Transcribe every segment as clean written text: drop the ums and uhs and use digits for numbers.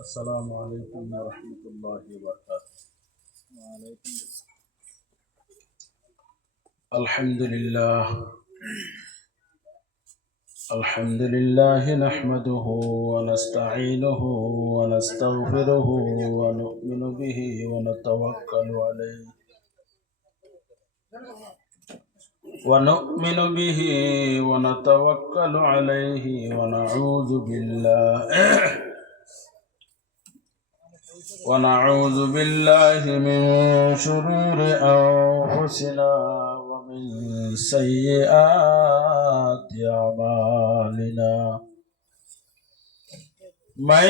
السلام عليكم ورحمة الله وبركاته. وعليكم الحمد لله نحمده ونستعينه ونستغفره ونؤمن به ونتوكل عليه ونعوذ بالله من شرور أنفسنا ومن سيئات أعمالنا. من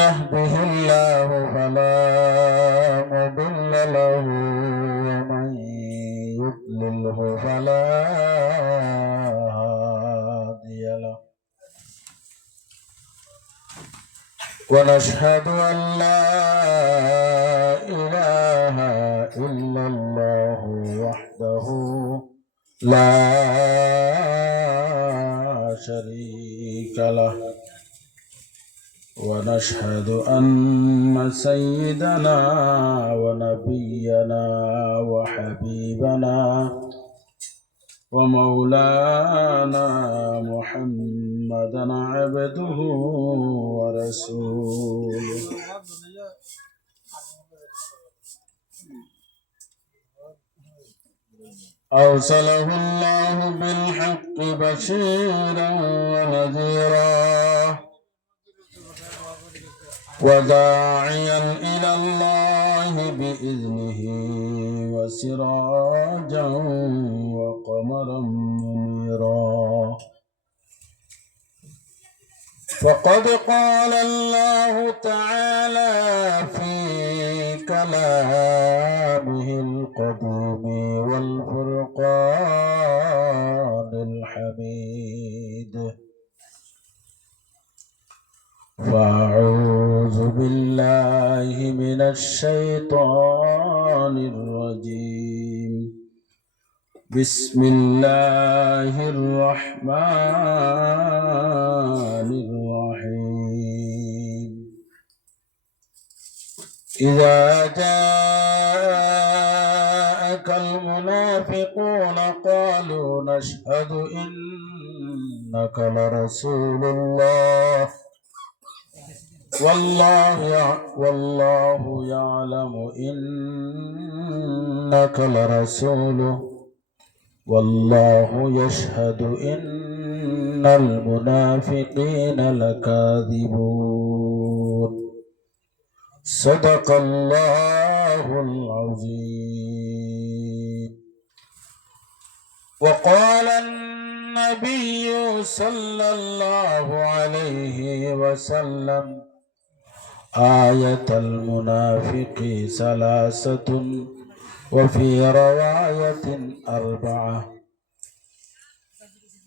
يهده الله فلا مضل له ومن يضلله فلا هادي له. ونشهد أن لا إله إلا الله وحده لا شريك له. ونشهد أن سيدنا ونبينا وحبيبنا ومولانا محمدا عبده ورسوله. أرسله الله بالحق بشيرا ونذيرا وداعيا إلى الله بإذنه وسراجا وقمرا منيرا. فقد قال الله تعالى في كلامه القديم والفرقان الحميد: فأعوذ بالله من الشيطان الرجيم. بسم الله الرحمن الرحيم. إذا جاءك المنافقون قالوا نشهد إنك لرسول الله والله يعلم إنك لرسوله والله يشهد إن المنافقين لكاذبون. صدق الله العظيم. وقال النبي صلى الله عليه وسلم: آية المنافق ثلاثة وفي رواية 4: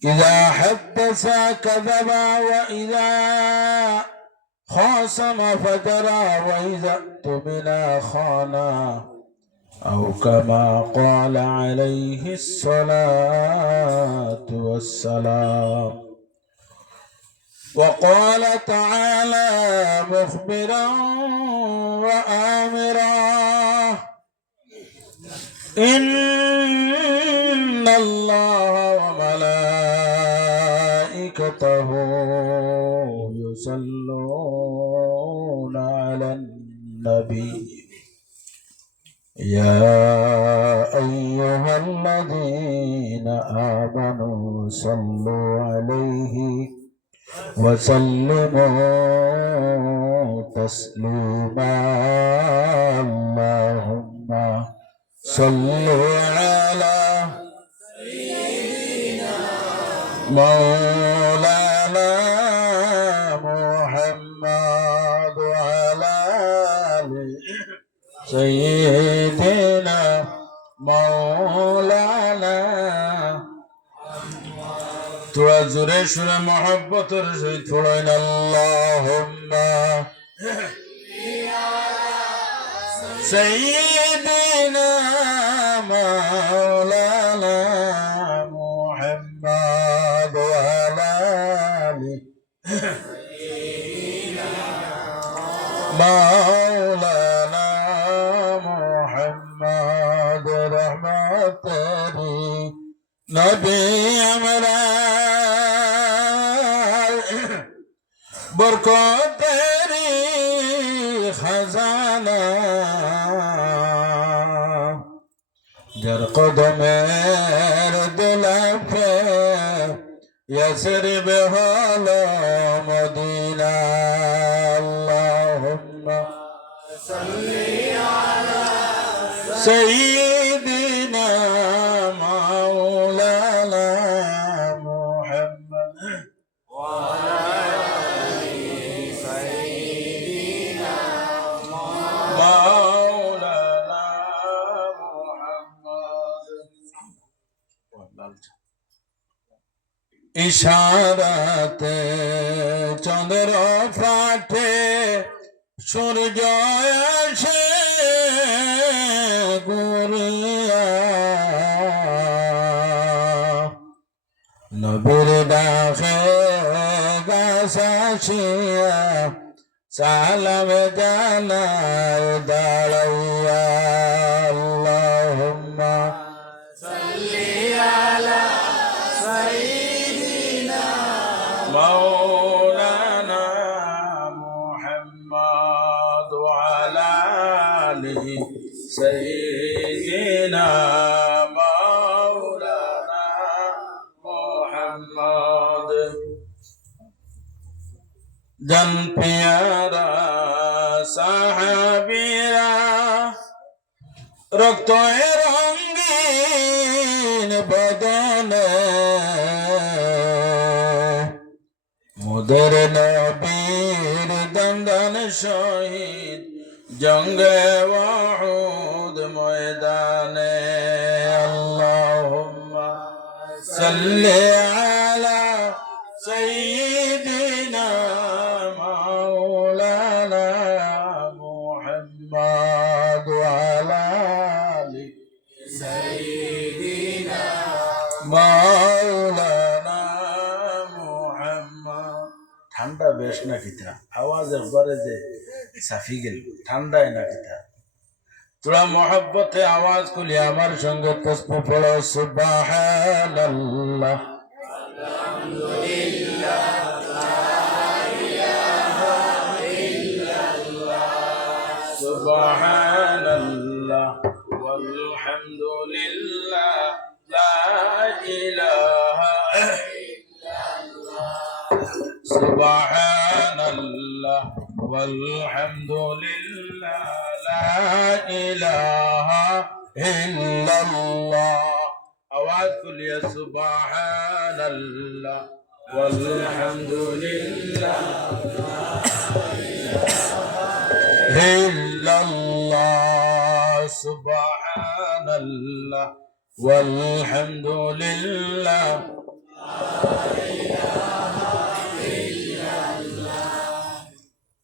إذا حدث كذب وإذا خاصم فجرا وإذا اؤتمن خانا، أو كما قال عليه الصلاة والسلام. وقال تعالى مخبرا وآمرا: إن الله وملائكته يصلون على النبي يا أيها الذين آمنوا صلوا عليه وسلموا تسليما. اللهم صلوا على سيدنا مولانا محمد وعلى آل سيدنا مولانا. توڑا زورے شورے محبت رسید پڑھائن اللہم سيدنا مولانا محمد وعلى آله مولانا محمد رحمة نبي আমরা বরকতেরি খাজানা যার কদমের দোলাফে ইয়াসরিব হলো মদিনা আল্লাহুম্মা সাল্লি আলা সাইয়্যিদিনা মাওলানা মুহাম্মদ ওয়া আলা আলি সাইয়্যিদিনা মাওলানা মুহাম্মদ ইশারাতে চন্দ্র ফাটে সূর্য আসে ঘুরিয়া নবীর ডাকে গাছাছিয়া সালাম জানাই দাঁড়াইয়া আল্লাহুম্মা সাল্লি আলা সাইয়্যিদিনা مولانا محمد وعلى آله سيدنا مولانا محمد جن پیارا সাহাবীরা রক্ত রঙিন বদনে মোদের নবীর দন্দন শহীদ জঙ্গে ওয়াহুদ ময়দানে আল্লাহুম্মা সাল্লি আলা সাইয়্যিদিনা মাওলানা মুহাম্মদ ওয়া আলা আলি সাইয়্যিদিনা মাওলানা ঠান্ডা বেশ না কিতা আওয়াজ একবারে যে সাফি গেল ঠান্ডায় না কিতা তোরা মোহাব্বতে আওয়াজ খুলি আমার সঙ্গে তসবিহ পড়ো সুবহানাল্লাহ আলহামদুলিল্লাহ লা ইলাহা ইল্লাল্লাহ সুবহানাল্লাহ ওয়ালহামদুলিল্লাহ লা ইলাহা سبحان الله والحمد لله لا إله إلا الله أوعد كل يا سبحان الله والحمد لله لا إله إلا الله سبحان الله والحمد لله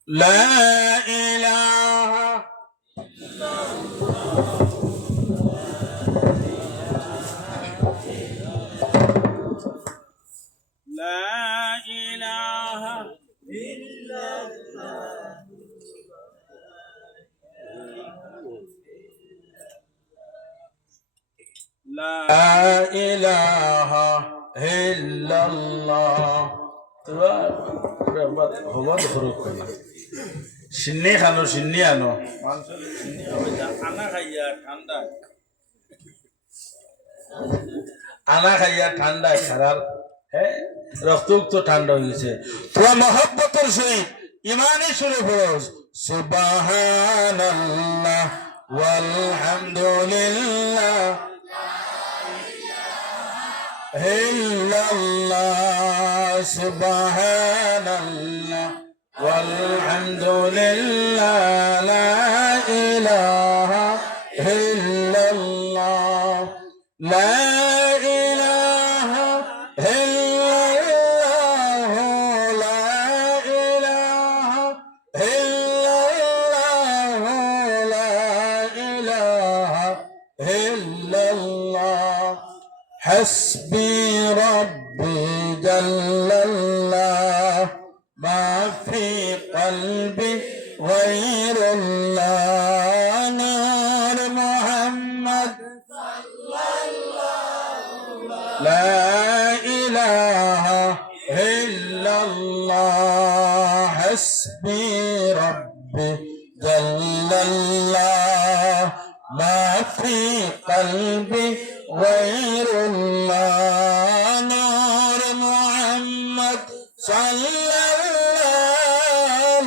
لا إله إلا الله لا إله إلا الله لا إله إلا الله হবাদ খরচ করলাম সিন্নি খানো সিন্নি আনো আনা খাইয়া ঠান্ডা আনা খাইয়া ঠান্ডা খারাপ হ্যাঁ রক্ত ঠান্ডা হয়ে গেছে তোরা মহব্বতের সহিত ইমানে শুরু করো সুবহানাল্লাহ ওয়ালহামদুলিল্লাহ ইল্লাল্লাহ সুবহানাল্লাহ walhamdulillah la ilaha illallah la ilaha illallah la ilaha illallah la ilaha illallah hasbi rabbi jallallah ما في قلبي গয়রুল্লাহ নূর মুহাম্মদ লা ইলাহা ইল্লাল্লাহ হাসবি রাব্বি জাল্লাল্লাহ মা ফি কলবি গয়রুল্লাহ নূর মুহাম্মদ সাল্লাল্লাহু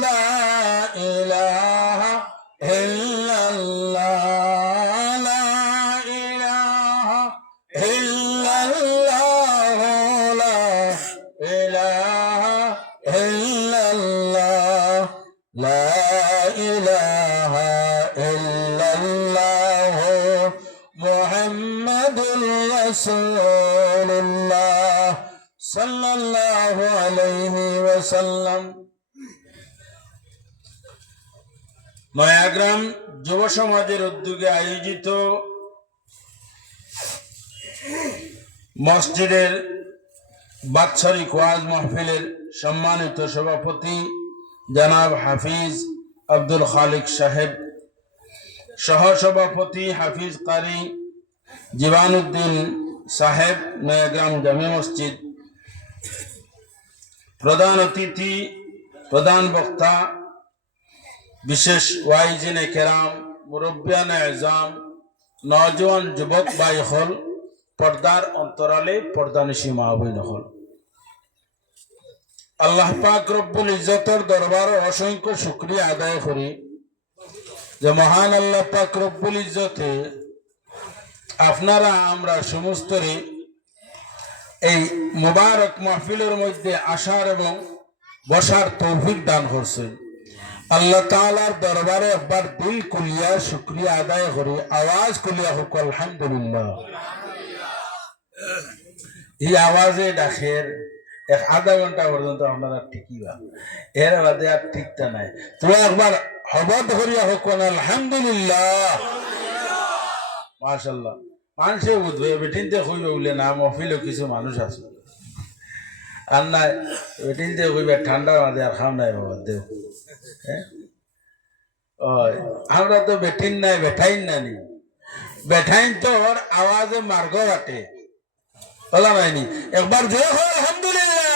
লা ইলাহা ইল্লাল্লাহ লা ইলাহা ইল্লাল্লাহ লা ইলাহা ইল্লাল্লাহ লা ইলাহা ইল্লাল্লাহ মুহাম্মাদুর রাসূলুল্লাহ সাল্লাল্লাহু আলাইহি ওয়াসাল্লাম। নয়াগ্রাম যুব সমাজের উদ্যোগে আয়োজিত মসজিদের বাৎসরিক ওয়াজ মাহফিলের সম্মানিত সভাপতি জনাব হাফিজ আব্দুল খালিক সাহেব, সহসভাপতি হাফিজ কারি জীবানুদ্দিন সাহেব নয়াগ্রাম জামে মসজিদ, প্রধান অতিথি, প্রধান বক্তা, বিশেষ ওয়াইজিনে কেরাম, মুরব্বিয়ান এজাম, নওজোয়ান যুবক ভাই হল, পর্দার অন্তরালে পর্দানিশী মা বোন হল, আল্লাহ পাক রব্বুল ইজ্জতের দরবারে অসংখ্য শুকরিয়া আদায় করি যে মহান আল্লাহ পাক রব্বুল ইজ্জতে আপনারা আমরা সমস্তরে এই মুবারক মাহফিলের মধ্যে আসার এবং বসার তৌফিক দান করছেন। আল্লাহ তাআলার দরবারে একবার দিল কুলিয়া শুকরিয়া আদায় করি, আওয়াজ কুলিয়া হোক আলহামদুলিল্লাহ। এই আওয়াজে ডাকের এক আধা ঘন্টা পর্যন্ত আপনারা ঠিকই বা, এর বাদে আর ঠিকটা নাই। তোমরা একবার হবদ করিয়া হোক আলহামদুলিল্লাহ। মাশাআল্লাহ। মানুষে বুঝবে বেটিনতে কইবে বলে না, মহফিলে কিছু মানুষ আছে আর নাই, বেটিনতে কইবে ঠান্ডা মাঝে আর খাম নাই বাবা দেব। হ্যাঁ, আমরা তো বেটিন নাই, বেঠাইন নানি, বেঠাইন তোর আওয়াজে মার্গ কাটে বলা নাইনি। একবার জয় হোক আলহামদুলিল্লাহ।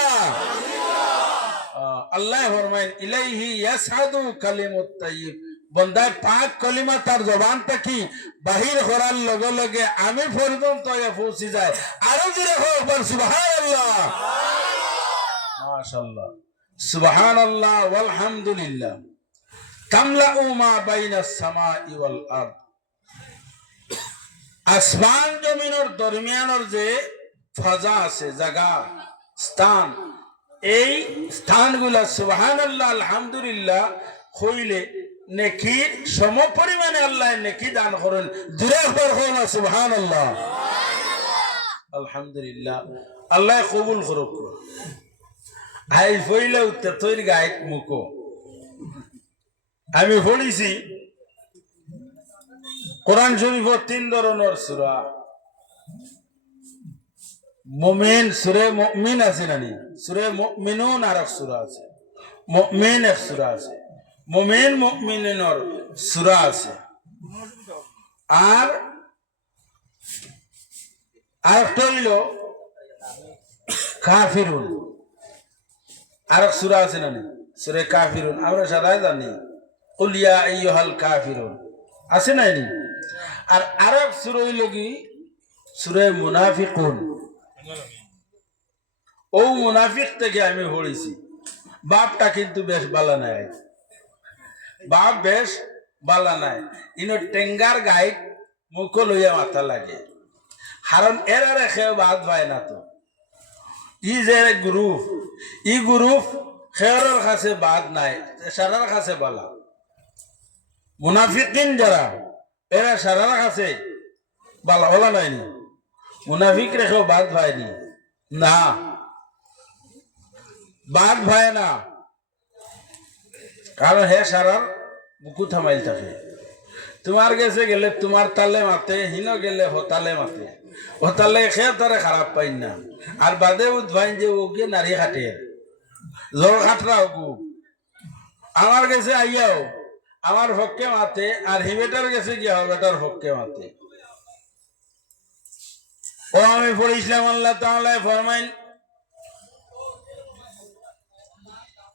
আল্লাহ ফরমাইন ইলাইহি ইয়াসআদু কালিমুত তাইয়্যিব, বন্দার পাক কলিমা তার জবান থেকে বাহির করার লগে লগে আমি পর্যন্ত পৌঁছে যায়। আরো জোরে হোক একবার সুবহানাল্লাহ। মাশাআল্লাহ, সুবহানাল্লাহ ওয়ালহামদুলিল্লাহ। তামলাউ মা বাইনাস সামাই ওয়াল আরদ, আসমান জমিনের দরমিয়ানের যে ফাজা আছে, জায়গা, স্থান, এই স্থানগুলা সুবহানাল্লাহ আলহামদুলিল্লাহ হইলে নেকির সম পরিমাণে আল্লাহ নেকি দান করেন। জোরে একবার হন সুবহানাল্লাহ আলহামদুলিল্লাহ। আল্লাহ কবুল করুক। আই ফইলে উত্তর তৈর গায়ক মুকো আমি পড়িছি কোরআন শরীফের 3 ধরনের সূরা। মুমিন, সূরা মুমিন আছে নানি, সূরা মুমিনুন আর এক সূরা আছে, মুমিন এক সূরা আছে, মুমিন মুমিনের সূরা আছে, আর আরেকটা হইল কাফিরুন, আর এক সূরা আছে নানি, সূরা কাফিরুন। আমরা সবাই জানি কুল ইয়া আইয়ুহাল কাফিরুন আছে নাইনি। আর আরেক সূরা হইল কি সূরা মুনাফিকুন। ও মুনাফিক থেকে আমি পড়েছি। বাপটা কিন্তু বেশ বালা নাই, বাপ বেশ বালা নাই। ইনো টেঙ্গার গাইড মুখ লইয়া মাথা লাগে, কারণ এর আর খেয়ে বাদ পায় না। তো ই যে গ্রুপ, ই গ্রুপ খেয়ারের কাছে বাদ নাই, সারার কাছে বালা। মুনাফিকিন যারা এরা সারার কাছে বালা বলা নাইনি, মুনাফিক রেখেও বাদ পায়নি না, বাদ ভাই না, কারণ হে সারার বুকু থামাইল থাকে। তোমার কাছে গেলে তোমার তালে মাতে, হিন গেলে হতালে মাতে, হতালে খেয়ে তারে খারাপ পাই না। আর বাদে উদ্ভাইন যে ওকে নারী খাটে, জোর খাটরা ওকু আমার কাছে আইয়াও আমার হককে মাতে, আর হিবেটার কাছে গিয়া বেটার হককে মাতে। ও আমি পড়েছিলাম আল্লাহ তাআলা ফরমাইন,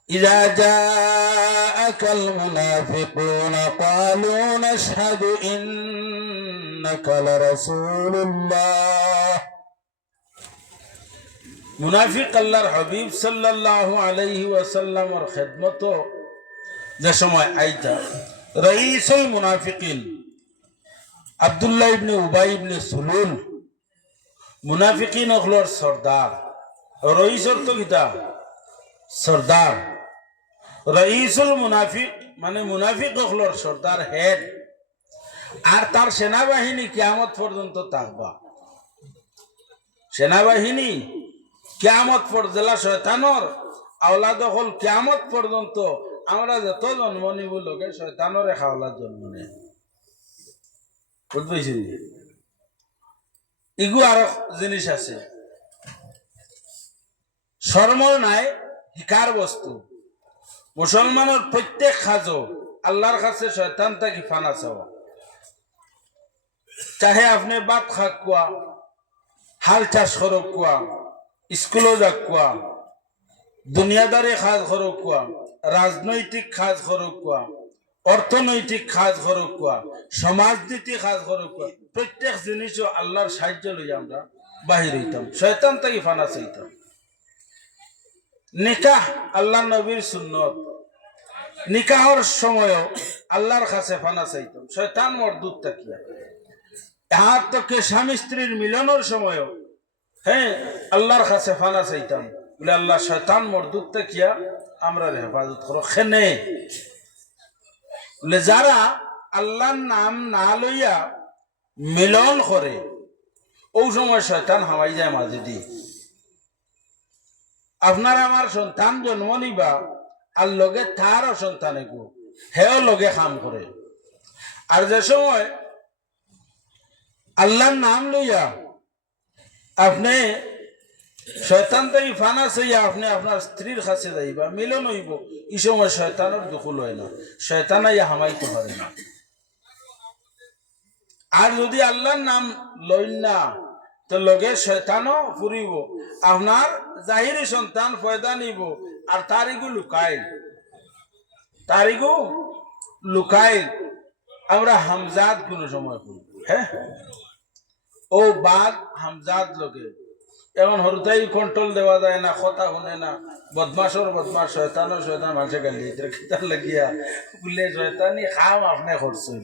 إذا جاءك المنافقون قالوا نشهد إنك لرسول الله। মুনাফিক আল্লাহর হাবিব সাল্লাল্লাহু আলাইহি ওয়াসাল্লামের খিদমত যে সময় আইতা, রাইসুল মুনাফিকিন আব্দুল্লাহ ইবনে উবাই ইবনে সুলুল মুনাফিকিন হলোর সর্দার। রাইসুল তো কিতা সর্দার, রাইসুল মুনাফিক মানে মুনাফিক হলোর সর্দার, হেড। আর তার সেনাবাহিনী কিয়ামত পর্যন্ত থাকবা। সেনাবাহিনী কিয়ামত পর্যন্ত, শয়তানর আওলাদ হল কিয়ামত পর্যন্ত। আমরা যত জন্ম নিব লোকে শয়তানর এক আওলাদ জন্ম নেয়, বুঝতে ইগু আর জিনিস আছে শর্মর নাই হিকার বস্তু। মুসলমানের প্রত্যেক খাজো আল্লাহর কাছে শয়তান তাকে ফানা চাওয়া। চাহে আপনি বাপ খাক কোয়া, হাল চাষ করক কোয়া, স্কুলও যাক কোয়া, দুনিয়াদারি খাজ করক কোয়া, রাজনৈতিক খাজ করক কোয়া, অর্থনৈতিক খাজ করক কোয়া, সমাজনীতি খাজ করক কোয়া, প্রত্যেক জিনিসও আল্লাহর সাহায্য লই আমরা বাহির হইতাম, শয়তান তাকে ফানা চাইতাম। নিকাহ আল্লাহ নবীর সুন্নত, নিকাহর সময়ও আল্লাহর কাছে ফানা চাইতাম, শয়তান মরদুদ তাকিয়া। হাত তোকে স্বামী স্ত্রীর মিলনের সময়ও হ্যাঁ আল্লাহর কাছে ফানা চাইতাম বলে আল্লাহ শয়তান মরদুদ তাকিয়া আমরা হেফাজত করো। খেনে বলে যারা আল্লাহর নাম না লইয়া মিলন করে ওই সময় শয়তান হাওয়াই যায় মাঝে দিয়ে। আপনার আমার সন্তান জন্ম নিবা আর লগে তারও সন্তানে গো হেও লগে কাম করে। আর যে সময় আল্লাহর নাম লইয়া আপনি শয়তান থেকে ফানা চাইয়া আপনি আপনার স্ত্রীর কাছে যাইবা, মিলন হইব, এই সময় শয়তানের দখল হয় না, শয়তান আইয়া হামাইতে পারে না। আর যদি আল্লাহর নাম লইন না তো লগে শয়তানও ফুরিব, আপনার জাহিরি সন্তান পয়দা নিব আর তারিগু লুকাইল, তারিগু লুকাইল। আমরা হামজাদ কোন সময় করব, হ্যাঁ ও বাদ হামজাদ লগে এমন হরুতাই কন্ট্রোল দেওয়া যায় না, কথা শুনে না, বদমাসর বদমাস, শয়তানও শয়তান, মানুষে গালি খিতার লাগিয়া বলে শয়তানি খাম আপনি করছেন,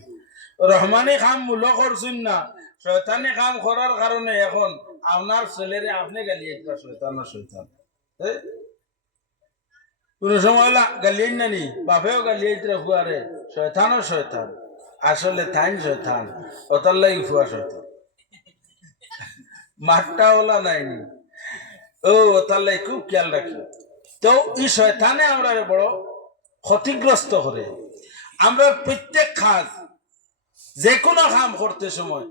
রহমানি খাম মূল্য করছেন না, শয়তানি কাম করার কারণে এখন আপনার ছেলেরে আপনি গালিয়ে দিবা শয়তানও শয়তান। কোন সময় গালিয়ে নানি বাপেও গালিয়ে দিতে ফুয়ারে শয়তানও শয়তান, আসলে থাইন শয়তান, ওতার লাগি ফুয়া শয়তান, মাঠটা ওলা নাইনি ও ওতার লাগি খুব খেয়াল রাখি। তো এই শয়তানে আমরা বড় ক্ষতিগ্রস্ত করে। আমরা প্রত্যেক কাজ যে কোনো কাম করতে সময়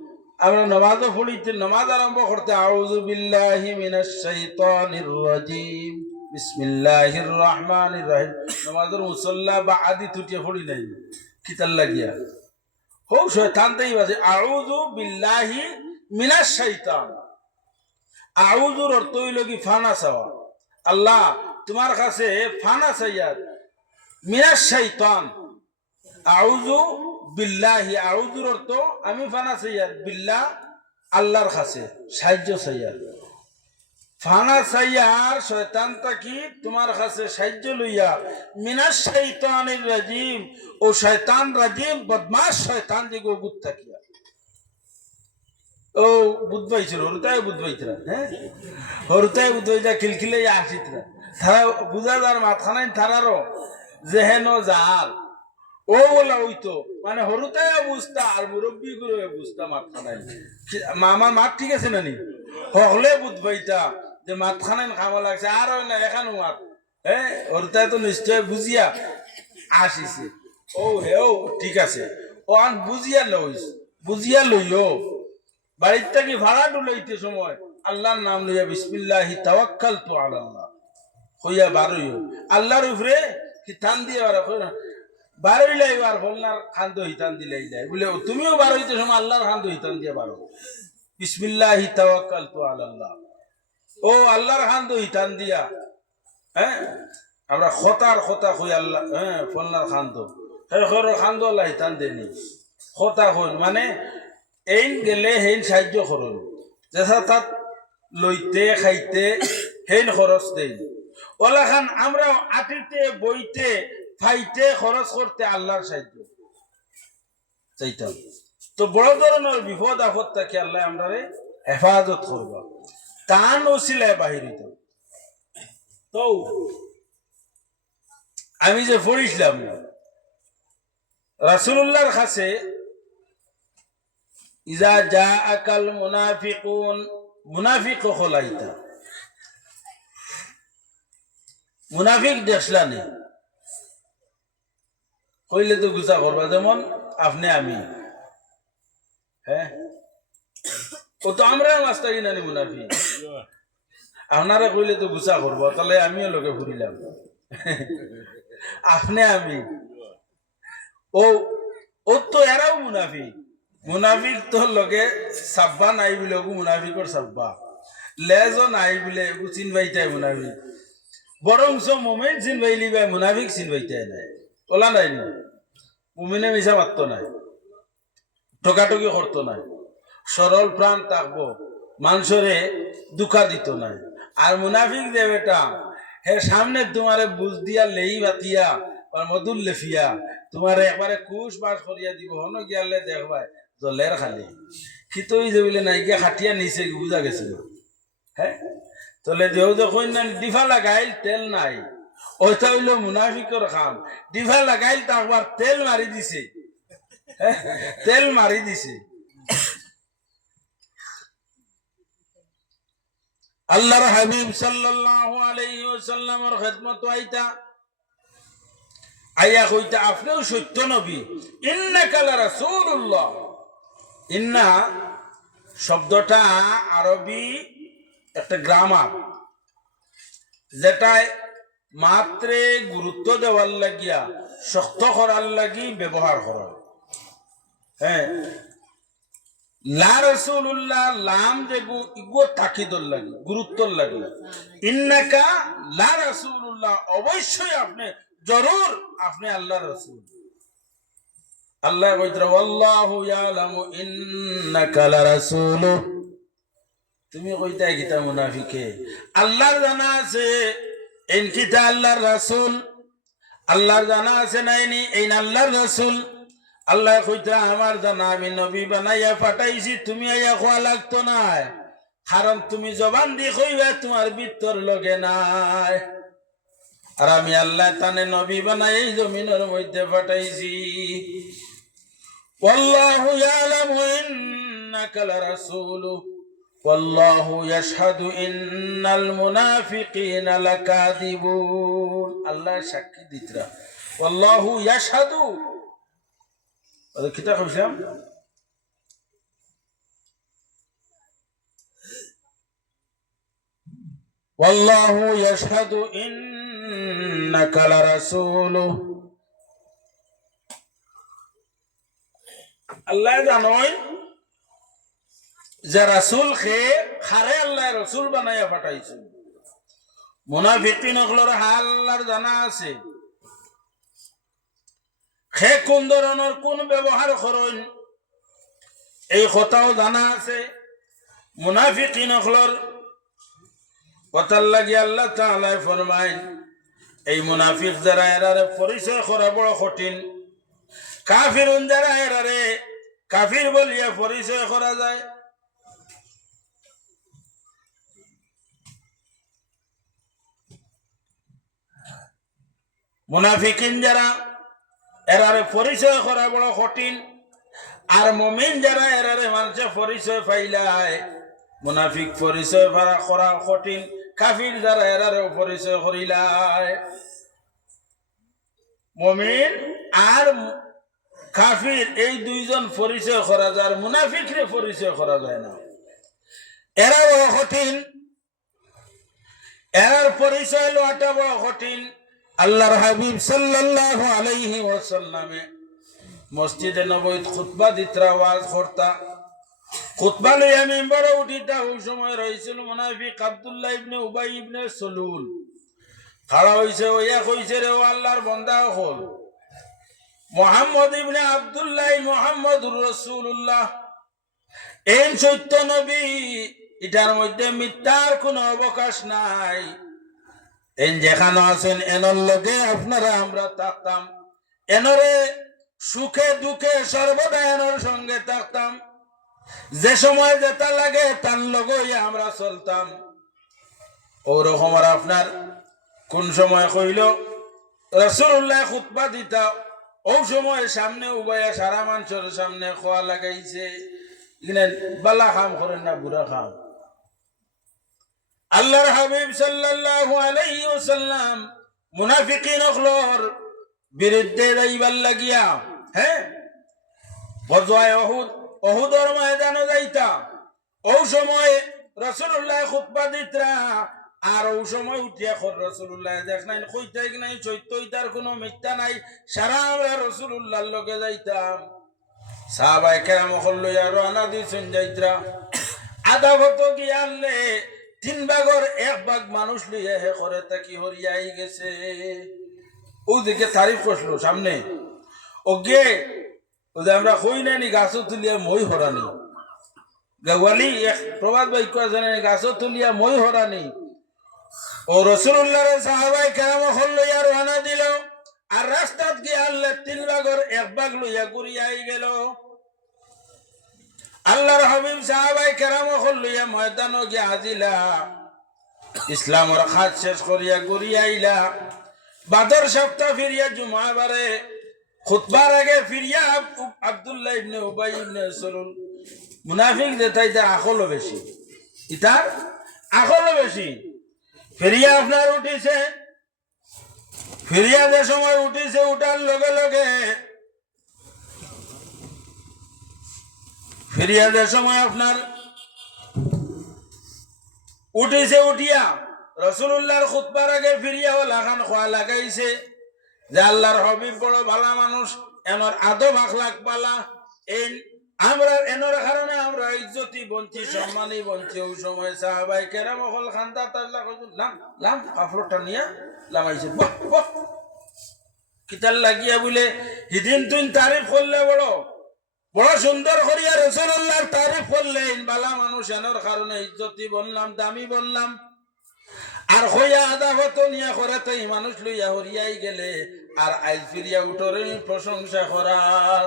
আমরা নামাজও পড়িতে, নামাজ আরম্ভ করতে আউযু বিল্লাহি মিনাশ শাইতানির রাজিম বিসমিল্লাহির রহমানির রহিম, নামাজের মুসল্লা বা আদি তুটিয়ে পড়ি নাই কিতাল লাগিয়া হো শয়তান দেই বাজে আউযু বিল্লাহি মিনাশ শাইতান। আউযুর অর্থ হইল কি ফানা চাওয়া, আল্লাহ তোমার কাছে ফানা চাইয়া, মিনাশ শাইতান আউযু বিল্লাহি, আউযুর অর্থ আমি ফানা চাইয়া, বিল্লাহ আল্লাহর কাছে সাহায্য চাইয়া, ফানা চাইয়ার শয়তানটা কি তোমার কাছে সাহায্য লইয়া, মিনাশ শাইতানির রাজিম ও শয়তান রাজিম বদমাশ শয়তান দিগো বুঝ থাকিয়া। ও বুধ পাইছিল হরুতায় বুধ পাইতরা, হ্যাঁ হরুতায় বুধ পাইতা খিলখিলে আসিতরা, তারা বুঝা যার মাথানাই তারারও যেহেন যার ও বলা হইতো মানে হরুতায় বুঝতা আর মুরব্বী করে বুঝতা মাথানাই। আমার মাঠ ঠিক আছে নানি হকলে বুধ পাইতা যে মাথানাই খাওয়া লাগছে আর হয় না এখানো মাত, হ্যাঁ হরুতায় তো নিশ্চয় বুঝিয়া আসিছে। ও হে ও ঠিক আছে, ও আন বুঝিয়া লইস, বুঝিয়া লইও বাড়ির থেকে ভাড়া লইতে সময় আল্লাহর নাম লইয়া বিসমিল্লাহি তাওয়াক্কালতু আলাল্লাহ হইয়া বারইও, আল্লাহর উপরে কি টান দিয়ে বারোইলাই আর ফলনার খান্দ হিতান দিলাই যায় বলে তুমিও বার হইতে সময় আল্লাহর খান্দ হিতান দিয়ে বারো বিসমিল্লাহি তাওয়াক্কালতু আলাল্লাহ ও আল্লাহর খান্দ হিতান দিয়া হ্যাঁ আমরা খতা কই আল্লাহ হ্যাঁ ফলনার খান্দ খান্দ আল্লাহ হিতান দেনি খতা কইন মানে এইন গেলে হেইন সাহায্য করুন যেসা তাত লইতে খাইতে হেইন খরচ দেই ওলা খান আমরা আটিতে বইতে ফাইতে খরচ করতে আল্লাহর সাহায্য চাইতাম তো বড় ধরনের বিপদ আপদ থাকে আল্লাহ আমরা হেফাজত করবা তান ওসিলায় বাহির হইত তো আমি যে পড়িছিলাম রাসূলুল্লাহর কাছে ইজা জাআকাল মুনাফিকুন মুনাফিক খলাইতা মুনাফিক দেখলানি কইলে তো গুছা করবা যেমন আপনি আমি হ্যাঁ ও তো আমরা মাস্টারি নানি মুনাফিক আপনারা কইলে তো গুছা করবো তাহলে আমিও লোকে ঘুরিলাম আপনি আমি ও ও তো এরাও মুনাফিক মুনাফিক তো লগে সাব্বা নাই বলে মুনাফিকর সাব্বা লেজও নাই বলে চিনবাইতাই মুনাফিক বরং মোমেন চিনবাইলি বা মুনাফিক চিনবাইতাই নাই ওলা নাই নি মুমিনে মিশা মাত্র নাই ঠকাঠকি করতো নাই সরল প্রাণ থাকবো মানুষরে দুঃখা দিত নাই আর মুনাফিক যে বেটা হে সামনে তোমারে বুঝ দিয়া লেই বাতিয়া মধুর লেফিয়া তোমারে একবারে কুশ বাস করিয়া দিব হন গিয়ালে দেখবাই জলের খালি খিতই যে বলে নাই গিয়া খাটিয়া নিচে বুঝা গেছিল হ্যাঁ তলে দেহ যখন না ডিফা লাগাইল তেল নাই ওইটা হইল মুনাফিকর খাম ডিফা লাগাইল তারপর তেল মারি দিছে তেল মারি দিছে আল্লাহর হাবিব সাল্লাল্লাহু আলাইহি ওয়াসাল্লামের খিদমত আইতা আইয়া কইতা আপনিও সত্য নবী ইন্নাকা লারাসূলুল্লাহ ইন্না শব্দটা আরবি একটা গ্রামার যেটায় মাত্রে গুরুত্ব দেওয়ার লাগিয়া শক্ত করার লাগি ব্যবহার করা হ্যাঁ লা রাসূলুল্লাহ লাম যে ইগো তাকিদর লাগি গুরুত্বর লাগি ইন্নাকা লা রাসূলুল্লাহ অবশ্যই আপনি জরুর আপনি আল্লাহর রাসূল আল্লাহ কইতরা আল্লাহু ইয়ালামু ইন্নাকা লা রাসূল তুমি কইতা কিতা মুনাফিকে আল্লাহর জানা আছে এন কিতা আল্লাহর রাসূল আল্লাহর জানা আছে নাইনি এই আল্লাহর রাসূল আল্লাহ কইতা আমার জানা আমি নবী বানাইয়া পাঠাইছি তুমি আইয়া খোয়া লাগতো না কারণ তুমি জবান দিয়ে কইবা তোমার ভিতর লগে নাই আর আমি আল্লাহ তানে নবী বানাই এই জমিনের মধ্যে পাঠাইছি ওয়াল্লাহু ইয়ালামু ইন্নাকা লারাসূলু ওয়াল্লাহু ইয়াশহাদু ইন্নাল মুনাফিকিনা লাকাযিবুন আল্লাহ সাক্ষী দিতরা ওয়াল্লাহু ইয়াশহাদু ওই কিতা কইলাম ওয়াল্লাহু ইয়াশহাদু ইন্নাকা লারাসূলু আল্লাহ জানোই যে রাসূল খে খারে আল্লাহ রাসূল বানাইয়া পাঠাইছে মুনাফিকিন হলর হাল আল্লাহর জানা আছে খে কোন ধরনের কোন ব্যবহার করেন এই কথাও জানা আছে মুনাফিকিন হলর কথার লাগি আল্লাহ তাআলা ফরমায় এই মুনাফিক যারা এরারে পরিচয় করা বড় কঠিন কাফিরুন যারা এরারে কাফির বলিয়া পরিচয় করা যায় মুনাফিকিন যারা এরারে পরিচয় করা বড় কঠিন আর মুমিন যারা এরারে মানুষের পরিচয় পাইলায় মুনাফিক পরিচয় করা কঠিন কাফির যারা এরারে পরিচয় করিলায় মুমিন আর কাফির এই দুইজন পরিচয় করা যায় মুনাফিকরে পরিচয় করা যায় না এরা বড় কঠিন এরার পরিচয় লওয়াটা বড় কঠিন আল্লাহর হাবিব সাল্লাল্লাহু আলাইহি ওয়াসাল্লামে মসজিদে নববীত খুতবা দিত্রা ওয়াজ করতা খুতবা লইয়া মিম্বরে উঠিতা ওই সময় রইছিল মুনাফিক আব্দুল্লাহ ইবনে উবাই ইবনে সলুল খাড়া হইছে ওইয়া কইছে রে ও আল্লাহর বান্দা হল মুহাম্মদ ইবনে আব্দুল্লাহ মুহাম্মদুর রাসূলুল্লাহ এই সত্য নবী এটার মধ্যে মিথ্যার কোনো অবকাশ নাই এন যেখানে আছেন এনর লগে আপনারা আমরা থাকতাম এনরে সুখে দুঃখে সর্বদা এনর সঙ্গে থাকতাম যে সময় যেটা লাগে তার লগে আমরা চলতাম ওরকম আর আপনার কোন সময় কইল রাসূলুল্লাহ খুতবা দিতা ও সময় সামনে উবাইয়া সারা মানুষের সামনে খোয়া লাগাইছে ইনে বালা খাম করেন না বুড়া খাম আল্লাহর হাবিব সাল্লাল্লাহু আলাইহি ওয়াসাল্লাম মুনাফিকিন অখলর বিরুদ্ধে যাইবার লাগিয়া হ্যাঁ গজওয়ায়ে উহুদের ময়দানে যাইতা ও সময় রাসূলুল্লাহ খুতবা দিতরা আর ও সময় উঠিয়া খর রাসূলুল্লাহ দেখ নাই কইতাই নাই সত্যইতার কোনো মিথ্যা নাই সারা আমরা রাসূলুল্লাহর লগে যাইতাম সাহাবায়ে কেরাম হল্লইয়া রওনা দিছেন যাইতরা আধা হত গিয়ালে 3 ভাগের 1 ভাগ মানুষ লইয়া হে করে তাকি হরিয়াই গেছে ওদিকে তারিফ করলো সামনে ওকে ওদের আমরা কই নানি গাছ তুলিয়া মই হরানি গাওয়ালি এক প্রবাদ বাক্য জানে গাছ তুলিয়া মই হরানি ও রাসূলুল্লাহর সাহাবায়ে কেরাম হল্লইয়া রওনা দিল আর রাস্তাত গিয়ে আল্লাহ 3 ভাগের 1 ভাগ লইয়া ঘুরিয়াই গেল আল্লাহর হাবিব সাহাবায়ে কেরাম হল্লইয়া ময়দানে গিয়ে হাজিলা ইসলামের খাত শেষ করিয়া ঘুরিয়াইলা বাদর সপ্তাহ ফিরিয়া জুমা বারে খুতবার আগে ফিরিয়া আব্দুল্লাহ ইবনে উবাই ইবনে সলুল মুনাফিক যেটাইতে আকলও বেশি ইতার আকলও বেশি ফিরিয়া আপনার উঠিছে ফিরিয়া যে সময় উঠিছে উঠার লগে লগে ফিরিয়া যে সময় আপনার উঠিছে উঠিয়া রাসূলুল্লাহর খুতবার আগে ফিরিয়া লাগান খোয়া লাগাইছে যে আল্লাহর হাবিব বড় ভালো মানুষ এনর আদব আখলাক পালা এই আমরা এনর কারণে আমরা ইজ্জতি বঞ্চি সম্মানী বঞ্চি ওই সময় সাহাবায়ে কেরাম হল খান্দা তাল্লা লাম লাম কাফরটা নিয়া লামাইছে বক বক কিতাল লাগিয়া বলে হিদিন তুই তারিফ করলে বড় বড় সুন্দর করিয়া রাসূলুল্লাহর তারিফ করলেন ভালো মানুষ এনর কারণে ইজ্জতি বললাম দামি বললাম আর হইয়া আদা হতো নিয়া করাতে মানুষ লইয়া হরিয়াই গেলে আর আইজ ফিরিয়া উঠরে প্রশংসা করার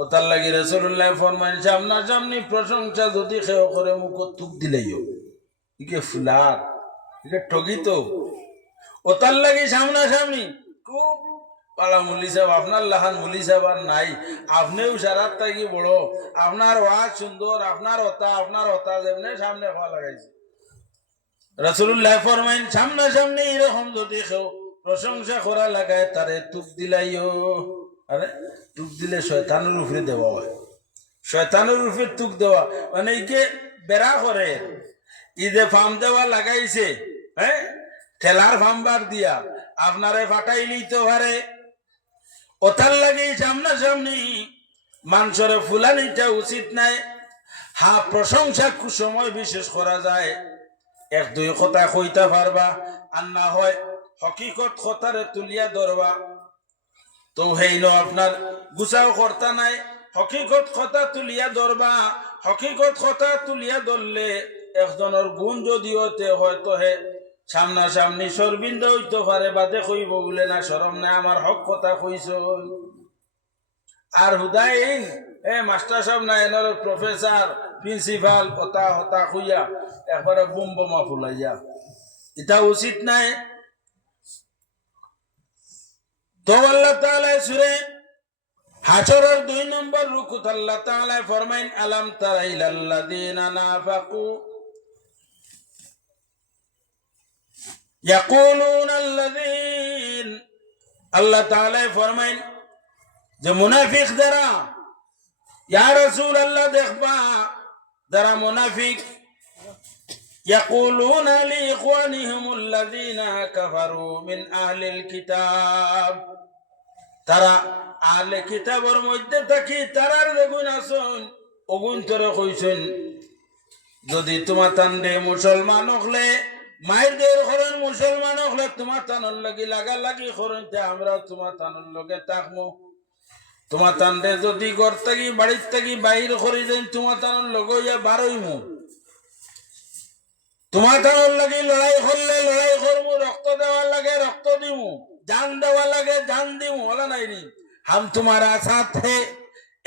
ও তার লাগি রাসূলুল্লাহ ফরমাইন সামনা সামনি প্রশংসা যদি কেউ করে মুখ তুক দিলেইও ইকে ফুলার ইকে ঠগিত ও তার লাগি সামনা সামনি খুব পালা মুলি সাহেব আপনার লাহান মুলি সাহেব আর নাই আপনিও সারাত থাকি বড় আপনার ওয়াজ সুন্দর আপনার হতা যেমনে সামনে হওয়া লাগাইছে রাসূলুল্লাহ ফরমাইন সামনা সামনে এরকম যদি কেউ প্রশংসা করা লাগায় তারে তুক দিলাইও আরে তুক দিলে শয়তানের উপরে দেওয়া হয় শয়তানের উপরে তুক দেওয়া মানে ইকে বেড়া করে ঈদে ফার্ম দেওয়া লাগাইছে হ্যাঁ ঠেলার ফার্মবার দিয়া আপনারে ফাটাই নিতে পারে ওটার লাগে সামনা সামনি মানুষের ফুলানিটা উচিত নাই হ্যাঁ প্রশংসা সময় বিশেষ করা যায় 1-2 কথা কইতা পারবা আর না হয় হকিকত কথারে তুলিয়া ধরবা তো হেইনো আপনার গুছাও করতা নাই হকিকত কথা তুলিয়া ধরবা হকিকত কথা তুলিয়া ধরলে একজনের গুণ যদি হতে হয়তো হে সামনা সামনি সরবিন্দ হইতে পারে বাদে কইব বলে না শরম নাই আমার হক কথা কইছ আর হুদাইন মাস্টার সাহেব না এনার প্রফেসর প্রিন্সিপাল কথা হতা কইয়া একবারে বুম বোমা ফুলাইয়া এটা উচিত নাই তো আল্লাহ তাআলা সূরা হাশরের 2 নম্বর রুকুত আল্লাহ তাআলা ফরমাইন আলাম তারা ইলাল্লাযিনা নাফাকু ইয়াকুলুনা আল্লাযিন আল্লাহ তাআলা ফরমাইন যে মুনাফিক যারা ইয়া রাসূলুল্লাহ দেখবা যারা মুনাফিক ইয়াকুলুনা লিইখওয়ানিহিমুল্লাযীনা কাফারু মিন আহলিল কিতাব, তারা আহলে কিতাবের মধ্যে থাকি তারার দেখুন আসুন অগুন তরে কইছেন যদি তোমার তান্ডে মুসলমান হলে মায়ের দের করেন, মুসলমান হলে তোমার তানোর লাগি লাগা লাগি করেন, আমরা তোমার তানোর লগে থাকবো। তোমার তান্ডে যদি ঘর থাকি বাড়ির থাকি বাইর করে দেন তোমার তানোর লগে ইয়া বারইমু। তোমার তানোর লাগি লড়াই করলে লড়াই করবো, রক্ত দেওয়ার লাগে রক্ত দিমু, জান দেওয়া লাগে জান দিমু। ওলা নাই নি हम तुम्हारा साथ है,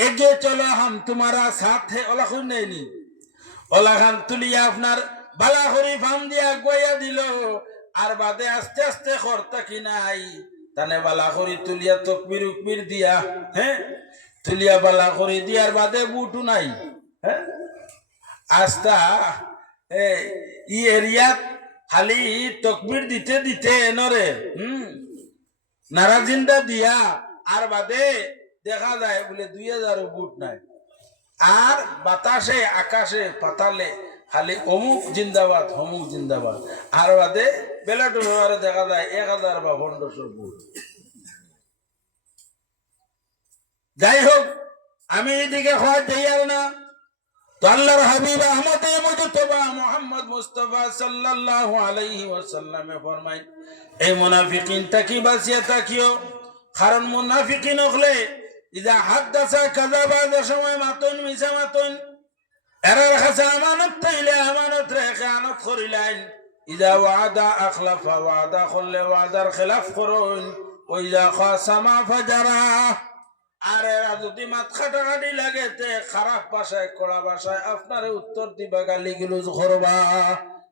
এগিয়ে চলো हम तुम्हारा साथ है, ওলা খুন নেই। ওলা খান তুলিয়া আপনার বালা হরি ফাম দিয়া গয়া দিল, আর বাদে আস্তে আস্তে খরতা কি নাই তানে বালা হরি তুলিয়া তকবির উকবির দিয়া, হ্যাঁ তুলিয়া বালা হরি দিয়ার বাদে বুটু নাই। হ্যাঁ আস্তা ই এরিয়াত খালি তকবির দিতে দিতে নরে নারাজিন্দা দিয়া আর বাদে দেখা যায় বলে 2000 বুট নাই, আর বাতাসে আকাশে পাতালে খালি অমুক জিন্দাবাদ অমুক জিন্দাবাদ, আর বাদে বেলা ডুবারে দেখা যায় 1000 বা 1500 বুট। যাই হোক আমি এদিকে খাওয়া যাই আর না, তো আল্লাহর হাবিব আহমদে মুজতবা মুহাম্মদ মুস্তাফা সাল্লাল্লাহু আলাইহি ওয়াসাল্লামে ফরমায় এই মুনাফিকিন তাকি বাঁচিয়া থাকিও, কারণ মুনাফিকিন হলে ইদা হাদাসা কাযাবা, যে সময় মাতুন মিছা মাতুন, এরার কাছে আমানত থাইলে আমানত রে খেয়ানত করিলেন, ইদা ওয়াদা আখলাফা, ওয়াদা করলে ওয়াদার খেলাফ করুন, ওইদা খাসামা ফাজারা, আর এরা যদি মাত খাটাখাটি লাগে তে খারাপ ভাষায় কড়া ভাষায় আপনারে উত্তর দিবা, গালি গিলুজ করবা।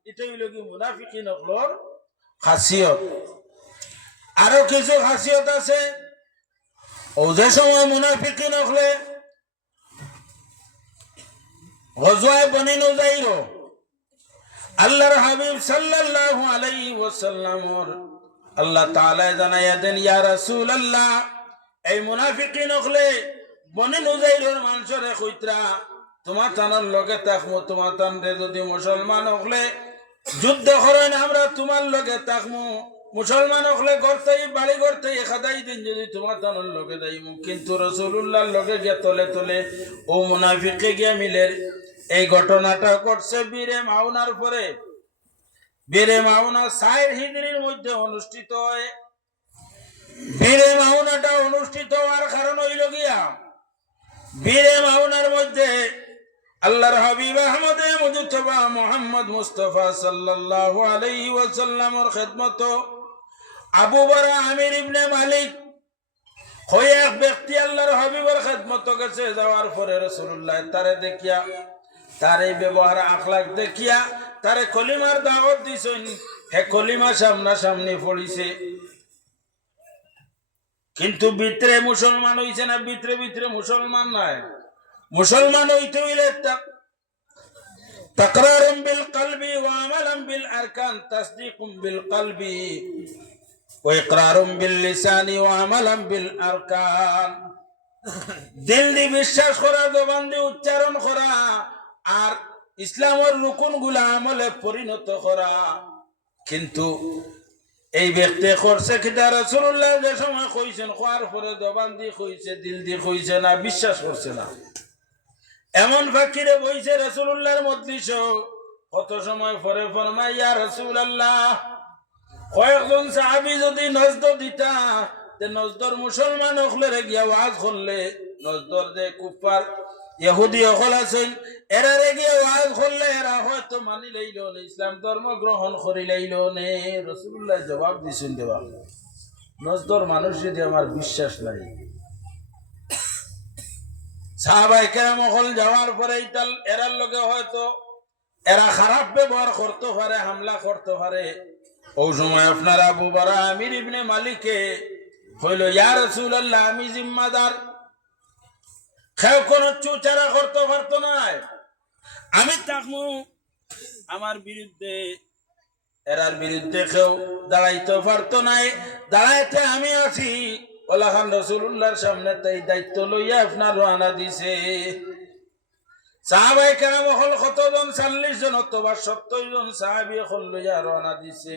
এটা হইল কি মুনাফিকিন হলর খাসিয়ত। আরো কিছু খাসিয়ত আছে। ও যে সময় মুনাফিকিন হলে গজওয়ায়ে বনি নুযায়র আল্লাহর হাবিব সাল্লাল্লাহু আলাইহি ওয়াসাল্লামর আল্লাহ তাআলা জানায়া দেন, ইয়া রাসূলুল্লাহ এই মুনাফিকিন হলে বনি নুযায়রের মানুষরে কইতরা তোমার তানোর লগে থাকমু, তোমার তানরে যদি মুসলমান হলে যুদ্ধ করেন আমরা তোমার লগে থাকমু, মুসলমান হলে করতে বাড়ি করতে খাদাই দিন যদি তোমার তানোর লগে যাইমু। কিন্তু রাসূলুল্লাহর লগে গিয়ে তলে তলে ও মুনাফিকে গিয়ে মিলের এই ঘটনাটা ঘটছে বীরে মাউনার পরে। বীরে মাউনা 4 হিজরির মধ্যে অনুষ্ঠিত হয়। বীরে মাউনাটা অনুষ্ঠিত হওয়ার কারণ হইল গিয়া বীরে মাউনার মধ্যে আল্লাহর হাবিব আহমদে মুজতবা মুহাম্মদ মুস্তাফা সাল্লাল্লাহু আলাইহি ওয়াসাল্লামের খিদমত আবু বরা আমির ইবনে মালিক হয়ে এক ব্যক্তি আল্লাহর হাবিবের খিদমত গেছে। যাওয়ার পরে রাসূলুল্লাহ তারে দেখিয়া, তার এই ব্যবহার আখলাক দেখিয়া তারে কলিমার দাওয়াত দিছেন। হে কলিমা সামনা সামনি পড়িছে, কিন্তু ভিতরে মুসলমান হইছে না, ভিতরে ভিতরে মুসলমান নাই। মুসলমান হইতে হইলে তাকরারুম বিল কলবি ওয়া আমালাম বিল আরকান, তাসদীকুম বিল কলবি ওয়া ইকরারুম বিল লিসানি ওয়া আমালাম বিল আরকান। দিল দিয়ে বিশ্বাস করা, জবান দিয়ে উচ্চারণ করা, আর ইসলামের রুকুনগুলা আমলে পরিণত করা। কিন্তু এই ব্যক্তি করছে কিনা রাসূলুল্লাহ যে সময় কইছেন, কোয়ার পরে জবান দিয়ে কইছে, দিল দিয়ে কইছে না, বিশ্বাস করছে না। এমন ফাকিরে বইছে রাসূলুল্লাহর মজলিস, কত সময় পরে ফরমায়, ইয়া রাসূলুল্লাহ কয়েকজন সাহাবী যদি নজদ দিতা, তে নজদর মুসলমান হলে গিয়া ওয়াজ করলে, নজদর যে কুফার ইহুদি হল আছেন এরারে গিয়ে ওয়াজ করলে এরা হয়তো মানি লইল না, ইসলাম ধর্ম গ্রহণ করি লইল নে। রাসূলুল্লাহ জবাব দিছেন, দেওয়া নজদর মানুষ যদি আমার বিশ্বাস নাই। সাহাবায়ে কেরাম হল যাওয়ার পরে এরার লগে হয়তো এরা খারাপ ব্যবহার করতে পারে, হামলা করতে পারে। ওই সময় আপনার আবু বরা আমির ইবনে মালিকে হইল, ইয়া রাসূলুল্লাহ আমি জিম্মাদার, কেউ কোনো চুচারা করতে পারতো না, আমি থাকবো, আমার বিরুদ্ধে এরার বিরুদ্ধে কেউ দাঁড়াইতে পারতো নাই, দাঁড়াইতে আমি আছি। ওলাখান রাসূলুল্লাহর সামনে তাই দায়িত্ব লইয়া আপনার রওনা দিছে। সাহাবায়ে কেরাম হল কতজন 40 জন অথবা 70 জন সাহাবী হল লইয়া রওনা দিছে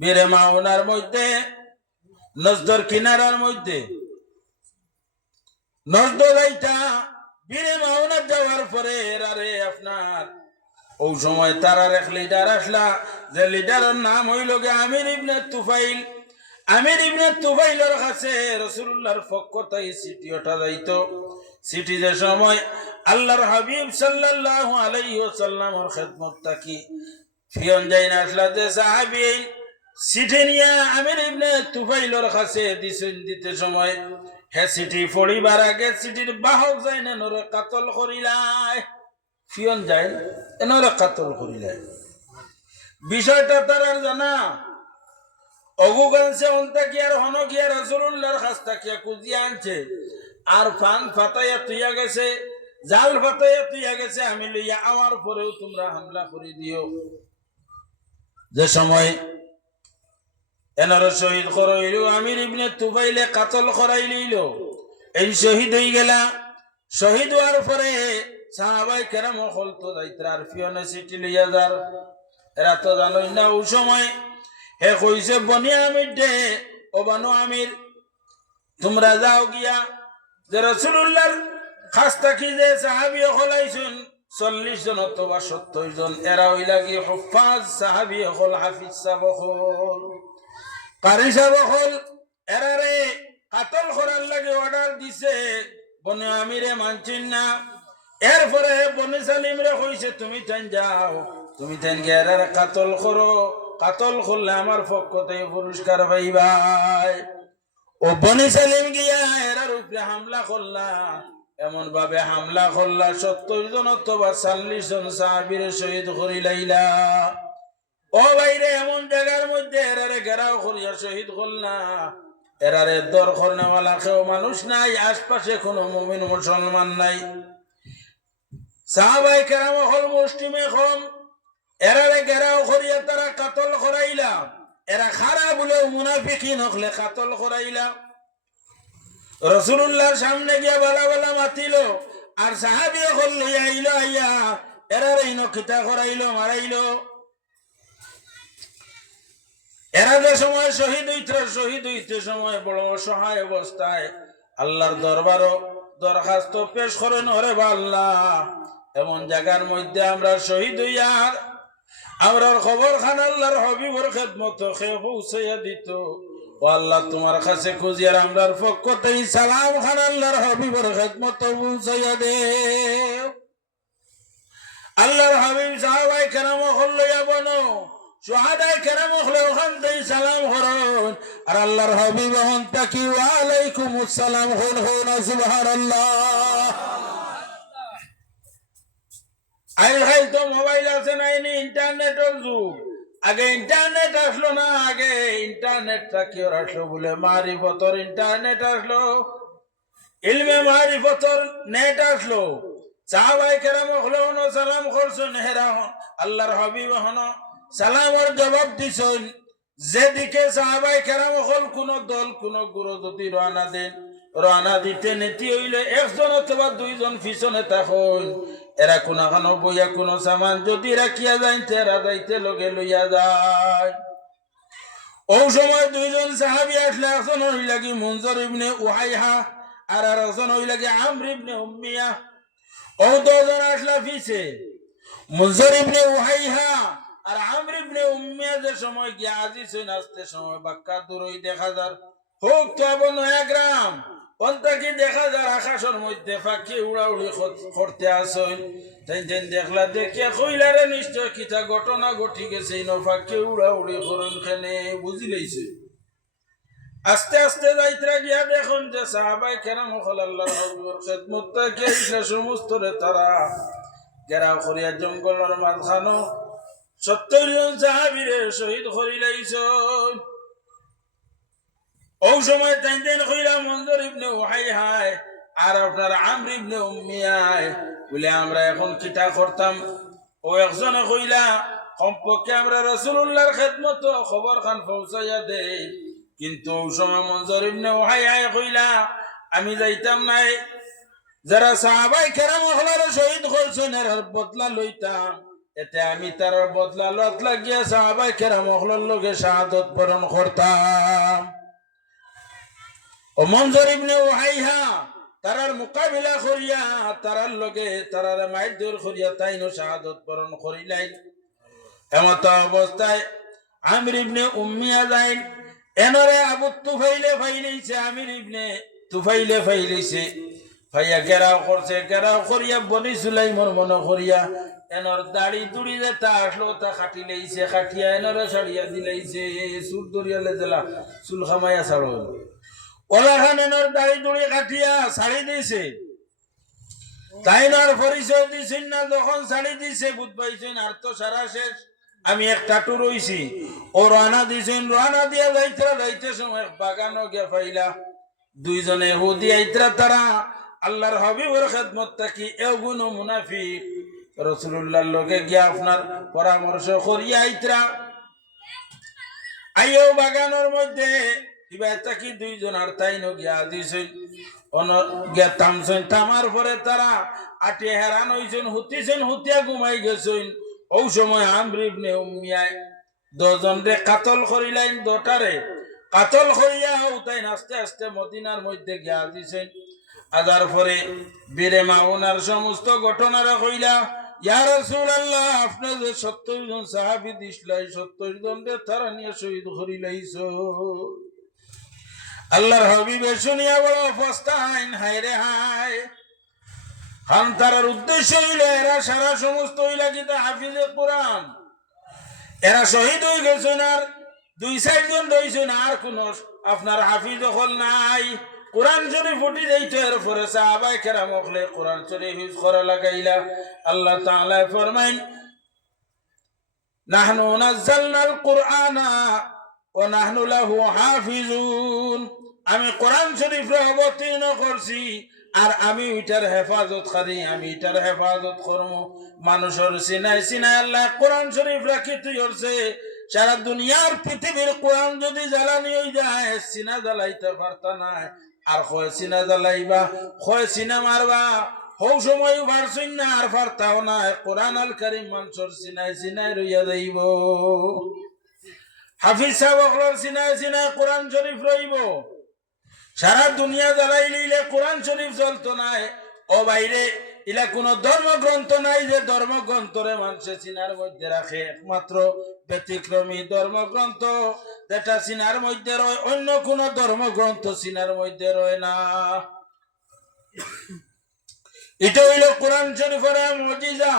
বীরে মাওনার মধ্যে নজদর কিনারার মধ্যে নজদর যাইতা বীরে মাওনা যাওয়ার পরে আরে আপনার ওই সময় তারা এক লিডার আসলা যে লিডারের নাম হইল গে আমির ইবনে তুফাইল। আমির ইবনে তুফাইলের কাছে রাসূলুল্লাহর পক্ষ থেকে চিঠি ওঠা যাইতো। চিঠি যে সময় আল্লাহর হাবিব সাল্লাল্লাহু আলাইহি ওয়াসাল্লামের খেদমত থাকি ফিয়ন যাইন আসলা যে সাহাবী চিঠি নিয়ে আমির ইবনে তুফাইলের কাছে দিতে সময় হে চিঠি পড়িবার আগে চিঠির বাহক যাই না নরে কাতল করিলাই ফিয়ন যাই এনরে কাতল করিলাই বিষয়টা তারা জানা অগুগানছে অন্তা কি আর হন গিয়া রাসূলুল্লাহর কাছ থেকে কুজিয়া আনছে আর ফান ফাতাইয়া তুইয়া গেছে জাল ফাতাইয়া তুইয়া গেছে আমি লইয়া আমার পরেও তোমরা হামলা করে দিও। যে সময় এনার শহীদ করাইল আমির ইবনে তুফাইলে কাতল করাইল এই শহীদ হয়ে গেলা। শহীদ হওয়ার পরে সাহাবায়ে কেরাম হল তো যাইত্রার ফিয়নে চিঠি লইয়া যার এরা তো জানোই না ওই সময় হে কইছে বনি আমির দে ও বানু আমির তোমরা যাও গিয়া যে রাসূলুল্লাহর খাস থাকি যে সাহাবী হল আইছুন 40 জন অথবা 70 জন এরা হইলা কি হুফাজ সাহাবী হল হাফিজ সাহাব হল কারি সাহাব হল এরারে কাতল করার লাগে অর্ডার দিছে বনি আমিরে মানছেন না। এরপরে বনি সালিম রে কইছে তুমি তাই যাও তুমি তাই গিয়ে এরারে কাতল করো কাতল করলে আমার পক্ষ থেকে পুরস্কার পাইবাই। ও বনি সালিম গিয়া এরার উপরে হামলা করলা এমন ভাবে হামলা করলা 70 জন অথবা 40 জন সাহাবীরে শহীদ করি লাইলা। ও বাইরে এমন জায়গার মধ্যে এরারে ঘেরাও করিয়া শহীদ করলা এরারে দর করনেওয়ালা কেউ মানুষ নাই আশপাশে কোনো মুমিন মুসলমান নাই। সাহাবায়ে কেরাম হল মুসলিমে কম এরারে ঘেরাও করিয়া তারা কাতল করাইলা এরা খারাপ বলেও মুনাফিকিন হকলে কাতল করাইলা। রাসূলুল্লাহর সামনে গিয়া বালা বালা মাতিল আর সাহাবী হল লইয়া আইলো আইয়া এরারে ইনো কিতা করাইলো মারাইলো। এরা যে সময় শহীদ হইতে সময় বড় অসহায় অবস্থায় আল্লাহর দরবারও দরখাস্ত পেশ করেন ওরে আল্লাহ এমন জায়গার মধ্যে আমরা শহীদ হইয়া আমরার খবর খান আল্লাহর হাবিবের খেদমত খেয়ে পৌঁছাইয়া দিত ও আল্লাহ তোমার কাছে খুঁজিয়ার আমরার পক্ষ থেকে সালাম খান আল্লাহর হাবিবের খেদমত পৌঁছাইয়া দে। আল্লাহর হাবিব সাহাবায়ে কেরাম হল লইয়া বনো সুহাদায়ে কেরাম হলে ওখান থেকে সালাম করুন আর আল্লাহর হাবিব হন তাকি ওয়া আলাইকুমুস সালাম হন সুবহানাল্লাহ। আইল তো মোবাইল আছে না ইন্টারনেটের যুগ আগে ইন্টারনেট আসলো না আগে ইন্টারনেটটা কি আসলো বলে মারিফতর ইন্টারনেট আসলো ইলমে মারিফতর নেট আসলো। সাহাবায়ে কেরাম হলো সালাম করছেন হেরা আল্লাহর হাবিব হন সালামের জবাব দিছেন যেদিকে সাহাবায়ে কেরাম হল কোন দল কোন গুরু যদি রানা দিতে নীতি হইলে একজন অথবা দুইজন পিছনে থাকুন এরা কোনখানো বইয়া কোন সামান যদি রাখিয়া যাইতে এরা যাইতে লগে লইয়া যায়। ও সময় দুইজন সাহাবী আসলে একজন হইল কি মুনজর ইবনে উহাইহা আর একজন হইল কি আমর ইবনে উম্মিয়া। ও দুজন আসলা পিছে মুনজর ইবনে উহাইহা আর আমর ইবনে উম্মিয়া যে সময় গিয়া আজিজ হইন আসতে সময় বাক্কা দূরই দেখা যার হোক তো আবার নয়া গ্রাম অন্তাকি দেখা যার আকাশের মধ্যে ফাঁকি উড়াউড়ি করতে আসইন তাই দেখলা দেখে কইলারে নিশ্চয় কিতা ঘটনা ঘটি গেছে ফাঁকি উড়াউড়ি করুন খানে বুঝি লইছে। আস্তে আস্তে যাইত্রা গিয়া দেখুন যে সাহাবায়ে কেরাম হল আল্লাহর হাবিবের খেদমত থেকে সমস্ত রে তারা ঘেরাও করিয়া জঙ্গলের মাঝখানো 70 জন সাহাবীরে শহীদ করি লাইছেন। ও সময় তাই কইলা মুনজর ইবনে উহাইহা আর আপনার আমর ইবনে উম্মিয়া বলে আমরা এখন কিতা করতাম। ও একজনে কইলা কমপক্ষে আমরা রাসূলুল্লাহর খেদমত খবর খান পৌঁছাইয়া দেই কিন্তু ও সময় মুনজর ইবনে উহাইহা কইলা আমি যাইতাম নাই যারা সাহাবায়ে কেরাম হলার শহীদ করছেন এর বদলা লইতাম, এতে আমি তার বদলা লত লাগিয়া সাহাবায়ে কেরাম হলার লগে শাহাদত বরণ করতাম। ও মনজুর ইবনে ওয়াইহা তারার মোকাবিলা করিয়া তারার লগে তারার মাইর দূর করিয়া তাইনো শাহাদত বরণ করিলেন। এমত অবস্থায় আমির ইবনে উম্মিয়া যাইন এনরে আবু তুফাইলে ফাইলেছে, আমির ইবনে তুফাইলে ফাইলেছে, ভাইয়া গেরাও করছে, গেরাও করিয়া বনি সুলাইমর মনে করিয়া এনর দাড়ি দুড়ি যে তা আসলো তা খাটি লাইছে, খাটিয়া এনরে ছাড়িয়া দিলাইছে, চুল দরিয়ালে জেলা চুল খামাইয়া ছাড়ো ওলা খান এনর দাড়ি দুড়ি কাটিয়া ছাড়ি দিয়েছে। তাইনার পরিচয় দিছেন না, যখন ছাড়ি দিছে বুধ পাইছেন আর তো সারা শেষ, আমি একটা টু রইছি। ও রানা দিছেন, রানা দিয়া যাইতে সময় বাগানো গিয়া পাইলা দুইজনে হুদি আইতরা, তারা আল্লাহর হাবিবের খেদমত থাকি এগুনো মুনাফিক রাসূলুল্লাহর লগে গিয়া আপনার পরামর্শ করিয়া আইতরা। আইও বাগানের মধ্যে ইবা থাকি দুইজন আর তাইনো গিয়া দিছেন, অন গিয়া থামছেন, থামার পরে তারা আটে হেরান হইছেন, হুতিছেন, হুতিয়া ঘুমাই গেছেন। ও সময় আমর ইবনে উম্মিয়ায় 10 জনরে কাতল করিলেন, 2টারে কাতল করিয়া উতাই আস্তে আস্তে মদিনার মধ্যে গিয়া দিছেন। আদার পরে বীরে মাউনার সমস্ত ঘটনারে কইলা, ইয়া রাসূলুল্লাহ আপনি যে 70 জন সাহাবী দিছলাই 70 জনরে তারা নিয়ে শহীদ করিলাইছো। আল্লাহর হাবিবে শুনিয়া বড় পস্তাইন, হায় রে হায়। হান্তারার উদ্দেশ্য হইল এরা সারা সমস্ত হইলা কিতা হাফিজে কোরআন, এরা শহীদ হয়ে গেছেন, আর 2-4 জন রয়েছেন, আর কোন আপনার হাফিজ হল নাই। কোরআন শরীফ ফুটি যাইতো, এর পরে সাহাবায়ে কেরাম হলে কোরআন শরীফ হিফজ করা লাগাইলা। আল্লাহ তাআলা ফরমাইন, নাহনু নাযালনাল কুরআনা ওয়া নাহনু লাহু হাফিজুন, আমি কোরআন শরীফ অবতীর্ণ করছি আর আমি ওইটার হেফাজত করি, আমি এটার হেফাজত করব। মানুষের সিনাই সিনাই আল্লাহ কোরআন শরীফ রাখি তুই করছে। সারা দুনিয়ার পৃথিবীর কোরআন যদি জ্বালানি হয়ে যায় সিনা জ্বালাইতে পারতা না, আর কয় সিনা জ্বালাইবা, কয় সিনা মারবা, হৌ সময় পারছই না আর পারতাও না। কোরআন আল কারীম মানুষের সিনাই সিনাই রইয়া যাইব। হাফিজ সাহেব সিনাই সিনাই কোরআন শরীফ রইব। সারা দুনিয়া জ্বালাই লইলে কোরআন শরীফ চলতো নাই। ও বাইরে ইলা কোন ধর্মগ্রন্থ নাই যে ধর্মগ্রন্থরে মানুষে সিনার মধ্যে রাখে। একমাত্র ব্যতিক্রমী ধর্মগ্রন্থ যেটা সিনার মধ্যে রয়, অন্য কোন ধর্মগ্রন্থ সিনার মধ্যে রয় না। এটা হইল কোরআন শরীফের মুজিজা।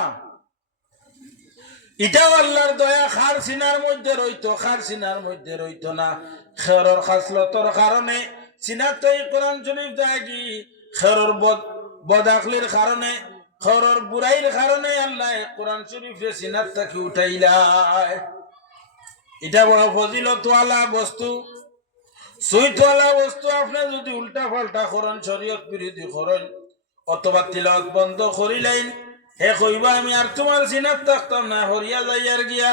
এটাও আল্লাহর দয়া। খার সিনার মধ্যে রইতো, খার সিনার মধ্যে রইতো না। খেরর খাসলতর কারণে সিনাতে কোরআন শরীফ দাগি, খেরর বদাখলির কারণে, খেরর বুরাইর কারণে আল্লাহ কোরআন শরীফে সিনাত থেকে উঠাইলাই। এটা বড় ফজিলতওয়ালা বস্তু, সৈতওয়ালা বস্তু। আপনি যদি উল্টা পাল্টা করেন, শরীয়ত বিরোধী করেন, অথবা তিলাওয়াত বন্ধ করিলেন, হে কইবা আমি আর তোমার সিনাত থাকতাম না, হরিয়া যাইয়ার গিয়া।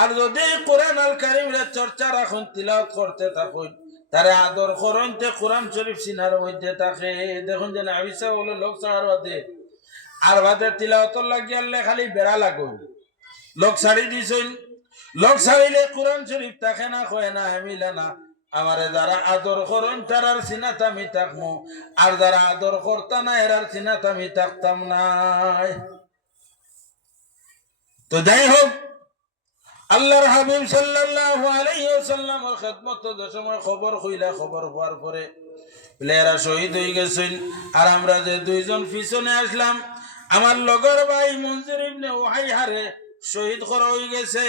আর যদি কোরআন আল কারীমের চর্চা রাখুন, তিলাওয়াত করতে থাকুন, তারে আদর করেন, তে কোরআন শরীফ সিনার মধ্যে থাকে। দেখুন যে আবিসা বলে লোক ছাড়ার বাদে আর বাদে তিলাওয়াত লাগিয়ালে খালি বেড়া লাগুন, লোক ছাড়ি দিছেন। লোক ছাড়িলে কোরআন শরীফ থাকে না, কয় না, মিলে না। আমারে যারা আদর করেন তারার সিনাত আমি থাকবো, আর যারা আদর করতা না এরার সিনাত আমি থাকতাম নাই। তো যাই হোক, আল্লাহর হাবিব সাল্লাল্লাহু আলাইহি ওয়াসাল্লামের খেদমত যে সময় খবর হইলা, খবর হওয়ার পরে বলে এরা শহীদ হয়ে গেছেন। আর আমরা যে 2 জন পিছনে আসলাম, আমার লগর ভাই মনজুর ইবনে ওয়াইহারে শহীদ করা হয়ে গেছে।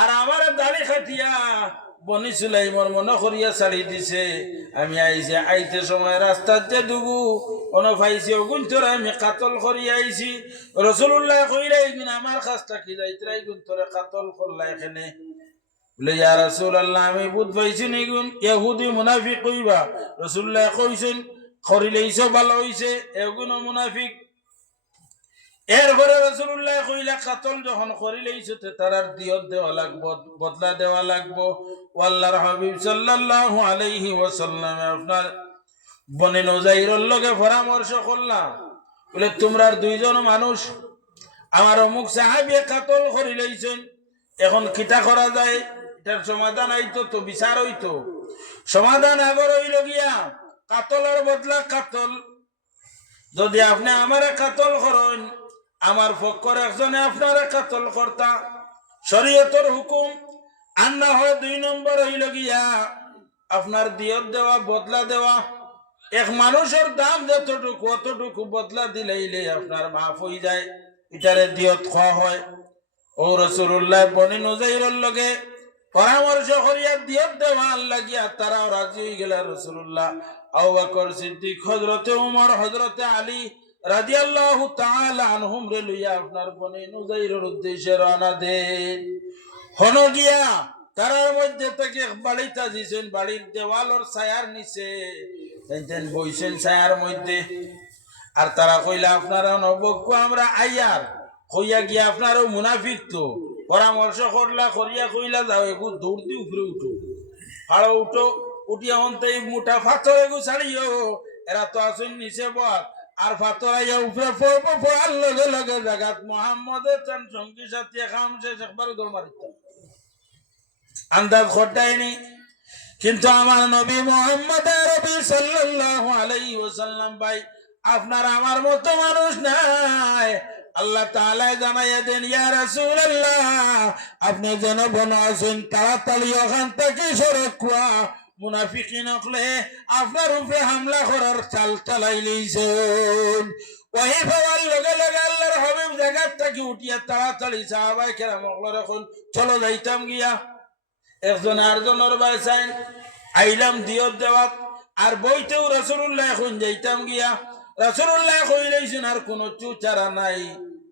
আর আমার দাড়ি খাটিয়া বনি সুলাইমর মনে করিয়া ছাড়ি দিছে। আমি আইতে সময় রাস্তার যে দুগু পাইছি, ওগুন তোরা আমি কাতল করিয়া আইছি। রাসূলুল্লাহ কইরা এইগুন আমার কাজটা কি যাইতরাই গুন তোরা কাতল করলা এখানে। বলে ইয়া রাসূলুল্লাহ আমি বুঝ পাইছি নিগুন ইহুদি মুনাফিক কইবা। রাসূলুল্লাহ কইছেন করিলেইছো ভালো হইছে, এগুন মুনাফিক। এরপরে রাসূলুল্লাহ কইলা কাতল যখন করিলেইছো তে তারার দিয়ত দেওয়া লাগবো, বদলা দেওয়া লাগবো। আল্লাহর হাবিব সাল্লাল্লাহু আলাইহি ওয়াসাল্লাম আপনার বনে নজাইরের লগে পরামর্শ করলাম। বলে তোমরা দুইজন মানুষ আমার অমুক সাহাবিয়ে কাতল করি লইছেন, এখন কিতা করা যায়? এটার সমাধান আইতো তো বিচার হইতো। সমাধান আগর হইল গিয়া কাতলের বদলা কাতল। যদি আপনি আমারে কাতল করেন, আমার পক্ষর একজনে আপনারে কাতল করতা, শরীয়তের হুকুম। আর না হয় 2 নম্বর হইল গিয়া আপনার দিয়ত দেওয়া, বদলা দেওয়া। এক মানুষের দাম যতটুকু অতটুকু বদলা দিলেইলে আপনার মাফ হয়ে যায়, এটারে দিয়ত খাওয়া হয়। ও রাসূলুল্লাহ বনি নুজাইরের লগে পরামর্শ করিয়া দিয়ত দেওয়া লাগিয়া তারাও রাজি হয়ে গেল। রাসূলুল্লাহ, আবু বকর সিদ্দিক, হযরতে ওমর, হযরতে আলী রাদিয়াল্লাহু তাআলা আনহুম রে লইয়া আপনার বনি নুজাইরের উদ্দেশ্যে রওনা দেন। হন গিয়া তারার মধ্যে থেকে বাড়িটা দিয়েছেন, বাড়ির দেওয়ালর ছায়ার নিচে বইছেন ছায়ার মধ্যে। আর তারা কইলা আপনারা নবক্য আমরা আইয়ার কইয়া গিয়া আপনারও মুনাফিক তো পরামর্শ করলা, করিয়া কইলা যাও এগু দৌড় দি উপরে উঠো, হাড়ো উঠো, উঠিয়া অন্তে মোটা ফাথর এগু ছাড়িও, এরা তো আসুন নিচে বল। আর ফাথর আইয়া উপরে পড়বো, পড়ার লগে লগে জাগাত মোহাম্মদের চান সঙ্গী সাথী খাম শেষ একবার দৌড় মারিতাম, আন্দাজ ঘটায়নি। কিন্তু আমার নবী মুহাম্মদ আরবি সাল্লাল্লাহু আলাইহি ওয়াসাল্লাম ভাই আপনার আমার মতো মানুষ নাই। আল্লাহ তাআলা জানাইয়া দেন, ইয়া রাসূলুল্লাহ আপনি যেন বন আছেন তাড়াতাড়ি ওখান থেকে সরে কুয়া, মুনাফিকিন হলে আপনার উপরে হামলা করার চাল চালাই লইছেন। ওই পাওয়ার লগে লগে আল্লাহর হাবিব জায়গা থেকে উঠিয়া তাড়াতাড়ি সাহাবায়ে কেরাম এখন চলো যাইতাম গিয়া। একজন আরেকজনের বাসায় আইলাম দিয়ত দেওয়াত, আর বইতেও রাসূলুল্লাহ এখন যাইতাম গিয়া। রাসূলুল্লাহ কইলেছেন আর কোনো চুচারা নাই,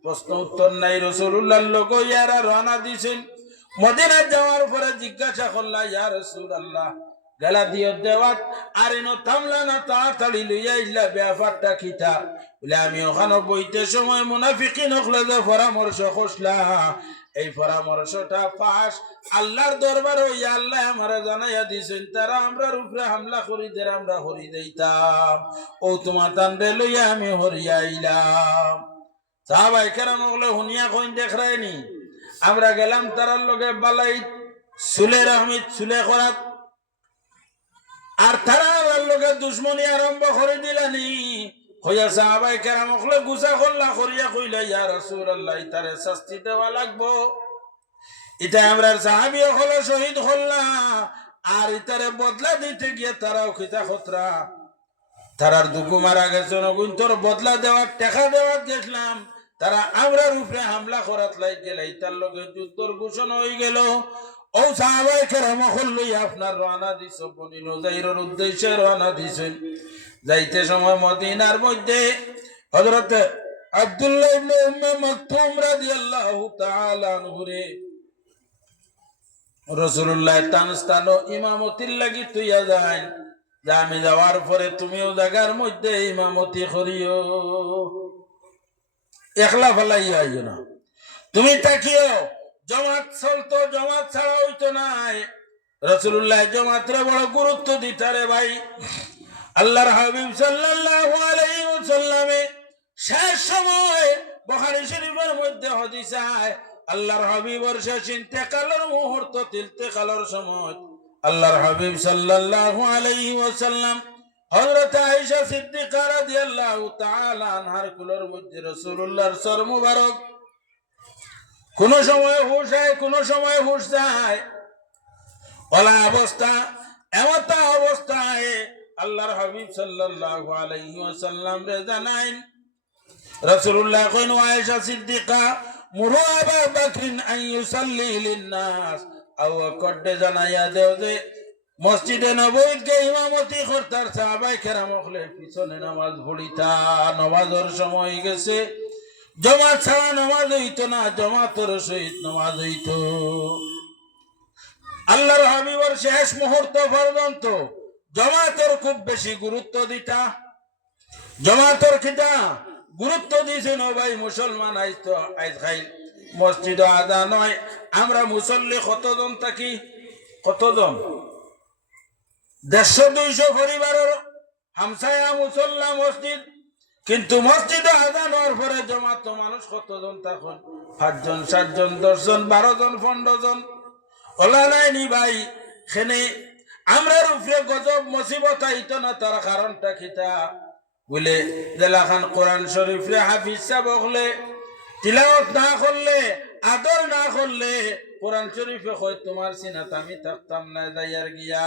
প্রশ্ন উত্তর নাই। রাসূলুল্লাহর লোক ইয়ারা রওনা দিছেন। মদিনা যাওয়ার পরে জিজ্ঞাসা করলা, ইয়া রাসূলুল্লাহ গেলা দিয়ত দেওয়াত আর এনো থামলা না, তাড়াতাড়ি লইয়া আইলা, ব্যাপারটা কিতা? বলে আমি ওখানে বইতে সময় মুনাফিকিন হলে যে পরামর্শ করলা, এই পরামর্শটা পাশ আল্লাহর দরবার হইয়া আল্লাহ আমারে জানাইয়া দিছেন তারা আমরার উপরে হামলা করি দের আমরা হরি দিতাম, ও তোমার তান্ডে লইয়া আমি হরিয়া আইলাম। সাহাবায়ে কেরাম ওগুলো হুনিয়া কইন দেখরাইনি। আমরা গেলাম তারার লগে বালাই সুলের আহমেদ সুলে করাত, আর তারা লগে দুশ্মনী আরম্ভ করে দিলানি। হইয়া সাহাবায়ে কেরাম ওগুলো গুছা করলা, করিয়া কইলা, ইয়া রাসূলুল্লাহ ইতারে শাস্তি দেওয়া লাগবো। এটা আমরা সাহাবী হলো শহীদ হল্লা, আর ইতারে বদলা দিতে গিয়ে তারাও খিতা খতরা, তারার দুঃখ মারা গেছে নগুন তোর বদলা দেওয়ার টাকা দেওয়ার দেখলাম, তারা আমরার উপরে হামলা করাত লাই গেল, তার লগে যুদ্ধর ঘোষণা হয়ে গেল। ও সাহাবায়ে কেরাম হল্লই আপনার রওনা দিছ, বনি নুজাইরের উদ্দেশ্যে রওনা দিছেন। যাইতে সময় মদিনার মধ্যে হযরত আব্দুল্লাহ ইবনে উম্মে মাকতুম রাদিয়াল্লাহু তাআলা আনহু রে রাসূলুল্লাহ তানস্তানো ইমামতির লাগি তুইয়া যান, যে আমি যাওয়ার পরে তুমিও জায়গার মধ্যে ইমামতি করিও, একলা ফেলাইয়া আইও না। তুমি তাকিও জমাত চলতো, জমাত ছাড়া হইতো নাই। রাসূলুল্লাহ জমাতরে বড় গুরুত্ব দিতারে ভাই। আল্লাহর হাবিব সাল্লাল্লাহু আলাইহি ওয়াসাল্লামে শেষ সময় বুখারী শরীফের মধ্যে হাদিস আয়, আল্লাহর হাবিবর শেষ ইন্তেকালের মুহূর্ত, ইন্তেকালের সময় আল্লাহর হাবিব সাল্লাল্লাহু আলাইহি ওয়াসাল্লাম হযরত আয়েশা সিদ্দিকা রাদিয়াল্লাহু তাআলা আনহার কুলের মধ্যে রাসূলুল্লাহর সর মুবারক কোন সময় হুশ হয়, কোন সময় হুশ যায়, ওলা অবস্থা এমতা অবস্থায় আল্লাহর হাবিব সাল্লাল্লাহু আলাইহি ওয়াসাল্লাম রে জানাইন, রাসূলুল্লাহ কইন আয়েশা সিদ্দিকা মুরু আবু বকর আন ইউসাল্লি লিন-নাস, আও কডে জানাইয়া দেও যে মসজিদে নববীতে ইমামতি করতার সাহাবায়ে কেরাম হলে পিছনে নামাজ পড়িতা। নামাজের সময় গেছে, জমাত ছাড়া নামাজ হইতো না, জমাতের সহিত নামাজ হইতো। আল্লাহর হাবিবর শেষ মুহূর্ত পর্যন্ত জমাতের খুব বেশি গুরুত্ব দিতা। জমাতের কিতা গুরুত্ব দিয়েছেন ও ভাই মুসলমান। আইজ তো আইজ খাই মসজিদ আদা নয়, আমরা মুসল্লি কতজন থাকি, কতজন 150-200 পরিবারের হামসায়া মুসল্লা মসজিদ, কিন্তু মসজিদে আজান হওয়ার পরে জমাত মানুষ কতজন তখন 5 জন 7 জন 10 জন 12 জন 15 জন ওলা নাইনি ভাই সেনে আমরার উপরে গজব মুসিবত আইতো না তার কারণটা কিতা বলে জেলাখান কোরআন শরীফ রে হাফিজ সাহেব হলে তিলাওয়াত না করলে আদর না করলে কোরআন শরীফে কয় তোমার সিনাত আমি থাকতাম না যাইয়ার গিয়া।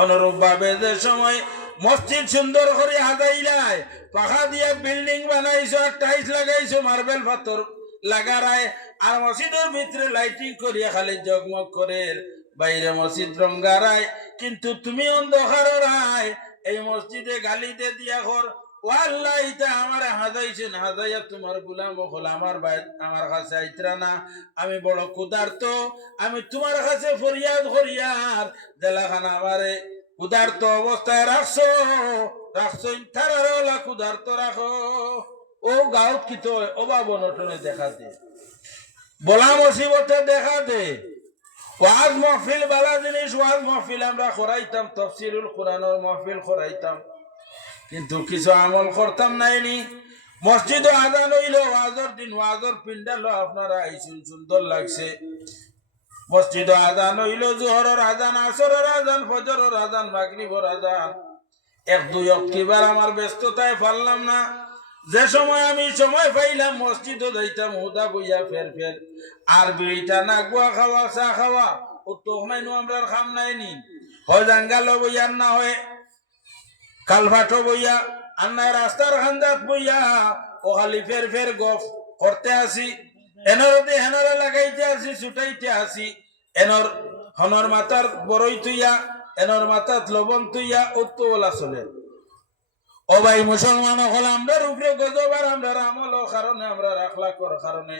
অনুরূপ ভাবে যে সময় মসজিদ সুন্দর করে হাজাইলাই পাখা দিয়া বিল্ডিং বানাইছো আর টাইলস লাগাইছো মার্বেল পাথর লাগারায় আর মসজিদের ভিতরে লাইটিং করিয়া খালি জগমগ করে বাইরে মসজিদ রঙ্গারায় কিন্তু তুমি অন্ধকার রায় এই মসজিদে গালিতে দিয়া কর ও আল্লাহ এটা আমার হাজাইছেন হাজাইয়া তোমার গুলাম হল আমার ভাই আমার কাছে আইতরা না আমি বড় ক্ষুধার্ত আমি তোমার কাছে ফরিয়াদ করিয়ার জেলাখানা আমারে ক্ষুধার্ত অবস্থায় রাখছো রাখছো তারা ক্ষুধার্ত রাখো ও গাঁত কি তো অভাব অনটনে দেখা দে বলা মুসিবতে দেখা দে ওয়াজ মাহফিল বালা জিনিস ওয়াজ মাহফিল আমরা করাইতাম তাফসীরুল কোরআনের মাহফিল করাইতাম কিন্তু কিছু আমল করতাম নাইনি। মসজিদ আজান হইল ওয়াজর দিন ওয়াজর পিন্ডালো আপনারা আইসুন সুন্দর লাগছে। মসজিদ আজান হইল জোহরের আজান আসরের আজান ফজরের আজান মাগরিবের আজান 1-2 অক্টোবর আমার ব্যস্ততায় পারলাম না। যে সময় আমি সময় পাইলাম মসজিদে যাইতাম হুদা বইয়া ফের ফের আর বিড়িটা না গুয়া খাওয়া চা খাওয়া ও তো নাইনো আমরা খাম নাইনি হয় জাঙ্গালো বইয়া না হয় কালভাটো বইয়া আন্নায় রাস্তার খান্দাত বইয়া ও খালি ফের ফের গফ করতে আসি এনরতে হেনরে লাগাইতে আসি ছুটাইতে আসি এনর হনর মাতার বড়ই তুইয়া এনর মাতাত লবণ তুইয়া উত্তোলা চলে। ও ভাই মুসলমান হল আমরা উপরে গজব আর আমরা আমল কারণে আমরা আখলাকর কারণে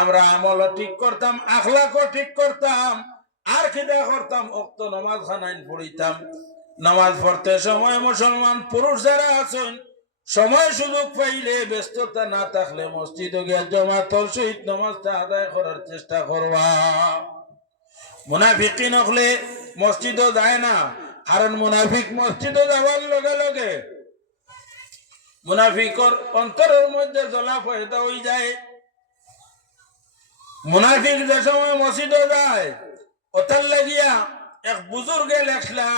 আমরা আমল ঠিক করতাম আখলাকও ঠিক করতাম আর খিদা করতাম অক্ত নামাজ খানাইন পড়িতাম। নামাজ পড়তে সময় মুসলমান পুরুষ যারা আছেন সময় সুযোগ পাইলে ব্যস্ততা না থাকলে মসজিদে গিয়ে জামাতের সহিত নামাজটা আদায় করার চেষ্টা করবা। মুনাফিকিন হলে মসজিদে যায় না কারণ মুনাফিক মসজিদে যাওয়ার লগে লগে মুনাফিকর অন্তরের মধ্যে জ্বলা পয়দা হয়ে যায়। মুনাফিক যে সময় মসজিদে যায় ওটার লাগিয়া এক বুজুর্গে লেখলা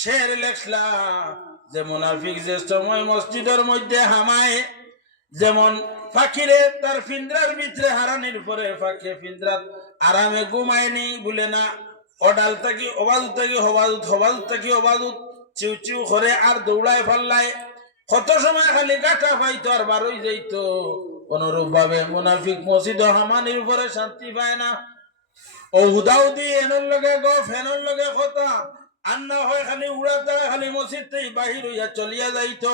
শের লেখলা যে মুনাফিক যে সময় মসজিদের মধ্যে হামায় যেমন ফাঁকিরে তার ফিন্দ্রার ভিতরে হারানির পরে ফাঁকে ফিন্দ্রাত আরামে ঘুমায়নি বলে না অডাল থাকি অবাদুত থাকি হবাদুত হবাদুত থাকি অবাদুত চিউ চিউ করে আর দৌড়ায় ফাল্লায় কত সময় খালি গাটা পাইতো আর বারোই যাইতো। অনুরূপ ভাবে মুনাফিক মসজিদ হামানির উপরে শান্তি পায় না ও হুদাউদি এনর লগে গফ এনর লগে কথা আন্না হয় খালি উড়াতে খালি মসজিদ থেকে বাহির হইয়া চলিয়া যাইতো।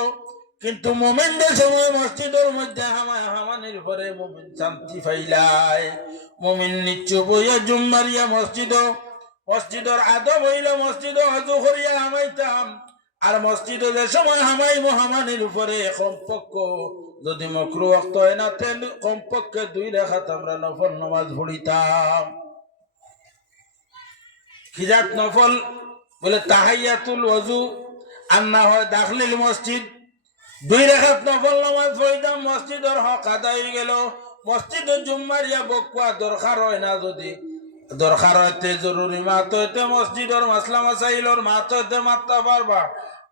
কিন্তু মোমেনদের সময় মসজিদের মধ্যে হামায় হামানির পরে মোমেন শান্তি পাইলাই। মোমেন নিচ্ছু বইয়া জুম মারিয়া মসজিদের আদব হইল মসজিদে হজু করিয়া হামাইতাম আর মসজিদে যে সময় হামাইব হামানির উপরে কমপক্ষ যদি মকরু ওয়াক্ত হয় না তাহলে কমপক্ষে 2 রাকাত আমরা নফল নামাজ পড়িতাম। খিজাত নফল বলে তাহিয়াতুল ওযু আর না হয় দাখিল মসজিদ 2 রাকাত নফল নামাজ পড়িতাম মসজিদের হক আদায় হয়ে গেল। মসজিদে জুম্মারিয়া বকুয়া দরকার হয় না যদি দরকার হইতে জরুরি মাত হইতে মসজিদের মাসলা মাসাইলর মাত হইতে মাত্তা পারবা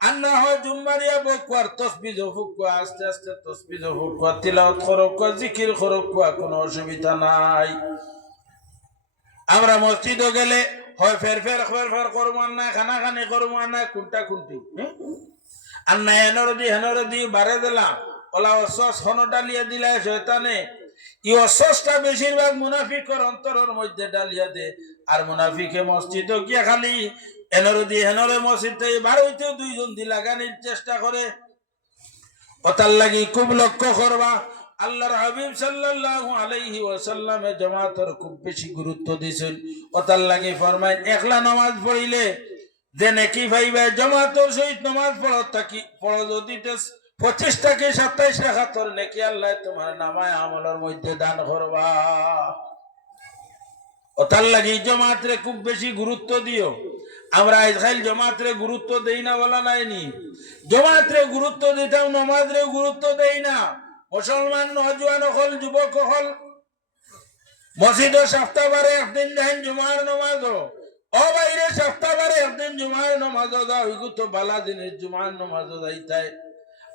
আর না হয় জুম্মারিয়া বকুয়ার তসবিহ ফুকুয়া আস্তে আস্তে তসবিহ ফুকুয়া তিলাওয়াত করুক জিকির করুক কোনো অসুবিধা নাই। আমরা মসজিদে গেলে হয় ফের ফের করবো না খানাখানি করবো না কুন্টা কুন্টি আর না হেনরে দি বারে দিলাম ওলা অসস হন ডালিয়া দিলা শয়তানে ই অসসটা বেশিরভাগ মুনাফিকর অন্তরের মধ্যে ডালিয়া দে আর মুনাফিকে মসজিদে গিয়া খালি হেনরে মসজিদ থেকে বার হইতে 2 জন দি লাগানির চেষ্টা করে। ওটার লাগি খুব লক্ষ্য করবা আল্লাহর হাবিব সাল্লাল্লাহু আলাইহি ওয়াসাল্লাম জামাতের খুব বেশি গুরুত্ব দিয়েছেন। ওটার লাগি ফরমায় একলা নামাজ পড়িলে যে নেকি পাইবে জামাতের সহিত নামাজ পড়ো যদি 25 থেকে 27 রাকাতের নেকি আল্লাহ তোমার নামায় আমলের মধ্যে দান করবা। ওটার লাগি জামাতরে খুব বেশি গুরুত্ব দিও আমরা আজকাল জমাতরে গুরুত্ব দেই না বলা নাইনি, জমাতরে গুরুত্ব দিতাম, নমাজরে গুরুত্ব দেই না। মুসলমান নজওয়ান হল, যুবক হল, মসজিদ সপ্তাহবারে একদিন যাইন জুমার নমাজ, ও বাইরে সপ্তাহবারে একদিন জুমার নমাজ যাও, এগুলো তো বালা জিনিস, জুমার নমাজ যাইতাই।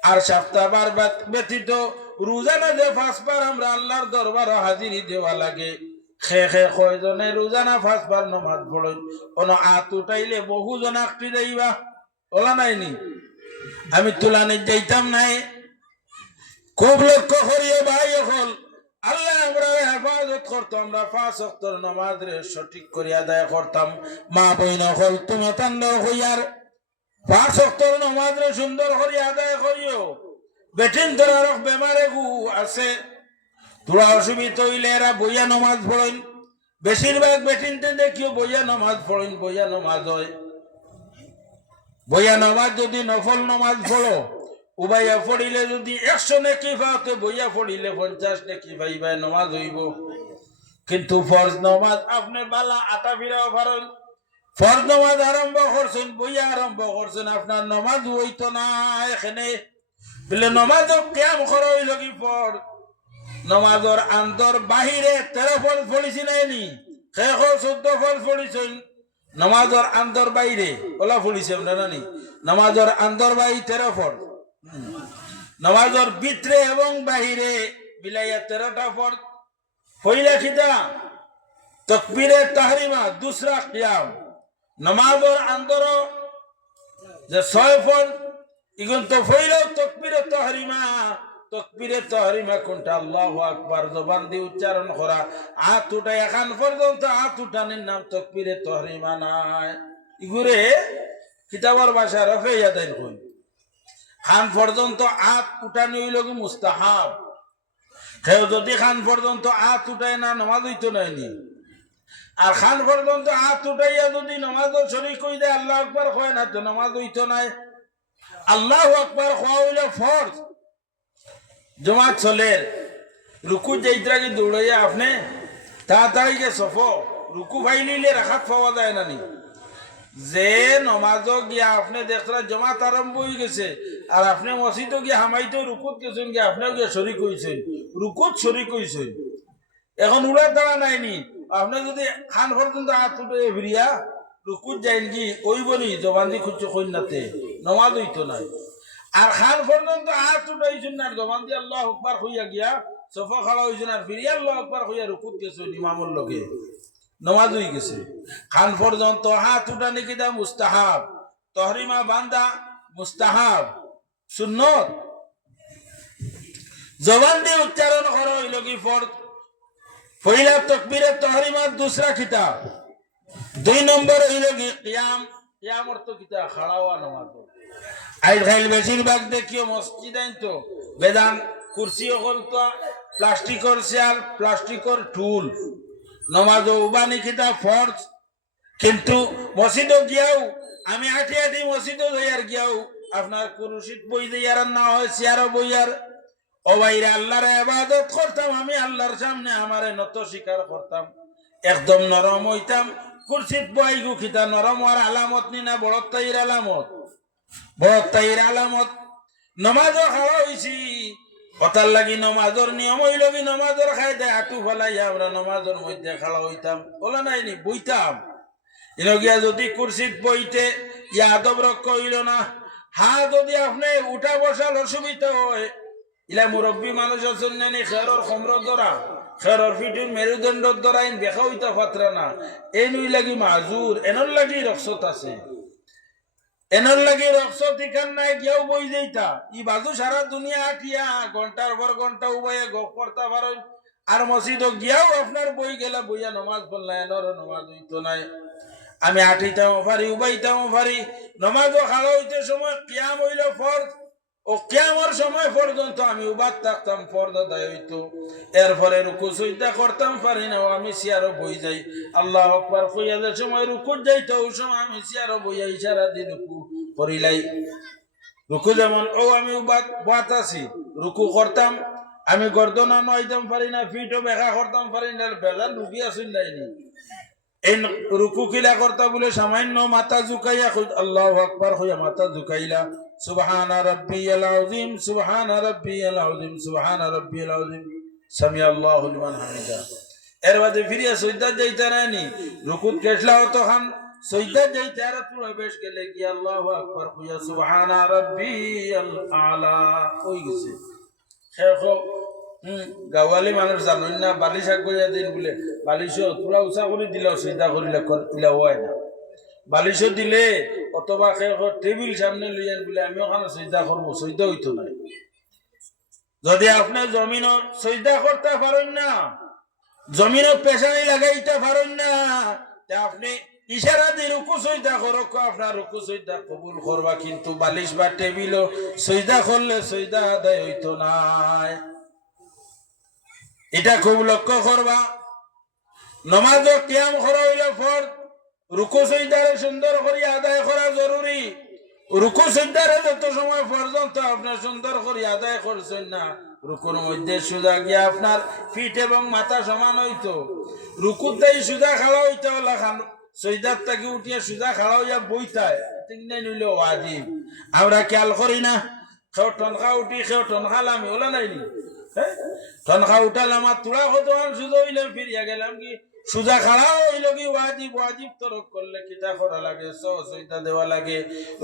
আর সপ্তাহবার ব্যতীত রোজানা যে পাঁচবার আমরা আল্লাহর দরবার হাজিরি দেওয়া লাগে, কয়জনে রোজানা পাঁচবার নমাজ পড়েন, কোন আত উঠাইলে বহু জন আকটি যাইবা ওলা নাইনি। আমি তুলানি যাইতাম নাই, খুব লক্ষ্য করিও ভাই হল, আল্লাহ আমরা হেফাজত করতো, আমরা 5 ওয়াক্তের নামাজ রে সঠিক করে আদায় করতাম। মা বইন হল তুমি তান্ড হইয়ার 5 ওয়াক্তের নামাজ রে সুন্দর করে আদায় করিও। বেটিন তোরা বেমারে গু আছে, তোরা অসুবিধা হইলে এরা বইয়া নামাজ পড়েন, বেশিরভাগ বেটিনতে দেখিও বইয়া নামাজ পড়েন, বইয়া নামাজ হয়। বইয়া নামাজ যদি নফল নামাজ পড়ো, উবাইয়া পড়িলে যদি 100 নেকি পাওতে, বইয়া পড়িলে 50 নেকি পাইবা, নামাজ হইব। কিন্তু ফরজ নামাজ আপনি বালা আটা ফিরাও পারেন, ফরজ নামাজ আরম্ভ করছেন, বইয়া আরম্ভ করছেন, আপনার নামাজ হইতো না। এখানে বলে নামাজ কিয়াম করো হইল কি পর, নামাজর আন্তর বাহিরে 13 ফল পড়িছি নাইনি, 14 ফল পড়িছেন। নামাজর আন্তর বাইরে ওলা পড়িছে নানি, নামাজর আন্তর বাই 13 ফল, নামাজর ভিতরে এবং বাহিরে মিলাইয়া 13টা ফরজ। পয়লা খিদা তাকবীরে তাহরিমা, দুসরা কিয়াম। নামাজর আন্তর যে 6 ফরজ, ইগুন তো পয়লা তাকবীরে তাহরিমা। তাকবীরে তাহরিমা কোনটা? আল্লাহু আকবার জবান দিয়ে উচ্চারণ করা, হাত উঠায় এখন পর্যন্ত হাত উঠানোর নাম তাকবীরে তাহরিমা নাই। ইগুরে কিতাবের ভাষা রফেইয়া দেন কই, খান পর্যন্ত হাত উঠানি হইল কি মুস্তাহাব। কেউ যদি খান পর্যন্ত হাত উঠায় না, নামাজ হইতো নাইনি। আর খান পর্যন্ত হাত উঠাইয়া যদি নামাজ শরীক হই দেয়, আল্লাহু আকবার কয় না, তো নামাজ হইতো নাই। আল্লাহু আকবার কোয়া হইল ফরজ। জমাত চলের রুকু যাইতরা কি দৌড়াইয়া আপনি তাড়াতাড়ি যে সফ রুকু ভাই নিলে রাখাত পাওয়া যায় না নি। যে নমাজ গিয়া আপনি দেখরা জমাত আরম্ভ হয়ে গেছে, আর আপনি মসজিদ গিয়া হামাইতে রুকুত গেছেন, গিয়া আপনিও গিয়া শরিক হয়েছেন, রুকুত শরিক হয়েছেন। এখন উড়ার দ্বারা নাইনি, আপনি যদি খান পর্যন্ত হাত উঠে ফিরিয়া রুকুত যাইন কি ওই বলি জবান দি খুঁজছে কন্যাতে, নমাজ হইতো নাই। আর খান পর্যন্ত হাত উঠাইছেন না, জবান দিয়ে আল্লাহু আকবার হইয়া গিয়া সোফা খাড়া হয়েছেন, আর ফিরিয়া আল্লাহু আকবার হইয়া রুকুত গেছেন ইমামুর লগে, নামাজ হয়ে গেছে। খান পর্যন্ত হাত উঠানি কিদা মুস্তাহাব, তহরিমা বান্দা মুস্তাহাব, সুন্নত। জবান দিয়ে উচ্চারণ করা হইল কি ফরজ। পয়লা তাকবীরে তাহরিমা, দুসরা কিতাব। 2 নম্বর হইল কি কিয়াম। কিয়াম অর্থ কিতা? খাড়াওয়া নামাজ। আইল বেশিরভাগ দেখিও মসজিদ আইন তো বেদান কুরসি হল তো প্লাস্টিকর চেয়ার, প্লাস্টিকর টুল। নমাজ উবানি কিতা ফরজ। কিন্তু মসজিদ গিয়াও আমি হাঁটি হাঁটি মসজিদ যাইয়ার গিয়াও আপনার কুরসিত বই দিয়ার না হয় চেয়ারও বইয়ার, ও বাইরে আল্লাহর ইবাদত করতাম, আমি আল্লাহর সামনে আমারে নত স্বীকার করতাম, একদম নরম হইতাম। কুরসিত বই গু খিতা নরম হওয়ার আলামত নি না বড়ত্বাইয়ের আলামত? বড়ত্বাইয়ের আলামত। নমাজও খাওয়া হয়েছি, কথার লাগি নমাজর নিয়ম হইল কি নমাজর খাই দেয় হাঁটু ফেলাই আমরা নমাজর মধ্যে খাওয়া হইতাম, বলা নাইনি বইতাম। ইনগিয়া যদি কুরসিত বইতে ইয়া আদব রক্ষ হইল না। হা যদি আপনি উঠা বসার অসুবিধা হয়, ইলা মুরব্বী মানুষ আছেন জানি খেরর খমর ধরা, খেরর ফিটুর মেরুদণ্ডর ধরা ইন দেখা হইতা পাত্রা না, এনুই লাগি মাজুর, এনর লাগি রক্সত আছে, এনর লাগি রক্সত ইখান নাই গিয়াও বই যাইতা। ই বাজু সারা দুনিয়া আটিয়া ঘন্টার পর ঘন্টা উবাইয়া গপ করতে পারেন, আর মসজিদ গিয়াও আপনার বই গেলা বইয়া নমাজ পড়লা, এনর নমাজ হইতো নাই। আমি আঠিতামও পারি, উবাইতামও পারি। নমাজও খাড়া হইতে সময় কিয়াম হইল ফরজ, ও কিয়ামর সময় পর্যন্ত আমি উবাদ থাকতাম, ফরজ আদায় হইতো। এরপরে রুকু সুজদা করতাম পারি না, আমি সিয়ারও বই যাই। আল্লাহু আকবার কইয়া যে সময় রুকু যাইতো, ওই সময় আমি সিয়ারও বইয়া ইশারা দি রুকু করিলাই। রুকু যেমন ও আমি উবাদ বাত আছি, রুকু করতাম, আমি গর্দনা নইতাম পারি না, ফিটও বেখা করতাম পারি না, বেজাল রুগী আসিল নাইনি। এই রুকু কিলা করতা বলে সামান্য মাথা ঝুঁকাইয়া আল্লাহু আকবার হইয়া মাথা ঝুঁকাইলা সুবহানা রাব্বিয়াল আযীম সুবহানা রাব্বিয়াল আযীম সুবহানা রাব্বিয়াল আযীম সামি আল্লাহু লিমান হামিদা। এর বাদে ফিরিয়া সজদা যাইতা রানি রুকুত কেটলাও তখন সজদা যাইতে আর পুরো বেশ গেলে কি আল্লাহু আকবার হইয়া সুবহানা রাব্বিয়াল আলা হই গেছে। খেখো গাওয়ালি মানুষ জানেন না বালিশ করিয়া দিন বলে বালিশও পুরা উঁচা করে দিলেও চিন্তা করিলে ইলা হয় না। বালিশও দিলে অথবা টেবিল সামনে লইয়ান বলে আমি ওখানে চিন্তা করবো সৈদা হইতো না। যদি আপনি জমিন সৈদা করতে পারেন না, জমিন পেশানি লাগাইতে পারেন না, আপনি ইশারা দিয়ে রুকু সৈদা করো, আপনার রুকু সৈদা কবুল করবা, কিন্তু বালিশ বা টেবিল সৈদা করলে সৈদা আদায় হইতো না। এটা খুব লক্ষ্য করবা। নমাজ কিয়াম করা হইলে ফরজ, রুকু সিজদারে সুন্দর করে আদায় করা জরুরি। রুকু সিজদারে যত সময় পর্যন্ত আপনার সুন্দর করে আদায় করছেন না, রুকুর মধ্যে সুজা গিয়া আপনার পিঠ এবং মাথা সমান হইতো, রুকুতেই সুজা খাড়া হইতে হলা খান সিজদার থেকে উঠিয়া সুজা খাড়া হইয়া বইতায় তিনটাই নিলে ওয়াজিব। আমরা খেয়াল করি না, কেউ টনখা উঠি কেউ টনখা লামি ওলা নাইনি, টনখা উঠালাম আর তোরা কত সুজা হইলে ফিরিয়া গেলাম কি সুজা খাড়া হইল কি ওয়াজিব। ওয়াজিব তরক করলে কিতা করা লাগে, সজদা দেওয়া লাগে।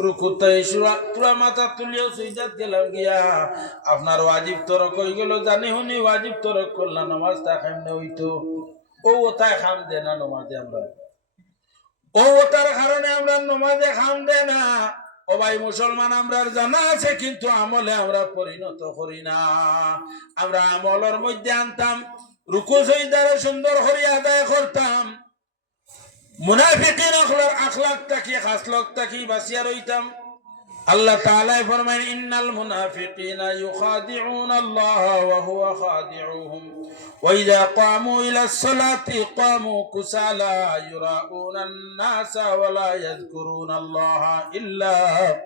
রুকুতে পুরা মাথা তুলিও সজদাত গেলাম গিয়া আপনার ওয়াজিব তরক হয়ে গেল। জানি শুনি ওয়াজিব তরক করলাম, নামাজটা কেমনে হইতো? ও ওটাই খাম দে না নমাজে, আমরা ও ওটার কারণে আমরা নমাজে খাম দে না। ও ভাই মুসলমান, আমরা জানা আছে কিন্তু আমলে আমরা পরিণত করি না। আমরা আমলের মধ্যে আনতাম, রুকু সিজদারে সুন্দর করে আদায় করতাম, মুনাফিকিন আখলাকটাকে খাসলকটাকে বাঁচিয়া রইতাম। আল্লাহ তাআলা ফরমায় ইন্নাল মুনাফিকিনা ইউখাদিউনা আল্লাহ ওয়া হুয়া খাদিউহুম ওয়া ইযা ক্বামু ইলাস সালাতি ক্বামু কুসালা ইউরাউনান নাসা ওয়া লা ইয়াযকুরুনা আল্লাহ ইল্লা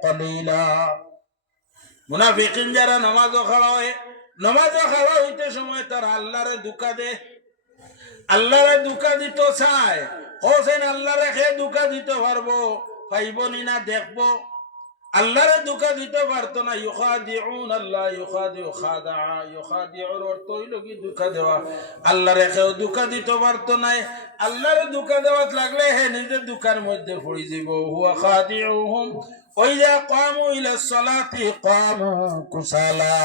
ক্বালিলা। মুনাফিকিন যারা নামাজ খাড়া হয়, নামাজ খাড়া হইতে সময় তারা আল্লাহরে ধোঁকা দে, আল্লাহরে ধোঁকা দিত চায়। হোসেন আল্লাহরে খেয়ে ধোঁকা দিতে পারবো, পাইবনি না দেখবো। আল্লাহরে ধোঁকা দিতে পারতো না। ইউখাদিউন আল্লাহ ইউখাদিউ খাদা, ইউখাদিউর অর্থ হইল কি ধোঁকা দেওয়া। আল্লাহরে খেয়ে ধোঁকা দিতে পারতো না। আল্লাহরে ধোঁকা দেওয়াত লাগলে হে নিজের ধোঁকার মধ্যে পড়ে যাব। হুয়া খাদিউহুম ওয়া ইযা ক্বামু ইলাস সালাতি ক্বামু কুসালা।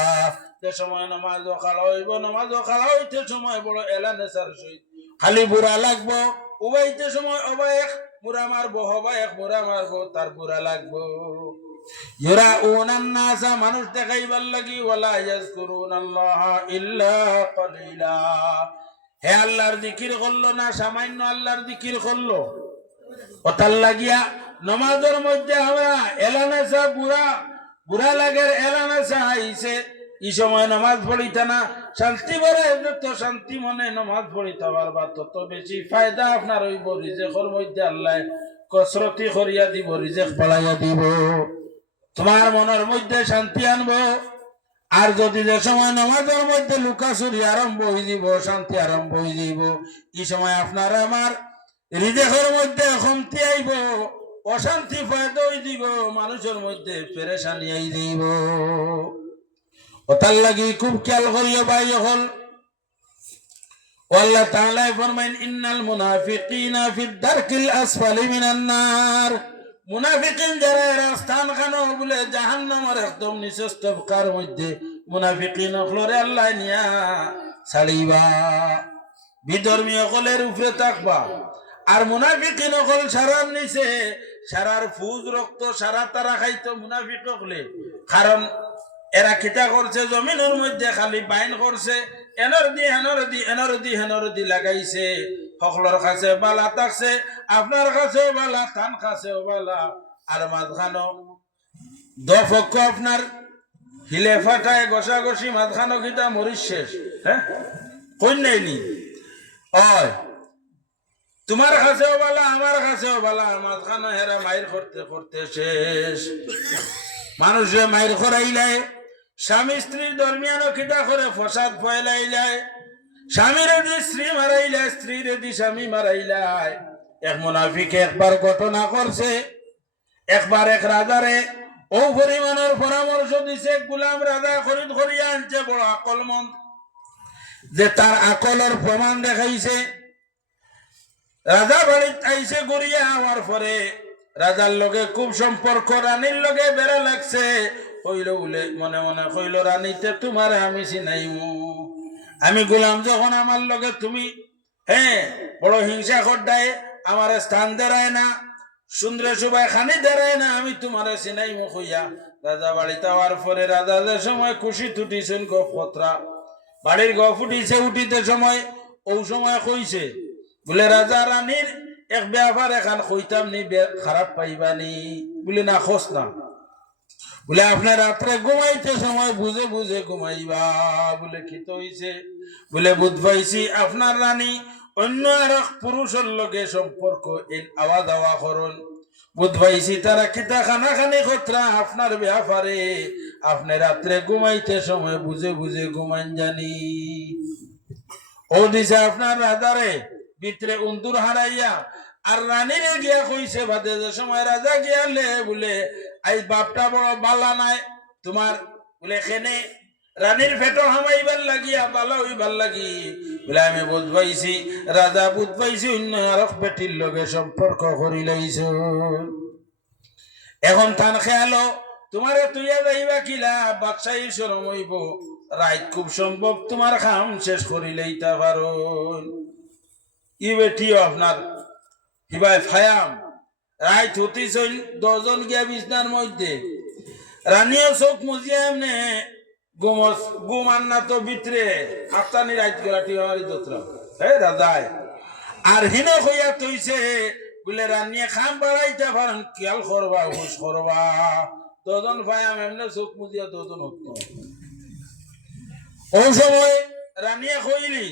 যে সময় নামাজ খাড়া হইব, নামাজ খাড়া হইতে সময় বড় এলানে সার সহিত খালি বুড়া লাগবো, উবাইতে সময় অবায়েক বুড়া মারবো, হবায়েক বুড়া মারবো, তার বুড়া লাগবো। ইউরাউনান নাসা, মানুষ দেখাইবার লাগি, ওয়ালা ইয়াযকুরুনাল্লাহ ইল্লা ক্বালিলা। হে আল্লাহর জিকির করলো না, সামান্য আল্লাহর জিকির করলো। ওতার লাগিয়া নামাজের মধ্যে আমরা এলানে সা বুড়া বুড়া লাগে, এলানে সা আইছে এই সময় নামাজ পড়িতা না, শান্তি বলে যত শান্তি মনে নামাজ পড়িতে পারবা তত বেশি ফায়দা আপনার হইব। রিজেকের মধ্যে আল্লাহ কসরতি করিয়া দিব, রিজেক বাড়াইয়া দিব, তোমার মনের মধ্যে শান্তি আনবো। আর যদি যে সময় নামাজের মধ্যে লুকাচুরি আরম্ভ হয়ে দিব, শান্তি আরম্ভ হয়ে যাব, এই সময় আপনার আমার রিজেকের মধ্যে কমতি আইব, অশান্তি ফায়দা হয়ে দিব, মানুষের মধ্যে পেরেশানি আই দিব। ওটার লাগি খুব খেয়াল করিও ভাই। হল আল্লাহ তাআলা ফরমাইন ইন্নাল মুনাফিকিনা ফিদ দারকিল আসফালি মিনান নার। মুনাফিকিন যারা রাস্তান খানো বলে জাহান্নামের একদম নিচের তবকার মধ্যে মুনাফিকিন হলরে আল্লাহ নিয়া ছাড়িবা, বিধর্মী হলের উপরে থাকবা। আর মুনাফিকিন হল সারার নিচে, সারার ফুজ রক্ত সারা তারা খাইতো মুনাফিক হলে। কারণ এরা কিতা করছে, জমিনের মধ্যে খালি বাইন করছে, এনরদি লাগাইছে। সকলের কাছে বালা থাকছে, আপনার কাছেও বালা, তান কাছেও বালা। আর মাঝখানো দপক্ষ আপনার হিলে ফাটায় ঘষাঘষি, মাঝখানো কিতা মরিস শেষ। হ্যাঁ কই নাইনি ওই তোমার কাছেও বালা, আমার কাছেও বালা, মাঝখানো হেরা মাইর করতে করতে শেষ। মানুষে মাইর করাইলাই, স্বামী স্ত্রীর দরমিয়ানও কিতা করে ফসাদ ফয়লাই যায়। স্বামীর দি স্ত্রী মারাইলায়, স্ত্রীর দি স্বামী মারাইলায়। এক মুনাফিক একবার ঘটনা করছে, একবার এক রাজারে ও পরিমাণের পরামর্শ দিছে, গুলাম রাজা খরিদ করিয়া আনছে, বড় আকলমন্দ, যে তার আকলের প্রমাণ দেখাইছে। রাজা বাড়িত আইসে গড়িয়া হওয়ার পরে রাজার লগে খুব সম্পর্ক, রানীর লগে বেড়া লাগছে। কইল বলে মনে মনে কইল, রানীতে তোমারে আমি চিনাইমু, আমি গোলাম যখন আমার লগে তুমি বড় হিংসা খড্ডায় আমার স্থান দেরায় না, সুন্দর সবাই খানি দেরায় না, আমি তোমারে চিনাইমু কইয়া রাজা বাড়িতে হওয়ার পরে রাজা যে সময় খুশি তুটিছেন গপ পত্রা, বাড়ির গপ উঠিছে, উঠিতে সময় ও সময় কইছে বলে রাজা রানীর এক ব্যাপার এখান কইতাম নি, খারাপ পাইবানি বলে, না খোঁজ না, বলে আপনার রাত্রে ঘুমাইতে সময় বুঝে বুঝে ঘুমাইবা। বলে খিত হইছে, বলে বুধ পাইছি আপনার রানী অন্য আর পুরুষের লগে সম্পর্ক এই আওয়া দাওয়া করুন, বুধ পাইছি তারা কিতা খানা খানি খতরা আপনার ব্যাপারে, আপনি রাত্রে ঘুমাইতে সময় বুঝে বুঝে ঘুমান জানি। ও দিছে আপনার রাজারে ভিতরে উন্দুর হারাইয়া, আর রানীরে গিয়া কইছে বাদে যে সময় রাজা গিয়ালে বলে আই বাপটা বড় বালা নাই তোমার, বলে খেনে রানীর ফেটো হামাইবার লাগিয়া বালা হইবার লাগি, বলে আমি বুঝ পাইছি রাজা বুঝ পাইছি অন্য আরক বেটির লগে সম্পর্ক করি লাইছ। এখন থান খেয়ালো তোমারে তুইয়া যাইবা কিলা, বাদশাহী শরম হইব, রাইত খুব সম্ভব তোমার খাম শেষ করি লইতা পারো। ই বেটিও আপনার কিবাই ফায়াম রাইত হতিছইন 10 জন গিয়া বিছনার মধ্যে, রানিও চোখ মুজিয়া এমনে ঘুম আন্না তো ভিতরে আফতানি রাইত গলাটি হওয়ারই দোতরা রাজায় আর হিন হইয়া তৈছে বলে রানিয়ে খাম বাড়াইতে পারেন, খেয়াল করবা হুশ করবা। 10 জন ফায়াম এমনে চোখ মুজিয়া 10 জন হত। ও সময় রানিয়ে কইলি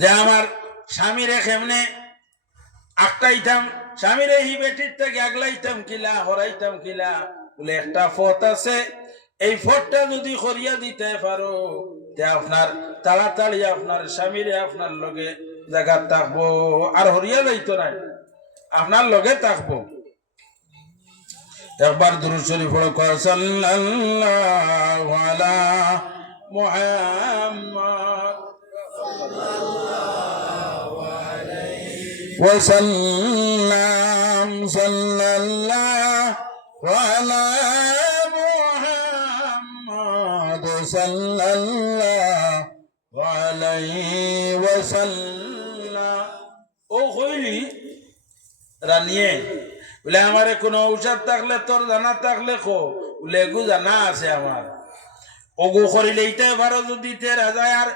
যে আমার স্বামীরে কেমনে আটটাইতাম, স্বামীরে হি বেটির থেকে আগলাইতাম কিলা, হরাইতাম কিলা, বলে একটা ফট আছে, এই ফটটা যদি করিয়া দিতে পারো তে আপনার তাড়াতাড়ি আপনার স্বামীরে আপনার লগে জায়গা থাকবো, আর হরিয়া যাইতো নাই, আপনার লগে থাকবো। একবার দুরূদ শরীফ পড়ো, সাল্লাল্লাহু আলা মুহাম্মদ وسلم صلى الله على محمد صلى الله عليه وسلم। ও কইলি রানিয়ে বলে আমারে কোনো ঔষধ থাকলে তোর জানা থাকলে খো, বলে এগু জানা আছে আমার, ওগু করিলে এইতে পারো যদি তে রাজায় আর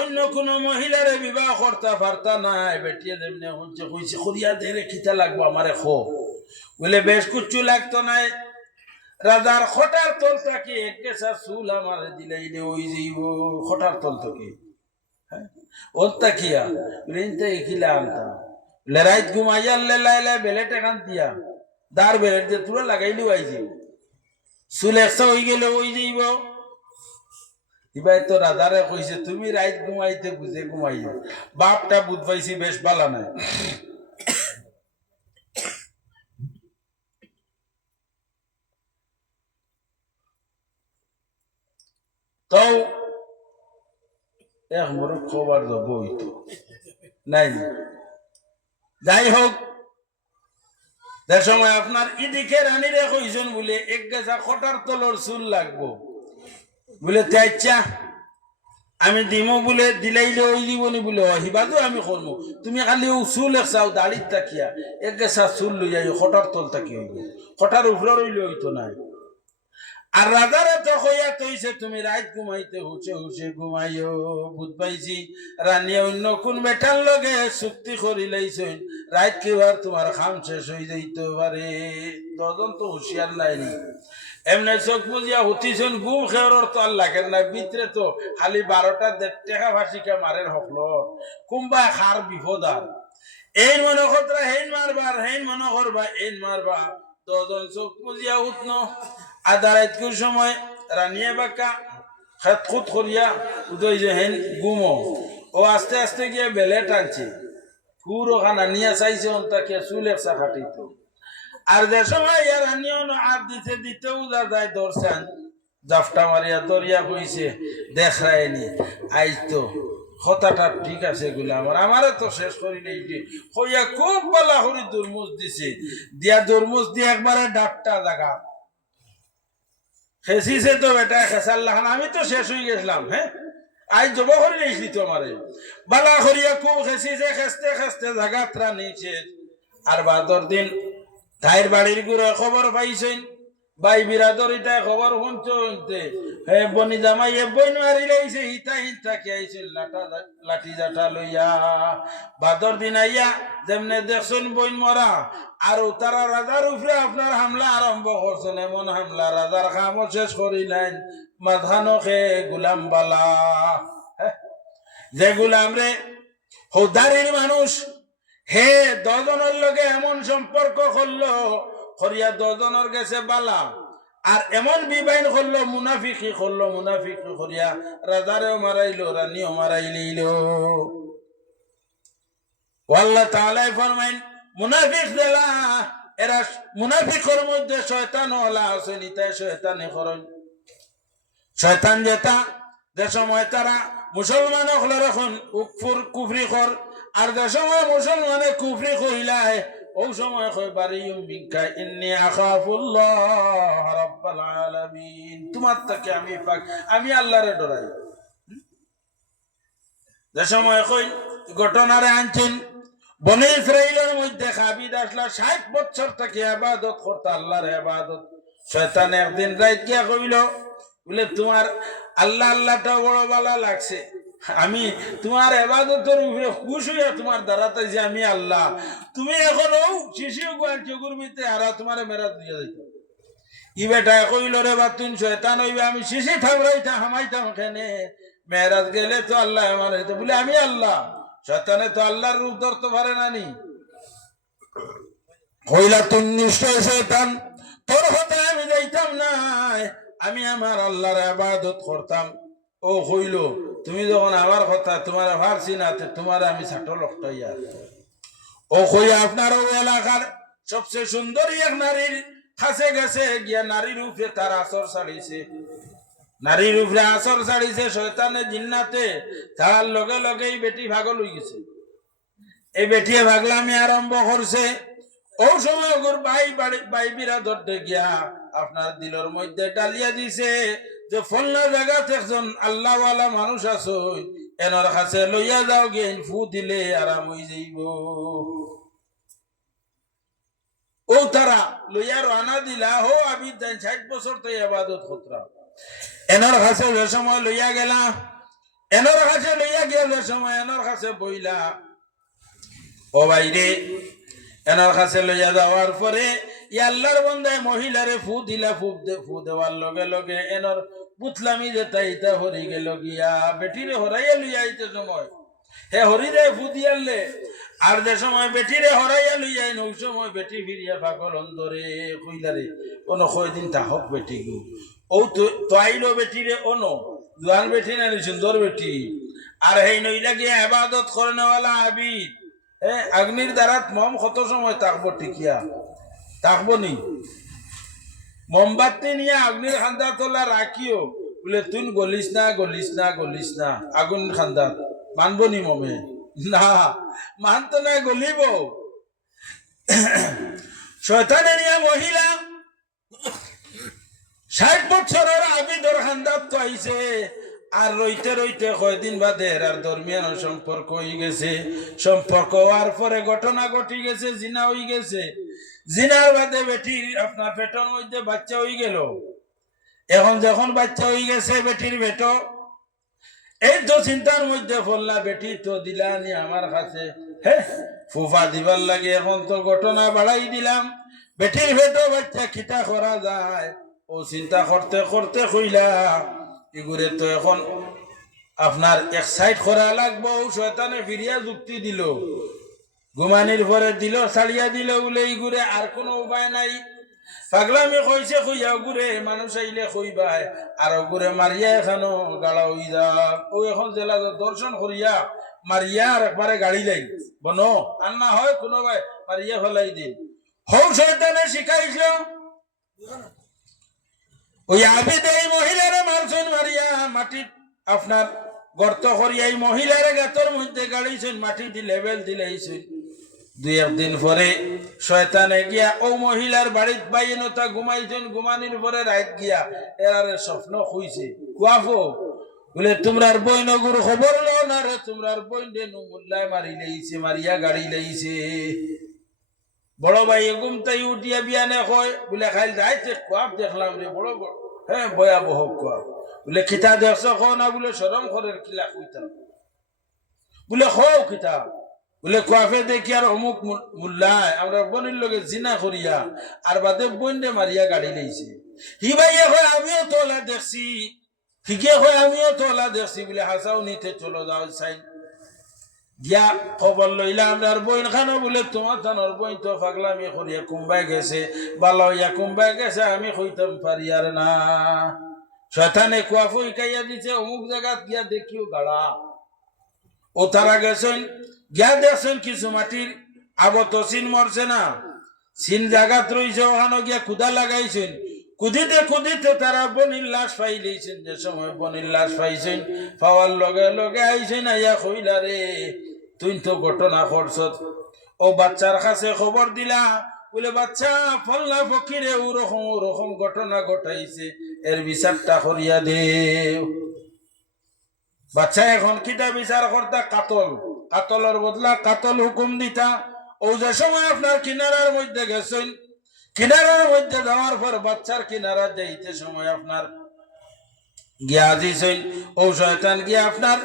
অন্য কোন মহিলারে বিবাহ করতে পারতা নাই, বেটিয়ে যেমনি হচ্ছে কইছে করিয়া দেরে খিতা লাগবো আমারে খো, বলে বেশ কুচ্ছু লাগতো নাই। রাজার খটার তল থাকি এক গেছা চুল আমার দিলাই ওই যাইব, খটার তল থাকি ওর তাকিয়া খিলা আনতাম, রাইত ঘুমাইয়া লাই বেলেট এখান দিয়া দার বেলেট দিয়ে তুলে লাগাইলেও আই যাইব, চুল একশা হয়ে গেলে ওই যাইব। এবার তো রাজারে কইছে তুমি রাইত ঘুমাইতে বুঝে ঘুমাইও, বাপটা বুঝ পাইছি বেশ ভালো নাই। তো এক মোর খবর দেবো হইতো নাই, যাই হোক যে সময় আপনার ইদিকে রানীরে কইছেন বলে এক গেছা খটার তলর চুল লাগবো, বলে চাইছা আমি দিমো বলে দিলাইলে ওই দিবনি বলে হিবাদু আমি করবো, তুমি খালি ও চুল একসাও দাড়ির তাকিয়া এক গেছা চুল লই যাই খটার তল তাকি হইব, খটার উপরে রইলে হইতো নাই। আর রাজারে তো কইয়া তৈছে তুমি রাত ঘুমাইতে হুসে হুসে ঘুমাইও, বুঝ পাইছি রানী অন্য কোন বেটার লগে চুক্তি করি লাইছেন, রাত কেবার তোমার খাম শেষ হয়ে যাইতে পারে। 10 জন তো হুঁশিয়ার নাইনি, এমনি চোখ বুঝিয়া হুতিছেন ঘুম খেয়ার তো আর লাগেন না, ভিতরে তো খালি 12টা টেকা ভাসিকা মারের হকল কুম্বা খার বিপদ আর এই মনে কতরা হেন মারবার হেন মনে করবা এই মারবা। 10 জন চোখ বুঝিয়া উঠন আদারাত কোন সময় রানিয়ে বাঁকা হাত খুদ করিয়া উদয় যে হেন গুমো ও আস্তে আস্তে গিয়ে বেলে টানছে, পুরো খানা নিয়ে চাইছে তাকে চুলের চাকাটিত আর যে সময় ইয়ার আনিও আর দিতে দিতেও যা যায় দর্শান জাফটা মারিয়া দরিয়া কইছে দেখ রায়নি আইজ তো কথাটা ঠিক আছে এগুলো আমারে তো শেষ করি নেই হইয়া খুব বলা করি দুর্মুজ দিছে দিয়া দুর্মুজ দিয়ে একবারে ডাকটা জাগা খেসিছে তো বেটা খেসাল্লাহ আমি তো শেষ হয়ে গেছিলাম হ্যাঁ আজ জব করে নিয়েছি তো আমারে বালা করিয়া খুব খেসিছে খেসতে খেসতে জাগাতরা নিচে আর বাদর দিন তাইর বাড়ির গুড়ে খবর পাইছেন ভাই বিরাদর ইটা খবর শুনতে হে বনি জামাই এ বই মারি লাইছে হিতা হিতা কে আইছিল লাঠি জাটা লইয়া বাদর দিন আইয়া যেমনে দেখছেন বইন মরা আর তারা রাজার উপরে আপনার হামলা আরম্ভ করছেন এমন হামলা রাজার কামও শেষ করিলেন মাধানো খে গুলাম বালা যে গুলাম রে হৌদারির মানুষ হে দজনের লগে এমন সম্পর্ক করলো করিয়া দজনের গেছে বালা আর এমন বিবাইন করলো মুনাফিকি করিয়া রাজারেও মারাইলো রানীও মারাইলিল আল্লাহ তাআলা ফরমাইন মুনাফিক দেলা এরা মুনাফিকের মধ্যে শয়তান ওলা আছে নিতাই শয়তানে করন শয়তান যেটা যে সময় তারা মুসলমান হল এখন কুফরি কর আর যে সময় মুসলমানে কুফরি কইলায় ও সময় কই বারিয়ুম মিনকা ইন্নী আখাফুল্লাহ রাব্বাল আলামিন তোমার থেকে আমি পাক আমি আল্লাহরে ডরাই যে সময় কই ঘটনারে আনছেন বনে ইসরাইলের মধ্যে খাবিদ আসলা 60 বছর থেকে ইবাদত করতে আল্লাহর ইবাদত শয়তান একদিন রাত গিয়া কইল বলে তোমার আল্লাহ আল্লাহটা বড় ভালো লাগছে আমি তোমার ইবাদতের উপরে খুশ হইয়া তোমার দ্বারাতে যে আমি আল্লাহ তুমি এখন ও শিশু গোয়াল চগুরবিতে আর তোমারে মেরাজ দিয়ে যাইত ই বেটা কইল রে বা তুই শয়তান হইবে আমি শিশি থামরাইতা হামাইতাম এখানে মেরাজ গেলে তো আল্লাহ আমার হইতো বলে আমি আল্লাহ শয়তানে তো আল্লাহর রূপ ধরতে পারে না নি কইলা তুই নিশ্চয় শয়তান তোর হতে আমি যাইতাম না আমি আমার আল্লাহর ইবাদত করতাম ও কইল তুমি যখন আমার কথা তোমার ভাবছি না তোমার আমি ছাটো লকটাইয়া ও কইয়া আপনার ও এলাকার সবচেয়ে সুন্দরী এক নারীর কাছে গেছে গিয়া নারীর উপরে তার আসর ছাড়িয়েছে নারীর উপরে আসর ছাড়িয়েছে শয়তানের জিন্নাতে তার লগে লগেই বেটি ভাগল হয়ে গেছে এই বেটিয়ে ভাগলামি আরম্ভ করছে ও সময় ওর ভাই বিরাদরতে গিয়া আপনার দিলের মধ্যে ডালিয়া দিছে যে ফলনা জায়গাতে একজন আল্লাহওয়ালা মানুষ আছে এনার কাছে লইয়া যাও গে ফু দিলে আরাম হয়ে যাইব ও তারা লইয়া রানা দিলা হো আমি 60 বছর তো ইবাদত করতাম এনার কাছে যে সময় লইয়া গেলা এনার কাছে লইয়া গিয়া যে সময় এনার কাছে বইলা ও বাইরে এনার কাছে লইয়া যাওয়ার পরে আল্লাহর বন্দায় মহিলারে ফু দিলা ফু দেওয়ার লগে লগে এনার পুতলামি যেটা ইটা হরি গেল গিয়া বেটিরে হরাইয়া লইয়া আইতে সময় হে হরিরে ফু দিয়ালে আর যে সময় বেটিরে হরাইয়া লইয়া ওই সময় বেটি ফিরিয়া পাগল অন্তরে কইলারে কোনো কয়দিন তাহক বেটি গো ও তো আইলো বেটিরে ono জোয়ান বেটি না সুন্দর বেটি আর হেই নইলা গিয়া ইবাদত করনেওয়ালা আবিদ আগ্নির দ্বারাত মম কত সময় থাকবো টিকিয়া থাকবো নি মোমবাতি নিয়ে আগ্নির খান্দা তোলা রাখিও বলে তুই গলিস না আগুন খান্দা মানবো নি মমে না মানতো না গলিব শয়তানে নিয়ে মহিলা 60 বছরের আবিদর খান্দাত তো আইছে আর রইতে রইতে কয়দিন বাদে আর দরমিয়ান সম্পর্ক হয়ে গেছে সম্পর্ক হওয়ার পরে ঘটনা ঘটি গেছে জিনা হয়ে গেছে জিনার বাদে বেটির আপনার পেটের মধ্যে বাচ্চা হয়ে গেল এখন যখন বাচ্চা হয়ে গেছে বেটির বেট এই তো চিন্তার মধ্যে পড়লা বেটি তো দিলানি আমার কাছে ফুফা দিবার লাগে এখন তো ঘটনা বাড়াই দিলাম বেটির বেটো বাচ্চা খিতা করা যায় ও চিন্তা করতে করতে কইলা এগুলো তো এখন আপনার এক সাইড করা লাগবো শয়তানে ফিরিয়া যুক্তি দিল ঘুমানির পরে দিল ছাড়িয়া দিল বলে এইগুড়ে আর কোনো উপায় নাই পাগলামি কইছে কইয়া গুড়ে মানুষ আইলে কইবাই আর গুড়ে মারিয়া এখানো গাড়া হই যাক ও এখন জেলা দর্শন করিয়া মারিয়া আর একবারে গাড়ি লাই বনো আর না হয় কোনো ভাই মারিয়া ফেলাই দিন হৌ শয়তানে শিখাইছিল ওই আবিদ এই মহিলারে মারছেন মারিয়া মাটি আপনার গর্ত করিয়া এই মহিলারে গাতর মধ্যে গাড়িছেন মাটি দি লেভেল দিলেইছেন দুই একদিন পরে শয়তানে গিয়া ও মহিলার বাড়িত বাইনতা ঘুমাইছেন ঘুমানির পরে রাত গিয়া এরারে স্বপ্ন হইছে কুয়াফো বলে তোমরার বইনগুর খবর লো না রে তোমরার বইন দে নুমুল্লায় মারি লইছে মারিয়া গাড়ি লইছে বড় ভাই এগুম তাই উঠিয়া বিয়ানে কয় বলে খাইল যাইতে কুয়াপ দেখলাম রে বড় হ্যাঁ ভয়াবহ কুয়াপ বলে খিতা দেখছ খ না বলে সরম খরের কিলা কইতাম বলে খাও খিতা বলে কুয়াফে দেখি আর অমুক মুল্লায় আমরা বনির লগে জিনা করিয়া আর বাদে বইন মারিয়া গাড়ি লইছে হি ভাইয়া কয় আমিও তোলা দেখছি ঠিকই হয় আমিও তোলা দেখছি বলে হাসাও নিতে চলো যাও চাই গিয়া খবর লইলা আমার বইন খানো বলে তোমার থানোর বইন তো পাগলামি করিয়া কুম্বাই গেছে বালা হইয়া কুম্বাই গেছে আমি কইতাম পারি আর না শয়তানে কুয়াফু ইকাইয়া দিছে অমুক জায়গাত গিয়া দেখিও গাড়া ও তারা গেছেন গিয়া দেখছেন কিছু মাটির আগত সিন মরছে না সিন জায়গাত রইছে ওখানে গিয়া কুদা লাগাইছেন কুদিতে কুদিতে তারা বনির লাশ পাইলেছেন যে সময় বনির লাশ পাইছেন পাওয়ার লগে লগে আইছেন আইয়া কইলা রে তুই তো ঘটনা করছত ও বাচ্চার কাছে খবর দিলা বলে বাচ্চা ফল্লা ফকিরে ওরকম ঘটনা ঘটাইছে এর বিচারটা করিয়া দে বাচ্চা এখন কিটা বিচার করতা কাতলের বদলা কাতল হুকুম দিতা ও যে সময় আপনার কিনারার মধ্যে গেছেন কিনারার মধ্যে যাওয়ার পর বাচ্চার কিনারা যাইতে সময় আপনার গিয়া দিছেন ও শয়তান গিয়া আপনার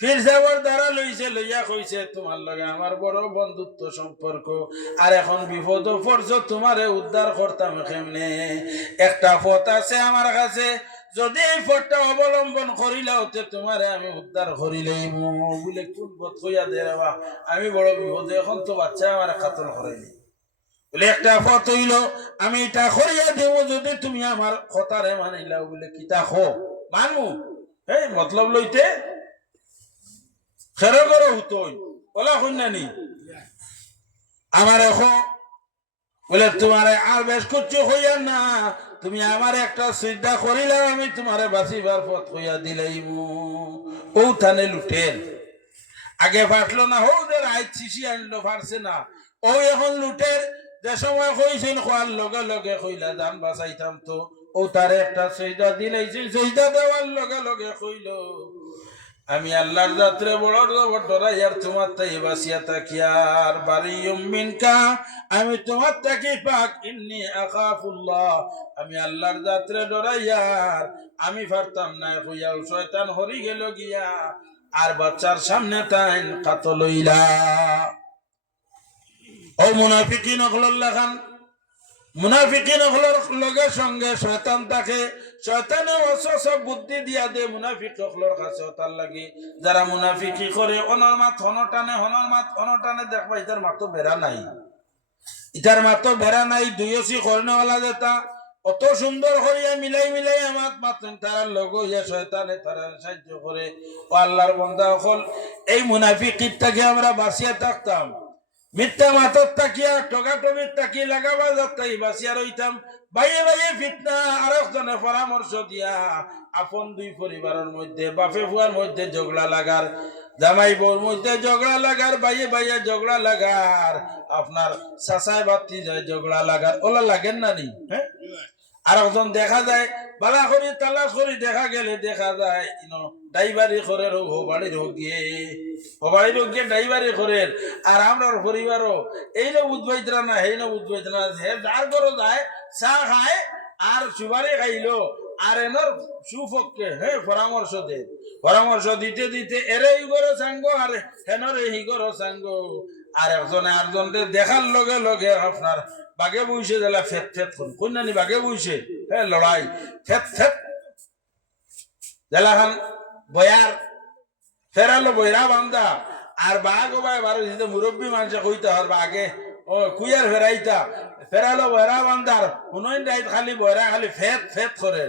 ফির যাবার দ্বারা লইছে লইয়া কইছে তোমার লগে আমার বড় বন্ধুত্ব সম্পর্ক আর এখন বিপদ পড়ছ তোমারে উদ্ধার করতাম কেমনে একটা পথ আছে আমার কাছে যদি এই পথটা অবলম্বন করিলা হতে তোমারে আমি উদ্ধার করিলেই বলে কোন পথ কইয়া দে বাবা আমি বড় বিপদ এখন তো বাচ্চা আমার কাতল করাইনি বলে একটা পথ হইল আমি এটা করিয়া দেব যদি তুমি আমার কথারে মানিলাও বলে কিতা খো মানমু এই মতলব লইতে খেরো করো হুতই বলা শুননানি আমার এখন বলে তোমারে আর বেশ করছো হইয়া না তুমি আমার একটা চিন্তা করিলাম আমি তোমারে বাঁচিবার পথ হইয়া দিলাইমু ও থানে লুটেন আগে ফাটলো না হো যে রাইত শিশি আনলো ফারছে না ও এখন লুটের যে সময় কইছেন খোয়ার লগে লগে কইলা দান বাঁচাইতাম তো ও তারে একটা সজদা দিলাইছে সজদা দেওয়ার লগে লগে কইল আমি আল্লাহর যাত্রে বড় ডরাইয়ার তোমার তাই বাসিয়া তাকিয়ার বারিয়ুম মিনকা আমি তোমার তাকি পাক ইন্নী আখাফুল্লাহ আমি আল্লাহর যাত্রে ডরাইয়ার আমি পারতাম না কইয়া শয়তান হরি গেল গিয়া আর বাচ্চার সামনে তাইন কাতল হইলা ও মুনাফিকিন হলল্লা খান মুনাফিকিন হলর লগে সঙ্গে শয়তান থাকে শয়তানে ওসওয়াসা বুদ্ধি দিয়া দে মুনাফিক হলর কাছে তার লাগি যারা মুনাফিকি করে অনর মাত হনটানে দেখবা ইতার মাতো বেড়া নাই ইতার মাতো বেড়া নাই দুইসি করনেওয়ালা যেটা অত সুন্দর করিয়া মিলাই আমার মাতেন তার লগ হইয়া শয়তানে তারা সাহায্য করে ও আল্লাহর বান্দা হল এই মুনাফিকির থেকে আমরা বাঁচিয়া থাকতাম মিথ্যা মাতর তাকিয়া টগাটগির তাকি লাগাবা যাত্রাই বাঁচিয়া রইতাম বাইয়ে বাইয়ে ফিতনা আর একজনে পরামর্শ দিয়া আপন দুই পরিবারের মধ্যে বাপে ফুয়ার মধ্যে ঝগড়া লাগার জামাই বউর মধ্যে ঝগড়া লাগার বাইয়ে বাইয়ে ঝগড়া লাগার আপনার চাচাই বাতি যায় ঝগড়া লাগার ওলা লাগেন না নি হ্যাঁ আর একজন দেখা যায় বালা করি তালাশ করি দেখা গেলে দেখা যায় ড্রাইভারি করে হবাড়ির হোক গিয়ে ড্রাইভারি করে আর আমরা পরিবারও এই না উদ্বৈতরা না এই না উদ্বৈতরা হে যার করে যায় চা খায় আর সুবারে খাইলো আর এনর সুপক্ষে হ্যাঁ পরামর্শ দিতে দিতে এরে ই করো সাঙ্গ আর হেনর এই করো সাঙ্গ আর একজনে আরেকজনকে দেখার লগে লগে আপনার বাগে বইছে দিলা ফেত কোন নানি বাগে বইছে হ্যাঁ লড়াই ফেত দিলাখান বয়ার ফেরালো বইরা বান্দা আর বাঘ ও ভাই বারো মুরব্বী মানুষে কইতে হর বাগে ও কুইয়ার ফেরাইতা ফেরালো বয়রা বান্দার কোন রাইত খালি বয়রা খালি ফেত করে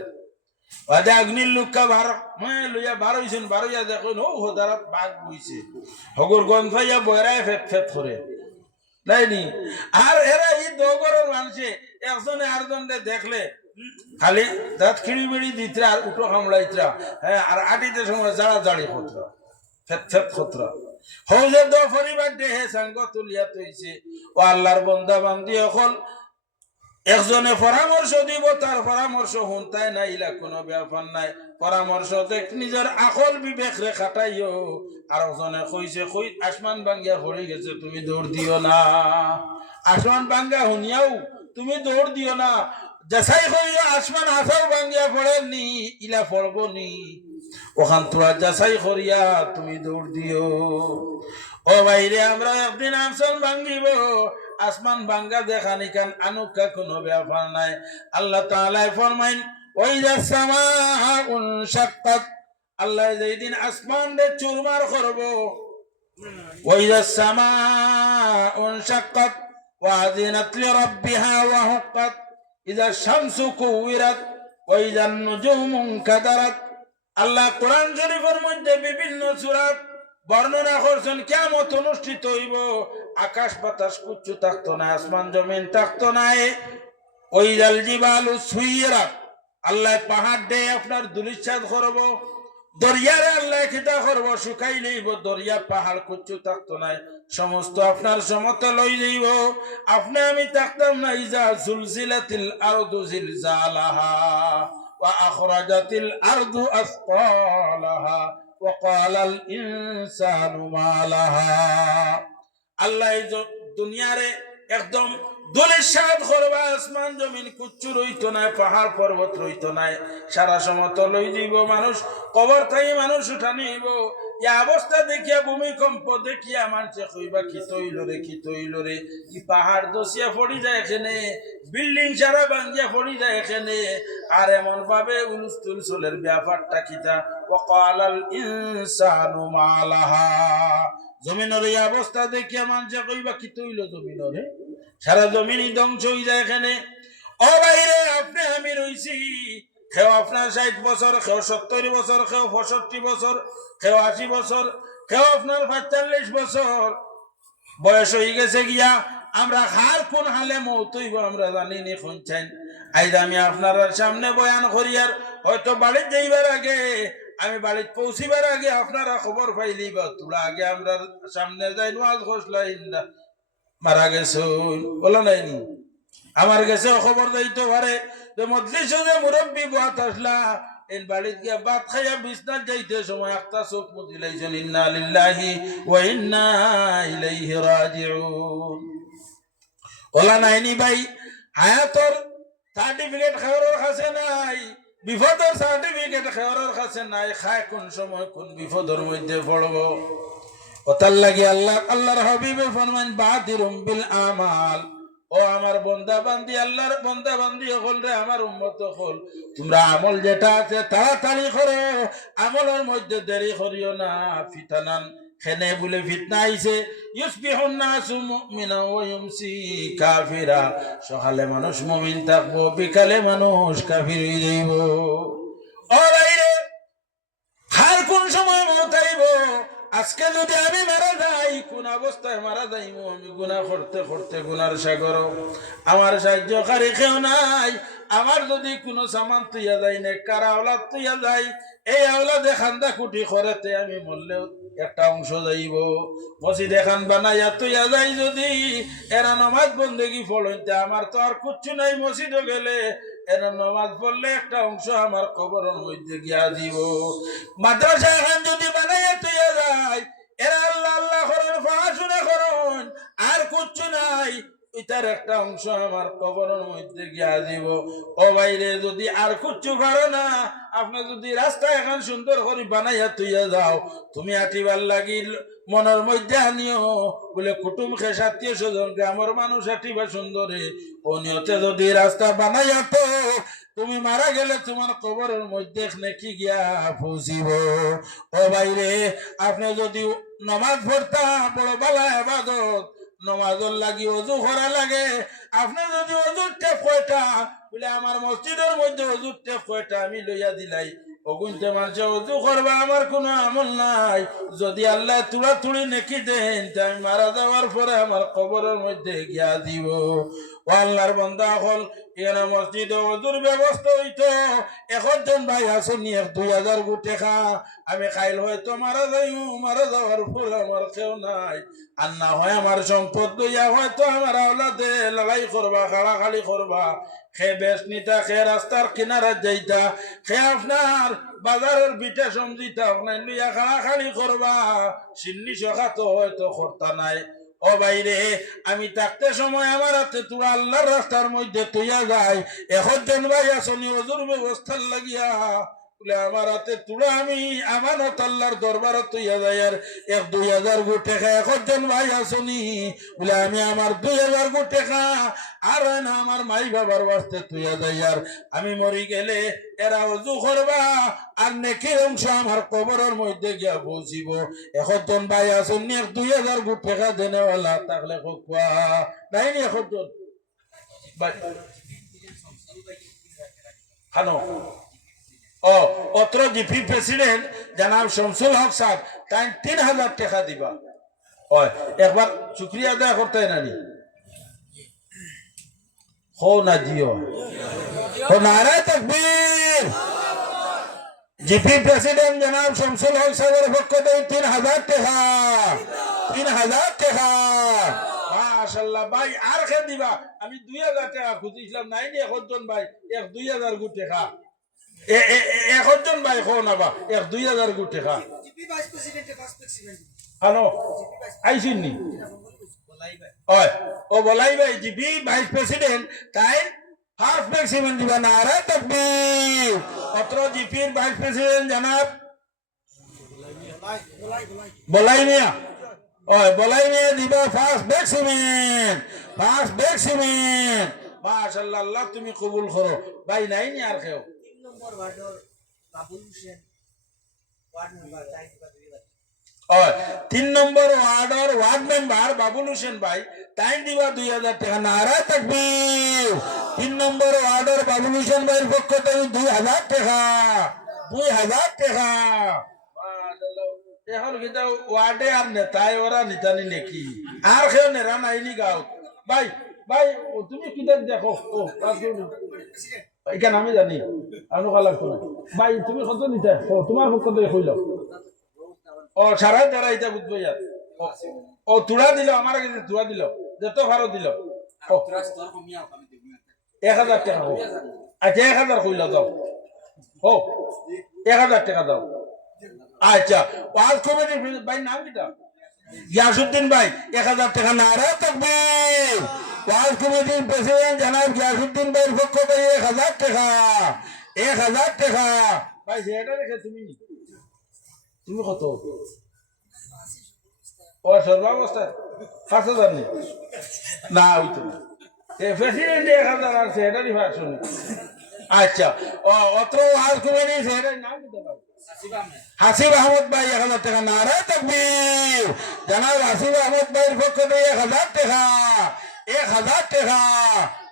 আদে আগ্নির লুকা বার মানে লইয়া বার হইছেন, বার হইয়া দেখুন ও হোদারাত বাঘ বইছে, হগর গন্ধ হইয়া বয়রায় ফেট ফেট করে নাইনি। আর এরা এই দগরের মানুষে একজনে আরেকজনকে দেখলে খালি দাঁত খিড়ি মিড়ি দিতরা আর উঠো কামড়াইতরা, হ্যাঁ, আর আটিতে সময় জাড়া জাড়ি খতরা ফেট ফেট খতরা হৌলে দ পরিবার দেহে সাঙ্গ তুলিয়া তৈছে। ও আল্লাহর বন্দা বান্দি এখন একজনে পরামর্শ দিব, তার পরামর্শ শুনতাই না, ইলা কোনো ব্যাপার নাই। পরামর্শ দেখ নিজের আকল বিবেক রে খাটাইও। আর একজনে কইছে কই আসমান ভাঙ্গিয়া পড়ে গেছে, তুমি দৌড় দিও না। আসমান ভাঙ্গা শুনিয়াও তুমি দৌড় দিও না, যাচাই করিও আসমান হাসাও ভাঙ্গিয়া পড়েননি, ইলা পড়বো নি, ওখান তোরা যাচাই করিয়া তুমি দৌড় দিও। ও বাইরে আমরা একদিন আসমান ভাঙ্গিব, আসমান ভাঙ্গা দেখানি কান আনুকা কোনো ব্যাপার নাই। আল্লাহ তাআলা ফরমাইন ওয়াইযা সামাউন শাক্কাত, আল্লাহ যেদিন আসমান রে চুরমার করব, ওয়াইযা সামাউন শাক্কাত ওয়া আযিনাত লিরাব্বিহা ওয়া হুক্কাত, ইযা শামসু কুওয়িরাত ওয়াইযা নুজুমু কাদারাত। আল্লাহ কোরআন শরীফের মধ্যে বিভিন্ন সূরাত বর্ণনা করছেন কিয়ামত অনুষ্ঠিত হইব, আকাশ বাতাস কিচ্ছু থাকতো না, আসমান জমিন থাকতো না। ওই জাল জিবালু সুইরাত, আল্লাহ পাহাড় দে আপনার দুলিচ্ছাদ করব, দরিয়ারে আল্লাহ খিতা করব, শুকাই লইব, দরিয়া পাহাড় কিচ্ছু থাকতো না, সমস্ত আপনার সমতল হই যাইব, আপনি আমি থাকতাম না। ইজা জুলজিলাতিল আরদু জিলজালাহা ওয়া আখরাজাতিল আরদু আসকালাহা ওয়া ক্বালাল ইনসানু মা লাহা। আল্লাহ দুনিয়ারে একদম দলের সাদ করবা, আসমান জমিন কুচ্ছু রইতো না, পাহাড় পর্বত রইতো না, সারা সমতল হই যাইব, মানুষ কবর থাই মানুষ উঠানি হইব। এই অবস্থা দেখিয়া ভূমিকম্প দেখিয়া মানুষে কইবা কি তৈল রে, কি তৈল রে, কি পাহাড় দসিয়া পড়ি যায় এখানে, বিল্ডিং সারা ভাঙ্গিয়া পড়ি যায় এখানে। আর এমন ভাবে উলুস্তুল চলের ব্যাপারটা কিতা, ওয়াকালাল ইনসানু মা লাহা। জমিনের এই অবস্থা দেখিয়া মানুষে কইবা কি তৈল জমিনের, সারা জমিনই ধ্বংস হয়ে যায় এখানে। ও বাইরে আপনি আমি রইছি, কেউ আপনার 60 বছর, কেউ 70 বছর, কেউ 65 বছর, কেউ 80 বছর, কেউ আপনার 45 বছর বয়স হয়ে গেছে গিয়া। আমরা হার কোন হালে মৌত হইব আমরা জানি নি শুনছেন। আজ আমি আপনার সামনে বয়ান করি, আর হয়তো বাড়ির যাইবার আগে, আমি বাড়ির পৌঁছিবার আগে আপনারা খবর পাইলি বা তোরা আগে আমরা সামনে যাই ওয়াজ ঘোষলাই মারা গেছে বলো নাইনি। আমার কাছে খবর যাইতে পারে যে মজলিসে যে মুরব্বী বাত আসলা, এই বাড়িত গিয়া ভাত খাইয়া বিছনাত যাইতে সময় একটা চোখ মুজিলাইছেন, ইন্না লিল্লাহি ওয়া ইন্না ইলাইহি রাজিউন। ওলা নাইনি ভাই, হায়াতর সার্টিফিকেট খাওয়ার কাছে নাই, বিপদের সার্টিফিকেট খাওয়ার কাছে নাই, খায় কোন সময় কোন বিপদের মধ্যে পড়ব। ওতার লাগি আল্লাহর হাবিবে ফরমান বাদিরুম বিল আমাল, ও আমার বন্দা বান্দি, আল্লাহর বন্দা বান্দি হল রে, আমার উম্মত হল, তোমরা আমল যেটা আছে তাড়াতাড়ি করো, আমলের মধ্যে দেরি করিও না। ফিতানান খেনে বলে ফিতনা আইছে, ইউসবিহুন নাসু মুমিনা ওয়া ইউমসি কাফিরা, সকালে মানুষ মুমিন থাকবো, বিকালে মানুষ কাফির হয়ে যাইব। ও ভাইরে, আর কোন সময় মওত আইব? আজকে যদি আমি মারা যাই, কোন অবস্থায় মারা যাইব? আমি গুনাহ করতে করতে গুনার সাগর, আমার সাহায্যকারী কেউ নাই। আমার যদি কোনো সামান তুইয়া যাই না, কারা আওলাদ তুইয়া যাই, এই আওলাদে খান্দা কুটি করেতে আমি মরলেও একটা অংশ যাইব। মসজিদ এখান বানাইয়া তুইয়া যাই যদি, এরা নামাজ বন্দেগি ফলইতে আমার তো আর কিচ্ছু নাই। মসজিদে গেলে এরা নামাজ পড়লে একটা অংশ আমার কবরের মধ্যে গিয়া দিব। মাদ্রাসা এখান যদি বানাইয়া তুইয়া যায়, এরা আল্লাহ আল্লাহ করেন, পড়াশোনা করেন, আর কিচ্ছু নাই, এটার একটা অংশ আমার কবরের মধ্যে গিয়া দিব। ও বাইরে, যদি আর কিচ্ছু পারো না, আপনি যদি রাস্তা এখন সুন্দর করে বানাইয়া তুইয়া যাও, তুমি আটিবার লাগি মনের মধ্যে আনিও বলে কুটুম খেস আত্মীয় স্বজন গ্রামের মানুষ আটিবা সুন্দরে, ও নিয়তে যদি রাস্তা বানাইয়া তো তুমি মারা গেলে তোমার কবরের মধ্যে নাকি গিয়া পৌঁছিব। ও বাইরে, আপনি যদি নমাজ পড়তা বড় বালা ইবাদত, নমাজর লাগি অজু করা লাগে আপনি যদি অজুর টেপ কয়টা বলে আমার মসজিদের মধ্যে অজুর টেপ কয়টা আমি লইয়া দিলাই অগুনতে মানুষে অজু করবা আমার কোনো আমল নাই যদি আল্লাহ তুলা তুলি নেকি দেন তাই আমি মারা যাওয়ার পরে আমার কবরের মধ্যে গিয়া দিব ও আল্লাহর বান্দা হল এখানে মসজিদে অজুর ব্যবস্থা হইতো এখন ভাই আসেনি 2000 গুটে খা আমি খাইল হয়তো মারা যাওয়ার পর আমার কেউ নাই আর না হয় আমার সম্পদ লইয়া হয়তো আমার আওলাদে লড়াই করবা খাড়াখাড়ি করবা খে বেশ নিতা খে রাস্তার কিনারে যাইতা খে আপনার বাজারের বিটা সমজিতা আপনার লইয়া খাড়াখাড়ি করবা সিন্নি সখা তো হয়তো করতা নাই ও বাইরে আমি থাকতে সময় আমার হাতে তুই আল্লাহর রাস্তার মধ্যে তুইয়া যায় এখন ভাই আসনি অজুর ব্যবস্থার লাগিয়া বলে আমার হাতে তুলা আমি আমানত আল্লাহর দরবারে তুইয়া যায় আর 2000 গুটে খা এখন ভাই আসনি বলে আমি আমার 2000 গুটে খা আর না আমার মাই বাবার বাস্তে তুইয়া যায় আর আমি মরি গেলে এরা অজু করবা আর নেকির অংশ আমার কবরের মধ্যে গিয়া পৌঁছিব এখন ভাই আসনি 2000 গুটে খা দেনেওয়ালা থাকলে কোয়া নাই নি এখন খানো ও অত্র জিপি প্রেসিডেন্ট জানাব শামসুল হক সাহেব তাই 3000 টাকা দিবা হয় একবার শুকরিয়া আদায় করতে নানি হো না জিও হো নারে তাকবীর জিপি প্রেসিডেন্ট জানাব শামসুল হক সাহেবের পক্ষ থেকে 3000 টাকা 3000 টাকা মাশাআল্লাহ ভাই আর কে দিবা আমি 2000 টাকা খুঁজিছিলাম নাই নি এখন ভাই 2000 গুটি টাকা এখন ভাই খো না বা 2000 গুটি টাকা জিপি ভাইস প্রেসিডেন্টে ফার্স্ট প্রেসিডেন্ট হ্যালো আইছিনি ওই ও বলাই ভাই জিপি ভাইস প্রেসিডেন্ট তাই ফার্স্ট প্রেসিডেন্ট দিবা না রে তাকবীর অত্র জিপির ভাইস প্রেসিডেন্ট জনাব বলাই মিয়া ওই বলাই মিয়া দিবা ফার্স্ট প্রেসিডেন্ট মাশাআল্লাহ আল্লাহ তুমি কবুল করো ভাই নাই নি আর কেউ 3 নম্বর ওয়ার্ডের বাবুল হোসেন ওয়ার্ড মেম্বার তাই দিবা 2000 ওই 3 নম্বর ওয়ার্ডের ওয়ার্ড মেম্বার বাবুল হোসেন ভাই তাই দিবা 2000 টাকা নারা তাকবীর 3 নম্বর ওয়ার্ডের বাবুল হোসেন ভাইয়ের পক্ষ থেকে 2000 টাকা 2000 টাকা মাশাআল্লাহ এখন কিন্তু ওয়ার্ডে আর নেতাই ওরা নিতানি নাকি আর কেউ নেরা নাইনি গাঁও ভাই ভাই তুমি কিতাব দেখো ও এখানে আমি জানি আনুকা লাগতো না ভাই তুমি কত নিতে ও তোমার পক্ষ থেকে কইল ও সারা যারা এটা বুঝবো ইয়ার ও তুড়া দিল আমার কাছে তুড়া দিল যত ভালো দিল 1000 টাকা হোক আচ্ছা 1000 কইল দাও ও 1000 টাকা দাও আচ্ছা ওয়াজ কমিটি ভাই নাম কিটা গিয়াসউদ্দিন ভাই 1000 টাকা নারা তাকবীর ওয়াজ কমিটির প্রেসিডেন্ট জনাব গিয়াসউদ্দিন ভাইয়ের পক্ষ থেকে 1000 টাকা 1000 টাকা ভাই সেটা রেখে তুমি কত ও সর্বাবস্থা 5000 নি না হইতো প্রেসিডেন্ট 1000 আছে এটা দি ভাই শুনি আচ্ছা ও অত্র ওয়াজ কমিটি সেটা নাম কিটা ভাই হাসিব আহমদ ভাই 1000 টাকা নারা তাকবীর জনাব হাসিব আহমদ ভাইয়ের পক্ষ থেকে 1000 টাকা 1000 টাকা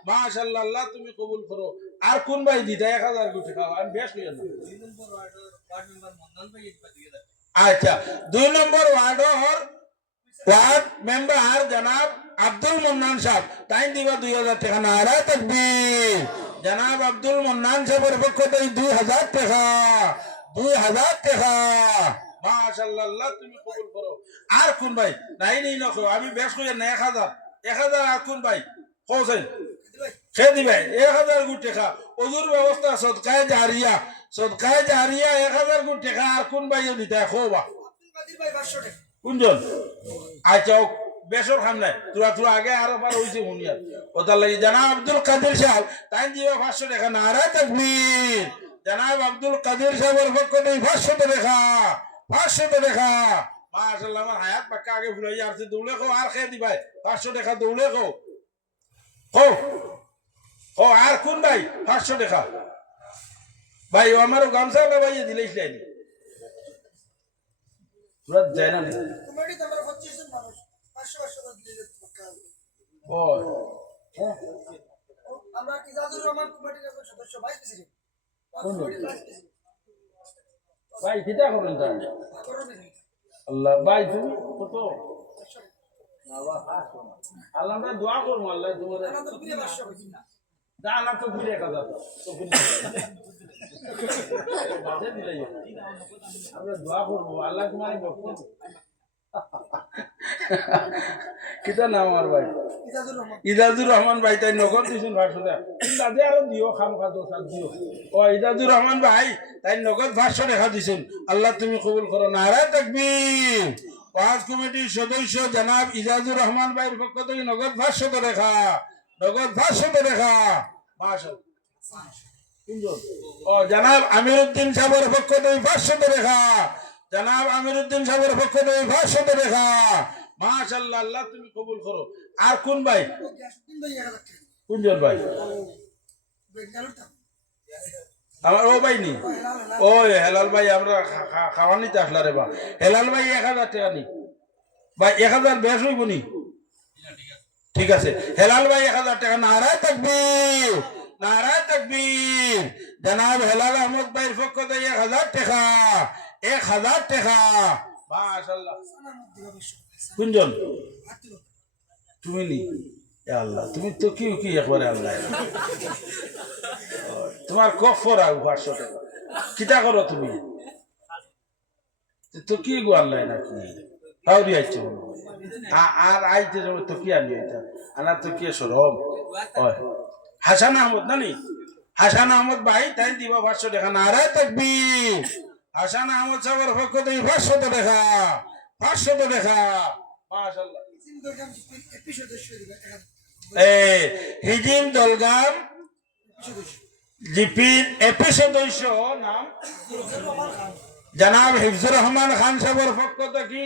মাশাআল্লাহ আল্লাহ তুমি কবুল করো আর কোন ভাই দিতা 1000 গুটি টাকা আমি বেশ কইয়া না 2 নম্বর ওয়ার্ড মেম্বার মন্দান ভাই দিবা 2000 আচ্ছা 2 নম্বর ওয়ার্ড মেম্বার জনাব আব্দুল মুন্নান সাহেব তাই দিবা 2000 টাকা নারা তাকবীর জনাব আব্দুল মুন্নান সাহেবের পক্ষ থেকে 2000 টাকা 2000 টাকা মাশাআল্লাহ আল্লাহ তুমি কবুল করো আর কোন ভাই নাই নকো আমি বেশ কইয়া না 1000 আর কোন ভাই কোসেন সে দিবে 1000 গুটি টাকা ওজুর ব্যবস্থা সদকায়ে জারিয়া 1000 গুটি টাকা আর কোন ভাই দিতে খোবা আব্দুল কাদের ভাই 500 টাকা কোনজন আচ্ছা বেশর খাম নাই তুরা আগে আরো পার হইছে হুনিয়া ওটার লাগি জানা আব্দুল কাদের সাহেব তাই দিবা 500 টাকা নারা তাকবীর জনাব আব্দুল কাদের সাহেবের পক্ষ থেকে 500 টাকা 500 টাকা মাশাআল্লাহ আমার হায়াত পাক্কা আগে ফুলাই আসছে দৌড়ে কো আর খেয়ে দিবাই 500 টাকা দৌড়ে কো ও আর কোন ভাই 500 টাকা ভাই আমার গামছা লাগাইয়ে দিলেই লাইনি পুরো যায় না তোমারই তো আমরা 25 জন মানুষ 500 দিলে ও আমরা ইজাজুর রহমান কমিটির একজন সদস্য ভাইস প্রেসিডেন্ট ভাই কিটা করেন তাই আল্লাহ ভাই তুমি কত আল্লাহ আমরা দোয়া করবো আল্লাহ তোমার জানা তো ঘুরে কাজা আমরা দোয়া করবো আল্লাহ তোমার কিটা নাম আমার ভাই ইজাজুর রহমান ভাই তাই নগদ দিয়েছেন ভাষণ দাদে আরো দিও খাম খাদো সাত দিও ও ইজাজুর রহমান ভাই তাই নগদ ভাষ্য দেখা দিয়েছেন আল্লাহ তুমি কবুল করো নারায় তাকবীর ওয়াজ কমিটির সদস্য জনাব ইজাজুর রহমান ভাইয়ের পক্ষ থেকে নগদ ভাষ্য তো রেখা নগদ ভাষ্য তো রেখা ও জনাব আমিরউদ্দিন সাহেবের পক্ষ থেকে ভাষ্য তো রেখা জনাব আমিরউদ্দিন সাহেবের পক্ষ থেকে ভাষ্য তো রেখা মাশাআল্লাহ আল্লাহ তুমি কবুল করো আর কোন ভাই কোনজন ভাই আমার ও ভাই নি ও হেলাল ভাই আমরা খাওয়া নিতে আসলা রে বা হেলাল ভাই 1000 টাকা নি ভাই 1000 বেশ হইব নি ঠিক আছে হেলাল ভাই 1000 টাকা নারায় তাকবীর নারায় তাকবীর জনাব হেলাল আহমদ ভাইয়ের পক্ষ থেকে 1000 টাকা 1000 টাকা মাশাআল্লাহ কোনজন তুমি নি আল্লাহ তুমি তো কি কি একবারে আল্লাহ তোমার কফর আর 500 টাকা কিটা করো তুমি তো কি গো আল্লাহ নাকি হাউরি আইছো আর আইতে যাবে তো কি আনি এটা আনা তো কি সরম ওই হাসান আহমদ নানি হাসান আহমদ ভাই তাই দিবা 500 টাকা নারায় তাকবীর হাসান আহমদ সাহেবের পক্ষ থেকে 500 টাকা 500 টাকা মাশাআল্লাহ হিজিম দলগাম জিপির এপি সদস্য নাম জনাব হিফজুর রহমান খান সাহেবের পক্ষ থেকে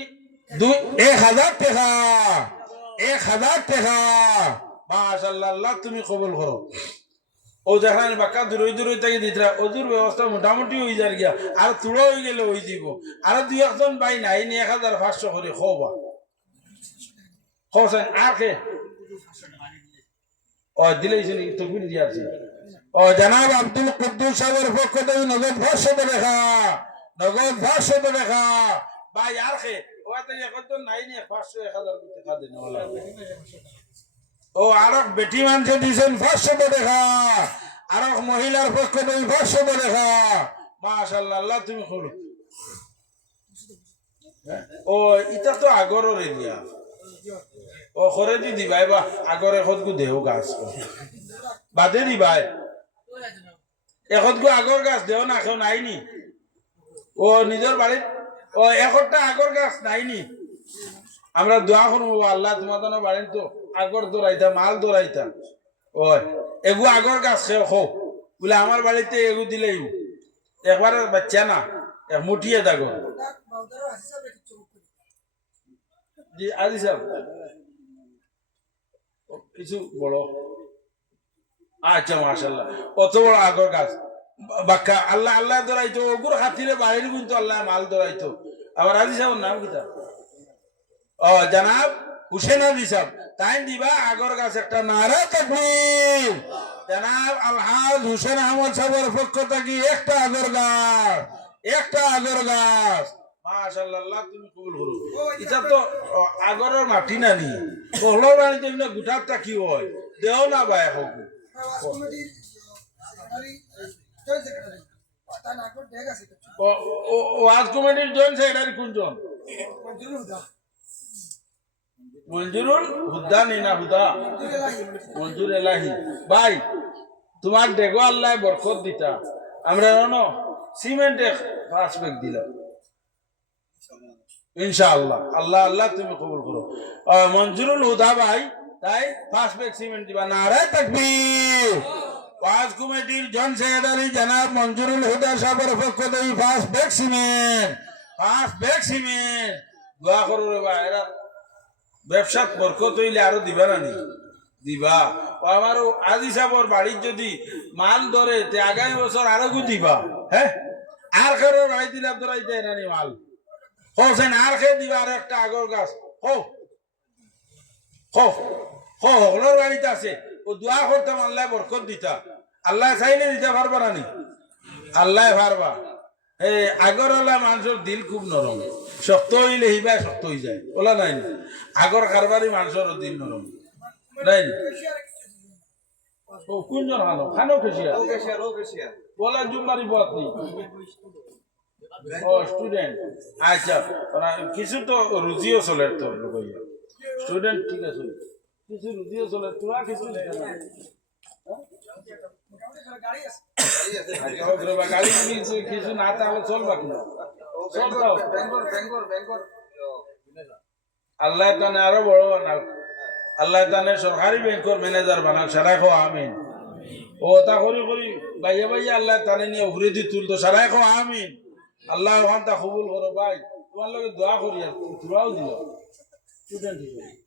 1000 টাকা 1000 টাকা মাশাআল্লাহ আল্লাহ তুমি কবুল করো ও যেখানে বাক্কা দূরই দূরই থেকে দিতরা ওজুর ব্যবস্থা মোটামুটি হয়ে যার গিয়া আর তুলো হয়ে গেলে ওই দিব আর 2-1 ভাই নাই নি 1500 করে খোবা খোসেন আর কে ও দিলেইছেন তকবীর দিয়াছে ও জনাব আব্দুল কুদ্দুস সাহেবের পক্ষ থেকে নগদ 500 টাকা নগদ 500 টাকা ভাই আর কে ওতে এখন নাই নি 500 1000 টাকা দেন ওলা ও আর বেটি মানুষ দিয়েছেন 500 টাকা আর মহিলার পক্ষ থেকে 500 টাকা মাশাআল্লাহ আল্লাহ তুমি করো ও এটা তো আগরের এরিয়া ও করে দি দিবাই বা আগর এখন গু দেও গাছ বাদে দিবাই এখন গু আগর গাছ দেও না কেউ নাইনি ও নিজের বাড়ির ও একটা আগর গাছ নাইনি আমরা দোয়া করবো আল্লাহ তোমাদের বাড়ির তো আগর দৌড়াইতা মাল দৌড়াইতা ওই এগু আগর গাছ খেয়ে খো বলে আমার বাড়িতে এগু দিলেই একবার বাচ্চা না এক মুঠিয়ে দাগো জি আজি সাহেব কিছু বড় আচ্ছা মাশাআল্লাহ কত বড় আগর গাছ বাক্কা আল্লাহ আল্লাহ দৌড়াইতো ওগুর হাতিরে বাড়ির কিন্তু আল্লাহ মাল দৌড়াইতো আবার আজি সাহেব নাম কিতা ও জনাব হুসেন আলী সাহেব তাই দিবা আগর গাছ একটা নারায় তাকবীর জনাব আলহাজ হুসেন আহমদ সাহেবের পক্ষ থেকে একটা আগর গাছ মাশাআল্লাহ আল্লাহ তুমি কবুল করো এটা তো আগরের মাটি না নি বহলর বাড়িতে এমনি গুটারটা কি হয় দেও না ভাই এখন ওয়াজ কমিটির জয়েন্ট সেক্রেটারি কোনজন মঞ্জুরুল হুদা নিনা হুদা মঞ্জুর এলাহি ভাই তোমার দেখো আল্লাহ বরকত দিতা আমরা সিমেন্টে 5 ব্যাগ দিলাম ইনশাআল্লাহ আল্লাহ আল্লাহ তুমি কবুল করো মঞ্জুরুল হুদা ভাই তাই 5 ব্যাগ সিমেন্ট দিবা নারায় তাকবীর ওয়াজ কমিটির জয়েন্ট সেক্রেটারি জনাব মঞ্জুরুল হুদা সাহেবের পক্ষ থেকে 5 ব্যাগ সিমেন্ট দোয়া করো রে ভাই এরা ব্যবসাত বরকত হইলে আরো দিবা না নি দিবা আমারও আজি সাহেবর বাড়ির যদি মাল ধরে তে আগামী বছর আরো গু দিবা হ্যাঁ আর কারো রাই দিলাম ধরাইতে নানি মাল হোসেন আর খেয়ে দিবা আর একটা আগর গাছ হো হকলোর বাড়িতে আছে ও দোয়া করতাম আল্লাহ বরকত দিতা আল্লাহ চাইলে দিতে পারবা না নি আল্লাহ পারবা এই আগর আল্লাহ মানুষের দিল খুব নরম শক্ত হইলে হিবা শক্ত হয়ে যায় ওলা নাই নি? আগর কারবারি মানুষের দিল নরম নাই নি? ও কোনজন খানো খানো খেসিয়া বলা জুমারি বত নেই ও স্টুডেন্ট আচ্ছা ওরা কিছু তো রুজিও চলে তো স্টুডেন্ট ঠিক আছে কিছু রুজিও চলে তোরা কিছু গাড়ি আছে গাড়ি কিছু না তাহলে চলবা কিনা চলতাও আল্লাহ তানে আরো বড় বানাক আল্লাহ তানে সরকারি ব্যাংকের ম্যানেজার বানাক সারাই খো আমিন ও তা করি করি বাইয়া বাইয়া আল্লাহ তানে নিয়ে উগরে দি তুলতো সারাই খো আমিন আল্লাহ ওখান তা কবুল করো ভাই তোমার লগে দোয়া করি আর তোরাও দিল স্টুডেন্ট হিসেবে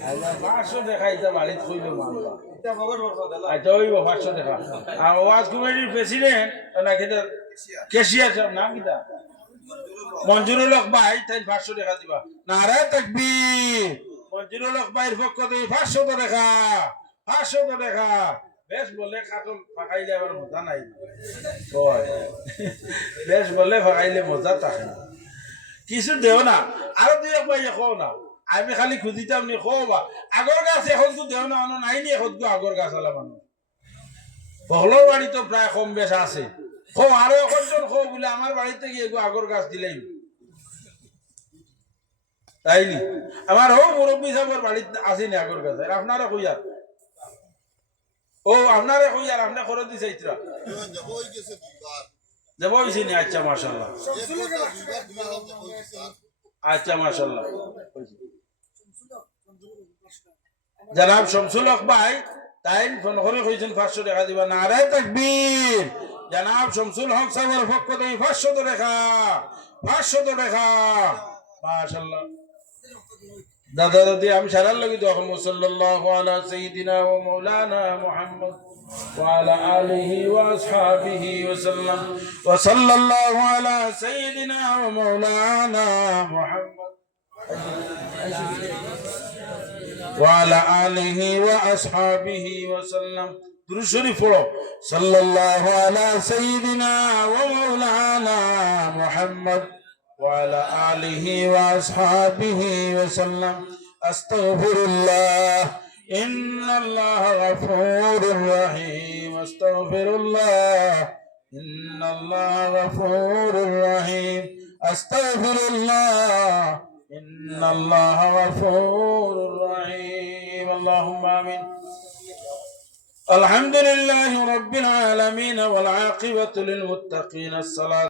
500 দেখাইতে বাড়িতে কইল মানবা আচ্ছা ওই 500 দেখা আর ওয়াজ কমিটির প্রেসিডেন্ট না কিটা কেশিয়ার সাহেব নাম কিটা মঞ্জুরুল হক ভাই তাই 500 টাকা দিবা নারে তাকবীর মঞ্জুরুল হক ভাইয়ের পক্ষ থেকে 500 টাকা 500 টাকা বেশ বলে কাটল ফাকাইলে আবার মজা নাই ওই বেশ বলে ফাকাইলে মজা থাকে না কিছু দেও না আরো দুই এক ভাই খাও না আমি খালি খুঁজিতাম নি খোবা আগর গাছ এখন তো দেও না নাই নি এখন তো আগর গাছ আলা মানুষ বহলোর বাড়ি তো প্রায় কম বেশ আছে খো আরো এখন খো বলে আমার বাড়িতে গিয়ে আগর গাছ দিলেই তাই নি আমার হো মুরব্বী সাহেবের বাড়িতে আসেনি আগর গাছ আপনারা কইয়ার ও আপনারা কইয়ার আপনি খরচ দিছে ইতরা যাব হইছে নি আচ্ছা মাশাআল্লাহ আচ্ছা মাশাআল্লাহ জনাব শামসুল হক ভাই তাই ফোন করে কইছেন 500 টাকা দিবা নারে তাকবীর জনাব শামসুল হক সাহেবের পক্ষ থেকে 500 টাকা 500 টাকা মাশাআল্লাহ দাদা দাদি আমি সারার লাগি তো এখন সাল্লাল্লাহু আলা সাইয়্যিদিনা ওয়া মাওলানা মুহাম্মদ ওয়া আলা আলিহি ওয়া আসহাবিহি ওয়া সাল্লাম ওয়া সাল্লাল্লাহু আলা সাইয়্যিদিনা ওয়া মাওলানা মুহাম্মদ وعلى آله وأصحابه وسلم درود شريف পড়ো صلى الله على سيدنا ومولانا محمد وعلى آله وأصحابه وسلم أستغفر الله إن الله غفور رحيم أستغفر الله إن الله غفور رحيم أستغفر الله إن الله غفور رحيم اللهم آمين الحمد لله رب العالمين والعاقبة للمتقين الصلاة